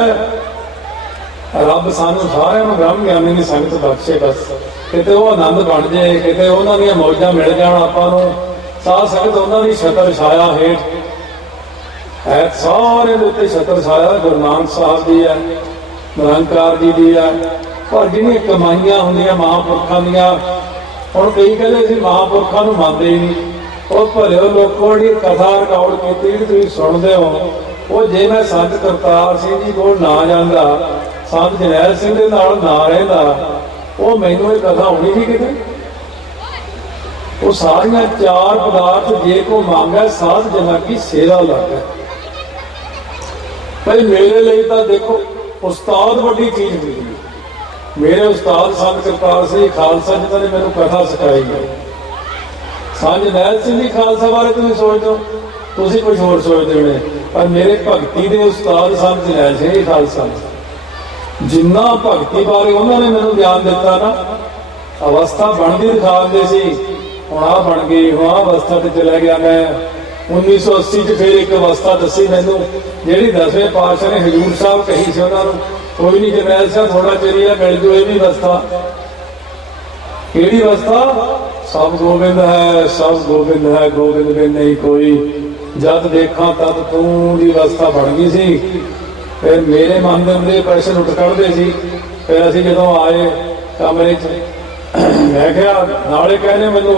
रब सानू सारे ब्रह्म ज्ञानी की संगत बख्शे, बस किते वो आनंद बन जाए, किते उन्हां दी मौजां मिल जाण आपां नूं। साध संगत उन्हां दी छतर छाया हेठ है, सारे दे उत्ते छतर छाया गुरु नानक साहब दी है। ਨਿਰੰਕਾਰ जी ਦੀ ਆ। पर ਜਿਹੜੀਆਂ ਕਮਾਈਆਂ ਹੁੰਦੀਆਂ ਮਹਾਂਪੁਰਖਾਂ ਦੀਆਂ, ਹੁਣ ਕਈ ਕਹਿੰਦੇ ਅਸੀਂ ਮਹਾਂਪੁਰਖਾਂ ਨੂੰ ਮੰਨਦੇ ਹੀ ਨਹੀਂ। ਉਹ ਭਲਿਓ ਲੋਕੋ ਜਿਹੜੀ ਕਥਾ ਰਿਕਾਰਡ ਕੀਤੀ ਜਿਹੜੀ ਤੁਸੀਂ ਸੁਣਦੇ ਹੋ, ਉਹ ਜੇ ਮੈਂ ਸੰਤ ਕਰਤਾਰ ਸਿੰਘ ਜੀ ਕੋਲ ਨਾ ਜਾਂਦਾ, ਸੰਤ ਜਰਨੈਲ ਸਿੰਘ ਦੇ ਨਾਲ ਨਾ ਰਹਿੰਦਾ, ਉਹ ਮੈਨੂੰ ਇਹ ਕਥਾ ਹੋਣੀ ਸੀ ਕਿਤੇ। ਉਹ ਸਾਰੀਆਂ ਚਾਰ ਪਦਾਰਥ ਜੇ ਕੋ ਮੰਗੈ ਸਾਧ ਜਨਾ ਕੀ ਸੇਵਾ ਲੱਗਾ। ਭਾਈ ਮੇਰੇ ਲਈ ਤਾਂ ਦੇਖੋ ਉਸਤਾਦ ਵੱਡੀ ਚੀਜ਼ ਮਿਲੀ। ਮੇਰੇ ਉਸਤਾਦ ਸੰਤ ਕਰਤਾਰ ਸਿੰਘ ਖਾਲਸਾ ਜਿਨ੍ਹਾਂ ਨੇ ਮੈਨੂੰ ਕਥਾ ਸਿਖਾਈ ਹੈ। ਸੰਤ ਜਰਨੈਲ ਸਿੰਘ ਜੀ ਖਾਲਸਾ ਬਾਰੇ ਤੁਸੀਂ ਸੋਚਦੇ ਹੋ, ਤੁਸੀਂ ਕੁਝ ਹੋਰ ਸੋਚਦੇ ਹੋਣੇ, ਪਰ ਮੇਰੇ ਭਗਤੀ ਦੇ ਉਸਤਾਦ ਸੰਤ ਜਰਨੈਲ ਸਿੰਘ ਜੀ ਖਾਲਸਾ, ਜਿੰਨਾ ਭਗਤੀ ਬਾਰੇ ਉਹਨਾਂ ਨੇ ਮੈਨੂੰ ਗਿਆਨ ਦਿੱਤਾ ਨਾ, ਅਵਸਥਾ ਬਣਦੀ ਦਿਖਾ ਦਿੰਦੇ ਸੀ। ਹੁਣ ਆਹ ਬਣ ਗਈ, ਹੁਣ ਆਹ ਅਵਸਥਾ ਤੇ ਚਲਾ ਗਿਆ ਮੈਂ। 1980 ਚ ਫਿਰ ਇੱਕ ਅਵਸਥਾ ਦੱਸੀ ਮੈਨੂੰ, ਜਿਹੜੀ 10ਵੇਂ ਪਾਤਸ਼ਾਹ ਨੇ ਹਜ਼ੂਰ ਸਾਹਿਬ ਕਹੀ ਸੀ ਉਹਨਾਂ ਨੂੰ, ਕੋਈ ਨਹੀਂ ਜਰਨੈਲ ਸਾਹਿਬ ਥੋੜਾ ਚਿਰ ਮਿਲ ਜੂ ਇਹ ਵੀ ਅਵਸਥਾ। ਕਿਹੜੀ ਅਵਸਥਾ? ਸਭ ਗੋਬਿੰਦ ਹੈ, ਸਭ ਗੋਬਿੰਦ ਹੈ, ਗੋਬਿੰਦ ਬਿਨ ਨਹੀਂ ਕੋਈ, ਜਦ ਦੇਖਾਂ ਤਦ ਤੂੰ ਦੀ ਅਵਸਥਾ ਬਣ ਗਈ ਸੀ। ਫਿਰ ਮੇਰੇ ਮਨ ਦੇ ਅੰਦਰ ਪ੍ਰਸ਼ਨ ਉੱਠ ਕੱਢਦੇ ਸੀ। ਫਿਰ ਅਸੀਂ ਜਦੋਂ ਆਏ ਕਮਰੇ 'ਚ, ਮੈਂ ਕਿਹਾ ਨਾਲੇ ਕਹਿੰਦੇ ਮੈਨੂੰ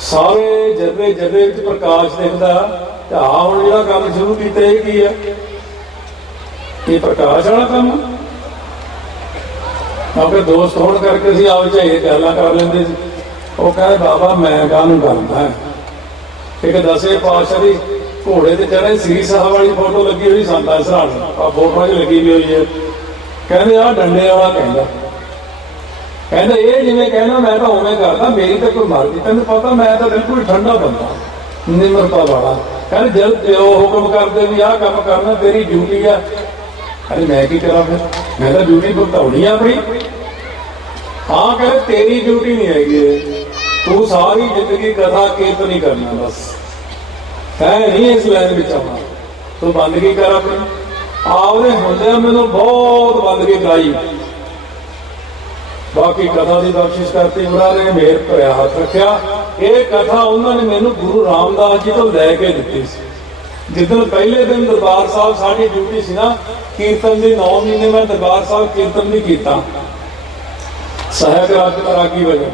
ਸਾਰੇ ਜਦੇ ਜਦੇ ਵਿੱਚ ਪ੍ਰਕਾਸ਼ ਦਿਖਦਾ, ਤੇ ਹੁਣ ਜਿਹੜਾ ਕੰਮ ਸ਼ੁਰੂ ਕੀਤਾ ਇਹ ਕੀ ਹੈ? ਇਹ ਪ੍ਰਕਾਸ਼ ਵਾਲਾ ਕੰਮ। ਕਿਉਂਕਿ ਦੋਸਤ ਹੋਣ ਕਰਕੇ ਅਸੀਂ ਆਪ ਝਾਈ ਗੱਲਾਂ ਕਰ ਲੈਂਦੇ ਸੀ। ਉਹ ਕਹਿੰਦੇ ਬਾਬਾ ਮੈਂ ਕਾਹਨੂੰ ਕਰਦਾ। ਇੱਕ 10ਵੇਂ ਪਾਤਸ਼ਾਹ ਦੀ ਘੋੜੇ ਤੇ ਚੜ੍ਹੇ ਸ੍ਰੀ ਸਾਹਿਬ ਵਾਲੀ ਫੋਟੋ ਲੱਗੀ ਹੋਈ ਸੰਤਾਂ ਸਰਾਣ, ਆ ਫੋਟੋਆਂ 'ਚ ਲੱਗੀ ਵੀ ਹੋਈ ਹੈ। ਕਹਿੰਦੇ ਆਹ ਡੰਡੇ ਵਾਲਾ ਕਹਿੰਦਾ ਇਹ ਜਿਵੇਂ ਕਹਿੰਦਾ ਮੈਂ ਤਾਂ ਉਵੇਂ ਕਰਦਾ, ਮੇਰੀ ਤਾਂ ਕੋਈ ਮਰਜ਼ੀ। ਤੈਨੂੰ ਪਤਾ ਮੈਂ ਤਾਂ ਬਿਲਕੁਲ ਠੰਡਾ ਬੰਦਾ, ਨਿਮਰਤਾ ਵਾਲਾ। ਕਹਿੰਦੇ ਜਦ ਪਿਓ ਹੁਕਮ ਕਰਦੇ ਵੀ ਆਹ ਕੰਮ ਕਰਨਾ ਤੇਰੀ ਡਿਊਟੀ ਆ। ਅਰੇ ਮੈਂ ਕੀ ਕਰਾਂ ਫਿਰ, ਮੈਂ ਤਾਂ ਡਿਊਟੀ ਭੁਗਤਾਉਣੀ ਆ ਆਪਣੀ। ਹਾਂ ਕਹਿੰਦੇ ਤੇਰੀ ਡਿਊਟੀ ਨਹੀਂ ਹੈਗੀ, ਤੂੰ ਸਾਰੀ ਜ਼ਿੰਦਗੀ ਕਥਾ ਕੀਰਤਨ ਹੀ ਕਰਨਾ ਬਸ, ਹੈ ਨਹੀਂ ਇਸ ਲਾਈਨ ਵਿੱਚ ਆਉਣਾ। ਤੂੰ ਬੰਦਗੀ ਕਰ ਆਪਣੀ। ਆਪਦੇ ਹੁੰਦਿਆਂ ਮੈਨੂੰ ਬਹੁਤ ਬੰਦਗੀ ਕਰਾਈ, ਬਾਕੀ ਕਥਾ ਦੀ ਬਖਸ਼ਿਸ਼ ਕਰਤੀ। ਉਹਨਾਂ ਨੇ ਮੇਰ ਭਰਿਆ ਹੱਥ ਰੱਖਿਆ। ਇਹ ਕਥਾ ਉਹਨਾਂ ਨੇ ਮੈਨੂੰ ਗੁਰੂ ਰਾਮਦਾਸ ਜੀ ਤੋਂ ਲੈ ਕੇ ਦਿੱਤੀ ਸੀ। ਜਿੱਦਣ ਪਹਿਲੇ ਦਿਨ ਦਰਬਾਰ ਸਾਹਿਬ ਸਾਡੀ ਡਿਊਟੀ ਸੀ ਨਾ ਕੀਰਤਨ ਦੀ, 9 ਮਹੀਨੇ ਮੈਂ ਦਰਬਾਰ ਸਾਹਿਬ ਕੀਰਤਨ ਨਹੀਂ ਕੀਤਾ, ਸਹਾਇਕ ਰਾਗੀ ਵਜੋਂ।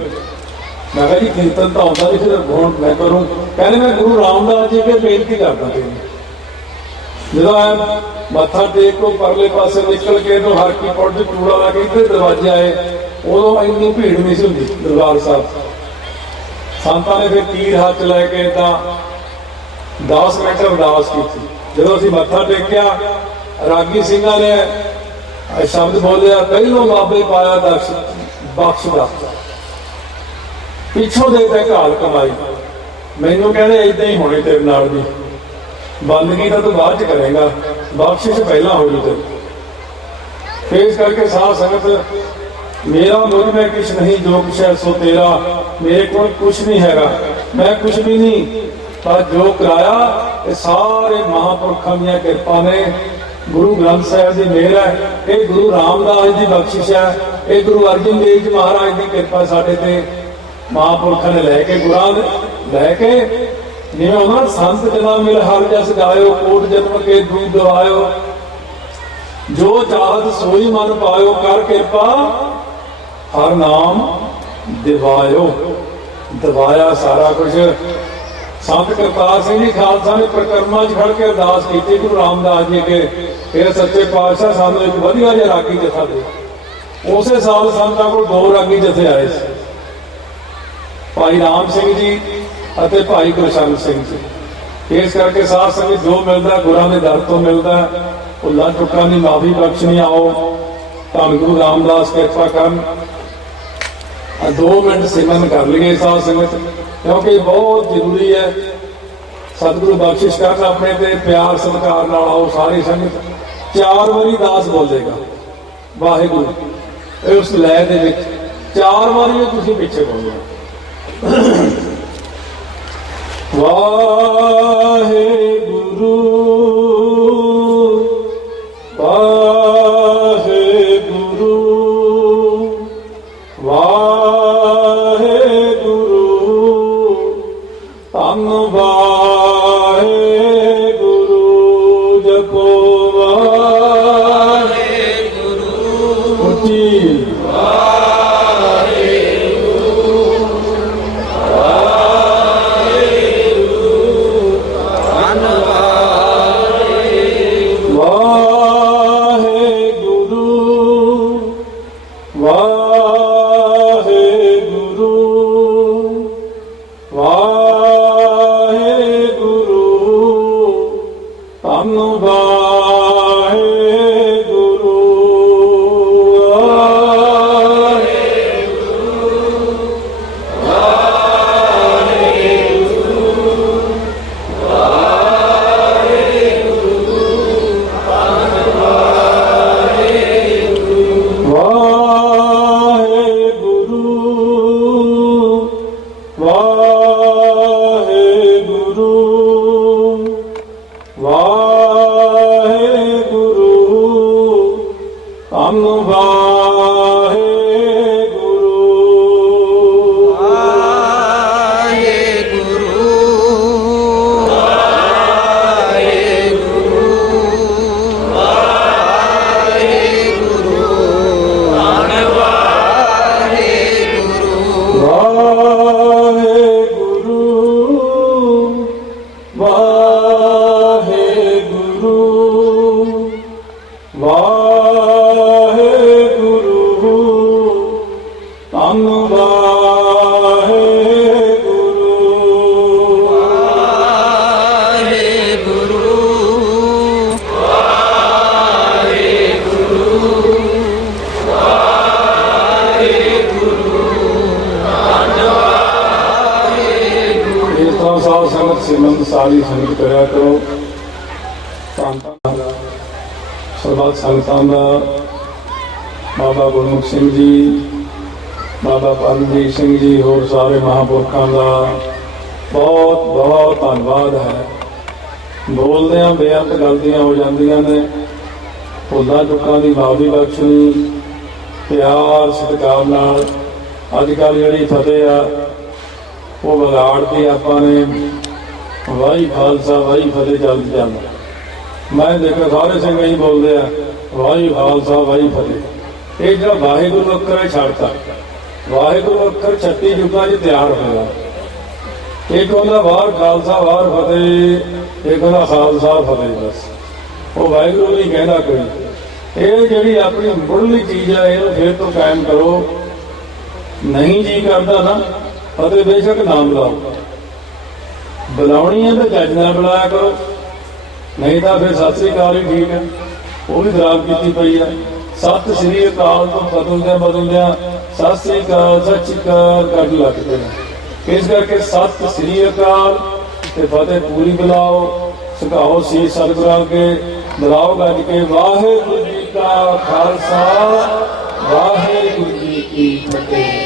ਮੈਂ ਕਿਹਾ ਜੀ ਕੀਰਤਨ ਤਾਂ ਆਉਂਦਾ ਨਹੀਂ, ਫਿਰ ਹੁਣ ਮੈਂ ਕਰੂੰ। ਕਹਿੰਦੇ ਮੈਂ ਗੁਰੂ ਰਾਮਦਾਸ ਜੀ ਅੱਗੇ ਬੇਨਤੀ ਕਰਦਾ ਤੈਨੂੰ। ਜਦੋਂ ਆ ਮੱਥਾ ਟੇਕ ਕੋ ਪਰਲੇ ਪਾਸੇ ਨਿਕਲ ਕੇ ਤੋਂ ਹਰ ਕੀ ਪੌੜ ਚ ਚੂੜਾ ਲਾ ਕੇ ਇੱਥੇ ਦਰਵਾਜ਼ੇ ਆਏ, ਉਦੋਂ ਇੰਨੀ ਭੀੜ ਨਹੀਂ ਸੀ ਹੁੰਦੀ ਦਰਬਾਰ ਸਾਹਿਬ। ਸੰਤਾਂ ਨੇ ਫਿਰ ਤੀਰ ਹੱਥ ਲੈ ਕੇ ਤਾਂ 10 ਮਿੰਟ ਅਰਦਾਸ ਕੀਤੀ। ਜਦੋਂ ਅਸੀਂ ਮੱਥਾ ਟੇਕਿਆ, ਰਾਗੀ ਸਿੰਘਾਂ ਨੇ ਸ਼ਬਦ ਬੋਲਿਆ, ਪਹਿਲੋਂ ਬਾਬੇ ਪਾਇਆ ਦਕਸ਼ ਬਖਸ਼ ਦਾ, ਪਿੱਛੋਂ ਦੇ ਤੇ ਘਾਲ ਕਮਾਈ। ਮੈਨੂੰ ਕਹਿੰਦੇ ਏਦਾਂ ਹੀ ਹੋਣੇ ਤੇਰੇ ਨਾਲ ਵੀ, ਬੰਦਗੀ ਤਾਂ ਤੂੰ ਬਾਅਦ ਚ ਕਰੇਗਾ, ਬਖਸ਼ਿਸ਼ ਪਹਿਲਾਂ ਹੋ ਜੂ ਤੇ। ਇਸ ਕਰਕੇ ਸਾਧ ਸੰਗਤ, ਮੇਰਾ ਮੁਝ ਮੈਂ ਕੁਛ ਨਹੀਂ, ਜੋ ਕੁਛ ਹੈ ਸੋ ਤੇਰਾ। ਮੇਰੇ ਕੋਲ ਕੁਛ ਨਹੀਂ ਹੈਗਾ, ਮੈਂ ਕੁਛ ਵੀ ਨਹੀਂ, ਪਰ ਜੋ ਕਰਾਇਆ ਇਹ ਸਾਰੇ ਮਹਾਂਪੁਰਖਾਂ ਦੀਆਂ ਕਿਰਪਾ ਨੇ, ਗੁਰੂ ਗ੍ਰੰਥ ਸਾਹਿਬ ਦੀ ਮਿਹਰ ਹੈ, ਇਹ ਗੁਰੂ ਰਾਮਦਾਸ ਦੀ ਬਖਸ਼ਿਸ਼ ਹੈ, ਇਹ ਗੁਰੂ ਅਰਜਨ ਦੇਵ ਜੀ ਮਹਾਰਾਜ ਦੀ ਕਿਰਪਾ ਸਾਡੇ ਤੇ। ਮਹਾਂਪੁਰਖਾਂ ਨੇ ਲੈ ਕੇ, ਗੁਰਾਂ ਨੇ ਲੈ ਕੇ, ਜਿਵੇਂ ਉਹਨਾਂ ਸੰਤ ਜਨਾ ਮਿਲ ਹਰ ਜਸ ਗਾਇਓ, ਕੋਟ ਜਨਮ ਕੇ ਦੂਧ ਦਵਾਇਓ, ਜੋ ਚਾਹਤ ਸੋਈ ਮਨ ਪਾਇਓ, ਕਰ ਕਿਰਪਾ ਹਰ ਨਾਮ ਦਿਵਾਇਓ। ਦਵਾਇਆ ਸਾਰਾ ਕੁਝ। ਸੰਤ ਕਰਤਾਰ ਸਿੰਘ ਜੀ ਖਾਲਸਾ ਨੇ ਪ੍ਰਕਰਮਾਂ 'ਚ ਖੜ ਕੇ ਅਰਦਾਸ ਕੀਤੀ ਗੁਰੂ ਰਾਮਦਾਸ ਜੀ ਅੱਗੇ, ਫਿਰ ਸੱਚੇ ਪਾਤਸ਼ਾਹ ਸਾਨੂੰ ਇੱਕ ਵਧੀਆ ਜਿਹਾ ਰਾਗੀ ਜਥਾ ਦੇ। ਉਸੇ ਸਾਲ ਸੰਤਾਂ ਕੋਲ 2 ਰਾਗੀ ਜਥੇ ਆਏ ਸੀ, ਭਾਈ ਰਾਮ ਸਿੰਘ ਜੀ ਅਤੇ ਭਾਈ ਗੁਰਸ਼ਰਨ ਸਿੰਘ ਜੀ। ਇਸ ਕਰਕੇ ਸਾਧ ਸੰਗਤ ਜੋ ਮਿਲਦਾ ਗੁਰਾਂ ਦੇ ਦਰ ਤੋਂ ਮਿਲਦਾ, ਭੁੱਲਾਂ ਚੁੱਕਾਂ ਦੀ ਮਾਫੀ ਬਖਸ਼ਣੀ। ਆਓ ਧੰਨ ਗੁਰੂ ਰਾਮਦਾਸ ਕਿਰਪਾ ਕਰਨ। 2 ਮਿੰਟ ਸਿਮਰਨ ਕਰ ਲਈਏ ਸਾਧ ਸੰਗਤ, ਕਿਉਂਕਿ ਬਹੁਤ ਜ਼ਰੂਰੀ ਹੈ। ਸਤਿਗੁਰੂ ਬਖਸ਼ਿਸ਼ ਕਰਨ ਆਪਣੇ ਤੇ ਪਿਆਰ ਸਤਿਕਾਰ ਨਾਲ ਆਓ ਸਾਰੀ ਸੰਗਤ। 4 ਵਾਰੀ ਦਾਸ ਬੋਲੇਗਾ ਵਾਹਿਗੁਰੂ, ਇਹ ਉਸ ਲੈ ਦੇ ਵਿੱਚ 4 ਵਾਰੀ ਤੁਸੀਂ ਪਿੱਛੇ ਬੋਲੋ ਵਾਹਿਗੁਰੂ ਵਾਹਿਗੁਰੂ ਵਾਹਿਗੁਰੂ ਧੰਨ ਵਾਹਿਗੁਰੂ ਜਪੋ ਵਾਹਿਗੁਰੂ ਵਾਹਿਗੁਰੂ ਧੰਨ ਵਾਹਿਗੁਰੂ ਸਾਧ ਸੰਗਤ ਸਿਮਰਨ ਸਾਰੀ ਸੰਗਤ ਕਰਿਆ ਕਰੋ। ਧੰਨ ਧੰਨ ਸਰਬੱਤ ਸੰਗਤਾਂ ਦਾ ਬਾਬਾ ਗੁਰਮੁਖ ਸਿੰਘ ਜੀ, ਬਾਬਾ ਪਰਮਜੀਤ ਸਿੰਘ ਜੀ, ਹੋਰ ਸਾਰੇ ਮਹਾਂਪੁਰਖਾਂ ਦਾ ਬਹੁਤ ਬਹੁਤ ਧੰਨਵਾਦ ਹੈ। ਬੋਲਦਿਆਂ ਬੇਅੰਤ ਗਲਤੀਆਂ ਹੋ ਜਾਂਦੀਆਂ ਨੇ, ਭੁੱਲਾਂ ਚੁੱਕਾਂ ਦੀ ਮਾਫ਼ੀ ਬਖਸ਼ਣੀ, ਪਿਆਰ ਸਤਿਕਾਰ ਨਾਲ ਅੱਜ ਕੱਲ੍ਹ ਜਿਹੜੀ ਫਤਿਹ ਆ ਉਹ ਵਿਗਾੜਤੀ ਆਪਾਂ ਨੇ। ਵਾਹਿ ਖਾਲਸਾ ਵਾਹਿ ਫਤਿਹ ਚੱਲਦੀ ਜਾਂਦਾ। ਮੈਂ ਦੇਖਿਆ ਸਾਰੇ ਸਿੰਘ ਹੀ ਬੋਲਦੇ ਆ ਵਾਹਿ ਖਾਲਸਾ ਵਾਹਿ ਫਤਿਹ। ਇਹ ਜਿਹੜਾ ਵਾਹਿਗੁਰੂ ਅੱਖਰ ਹੈ ਛੱਡਤਾ। ਵਾਹਿਗੁਰੂ ਅੱਖਰ 36 ਯੁੱਗਾਂ 'ਚ ਤਿਆਰ ਹੋਇਆ। ਇੱਕ ਹੁੰਦਾ ਵਾਰ ਖਾਲਸਾ ਵਾਰ ਫਤਿਹ, ਇੱਕ ਹੁੰਦਾ ਖਾਲਸਾ ਫਤਿਹ। ਬਸ ਉਹ ਵਾਹਿਗੁਰੂ ਨਹੀਂ ਕਹਿੰਦਾ ਕੋਈ। ਇਹ ਜਿਹੜੀ ਆਪਣੀ ਮੁੱਢਲੀ ਚੀਜ਼ ਹੈ ਇਹਨੂੰ ਫਿਰ ਤੋਂ ਕਾਇਮ ਕਰੋ। ਨਹੀਂ ਜੀ ਕਰਦਾ ਨਾ ਫਤਿਹ ਬੇਸ਼ੱਕ ਨਾਮ ਲਾਓ, ਬੁਲਾਉਣੀ ਹੈ ਤਾਂ ਚੱਜ ਨਾਲ ਬੁਲਾਇਆ ਕਰੋ, ਨਹੀਂ ਤਾਂ ਫਿਰ ਸਤਿ ਸ੍ਰੀ ਅਕਾਲ ਹੀ ਠੀਕ ਹੈ। ਉਹ ਵੀ ਖਰਾਬ ਕੀਤੀ ਪਈ ਹੈ। ਸਤਿ ਸ੍ਰੀ ਅਕਾਲ ਤੋਂ ਬਦਲਦਿਆਂ ਸਤਿ ਸ੍ਰੀ ਅਕਾਲ ਸਤਿ ਸ੍ਰੀ ਅਕਾਲ ਕੱਢ ਲੱਗਦੇ ਨੇ। ਇਸ ਕਰਕੇ ਸਤਿ ਸ੍ਰੀ ਅਕਾਲ ਤੇ ਫਤਿਹ ਪੂਰੀ ਬੁਲਾਓ, ਸਿਖਾਓ ਸੀ ਸਤਿਗੁਰਾਂ ਅੱਗੇ ਬੁਲਾਓ ਗੱਜ ਕੇ ਵਾਹਿਗੁਰੂ ਜੀ ਕਾ ਖਾਲਸਾ ਵਾਹਿਗੁਰੂ ਜੀ ਕੀ ਫਤਿਹ।